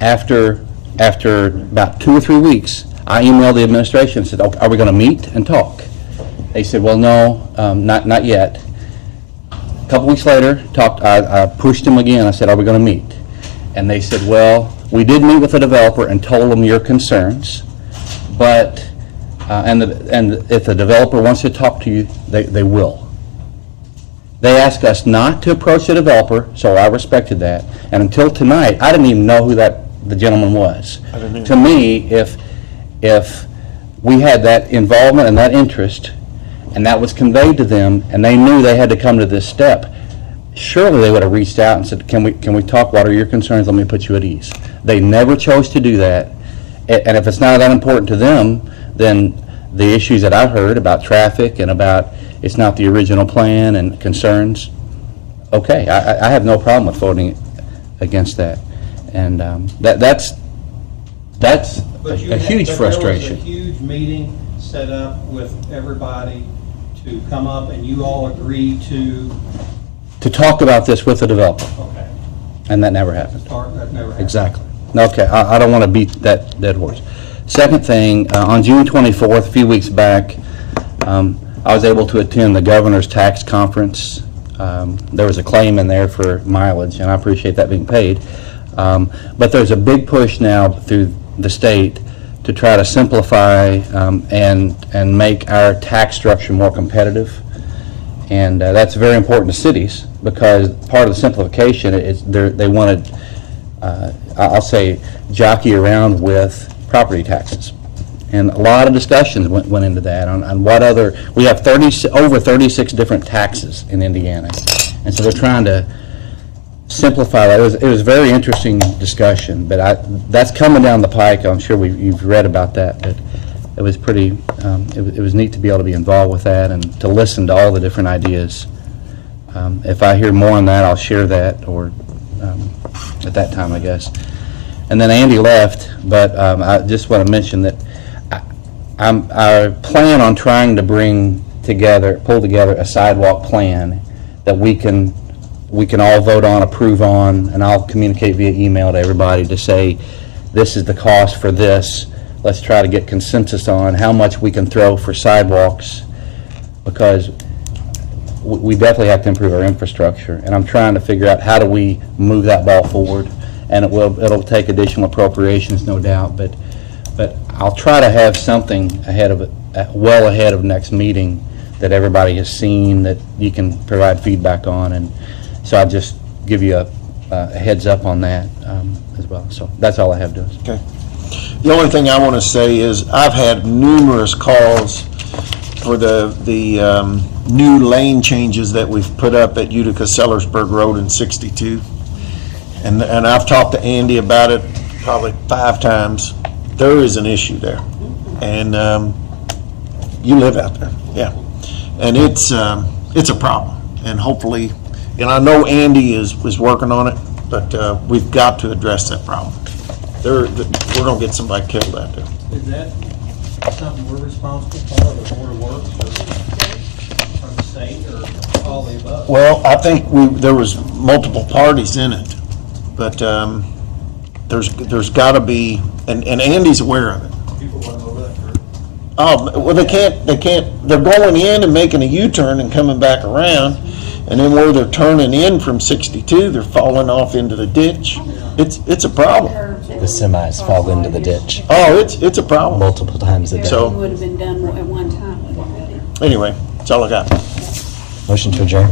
After about 2 or 3 weeks, I emailed the administration and said, are we going to meet and talk? They said, well, no, not yet. A couple weeks later, I pushed them again. I said, are we going to meet? And they said, well, we did meet with the developer and told them your concerns, but, and if the developer wants to talk to you, they will. They asked us not to approach the developer, so I respected that. And until tonight, I didn't even know who the gentleman was. To me, if we had that involvement and that interest, and that was conveyed to them, and they knew they had to come to this step, surely they would have reached out and said, can we talk? What are your concerns? Let me put you at ease. They never chose to do that. And if it's not that important to them, then the issues that I've heard about traffic and about it's not the original plan and concerns, okay, I have no problem with voting against that. And that's But you a huge but frustration. There was a huge meeting set up with everybody to come up, and you all agreed to talk about this with the developer. Okay. And that never happened. That never happened. Exactly. Okay, I don't want to beat that dead horse. Second thing, on June 24th, a few weeks back, I was able to attend the governor's tax conference. There was a claim in there for mileage, and I appreciate that being paid. But there's a big push now through the state to try to simplify and make our tax structure more competitive. And that's very important to cities, because part of the simplification is they wanted, I'll say, jockey around with property taxes. And a lot of discussions went into that on what other, we have over 36 different taxes in Indiana. And so they're trying to simplify that. It was a very interesting discussion, but that's coming down the pike. I'm sure you've read about that, but it was pretty, it was neat to be able to be involved with that and to listen to all the different ideas. If I hear more on that, I'll share that, or at that time, I guess. And then Andy left, but I just want to mention that I plan on trying to pull together a sidewalk plan that we can all vote on, approve on, and I'll communicate via email to everybody to say, this is the cost for this. Let's try to get consensus on how much we can throw for sidewalks, because we definitely have to improve our infrastructure, and I'm trying to figure out how do we move that ball forward. And it'll take additional appropriations, no doubt, but I'll try to have something well ahead of next meeting that everybody has seen, that you can provide feedback on, and so I'll just give you a heads up on that as well. So that's all I have to do. Okay. The only thing I want to say is I've had numerous calls for the new lane changes that we've put up at Utica-Sellersburg Road and 62. And I've talked to Andy about it probably 5 times. There is an issue there. And you live out there, yeah. And it's a problem. And hopefully, and I know Andy is working on it, but we've got to address that problem. We're going to get somebody killed out there. Is that something we're responsible for, the Board of Works, or from the state, or all the above? Well, I think there was multiple parties in it, but there's got to be, and Andy's aware of it. People run over that curve. Oh, well, they can't, they're going in and making a U-turn and coming back around, and then where they're turning in from 62, they're falling off into the ditch. It's a problem. The semis fall into the ditch. Oh, it's a problem. Multiple times a day. So, Would have been done at one time. anyway, that's all I got. Motion to adjourn.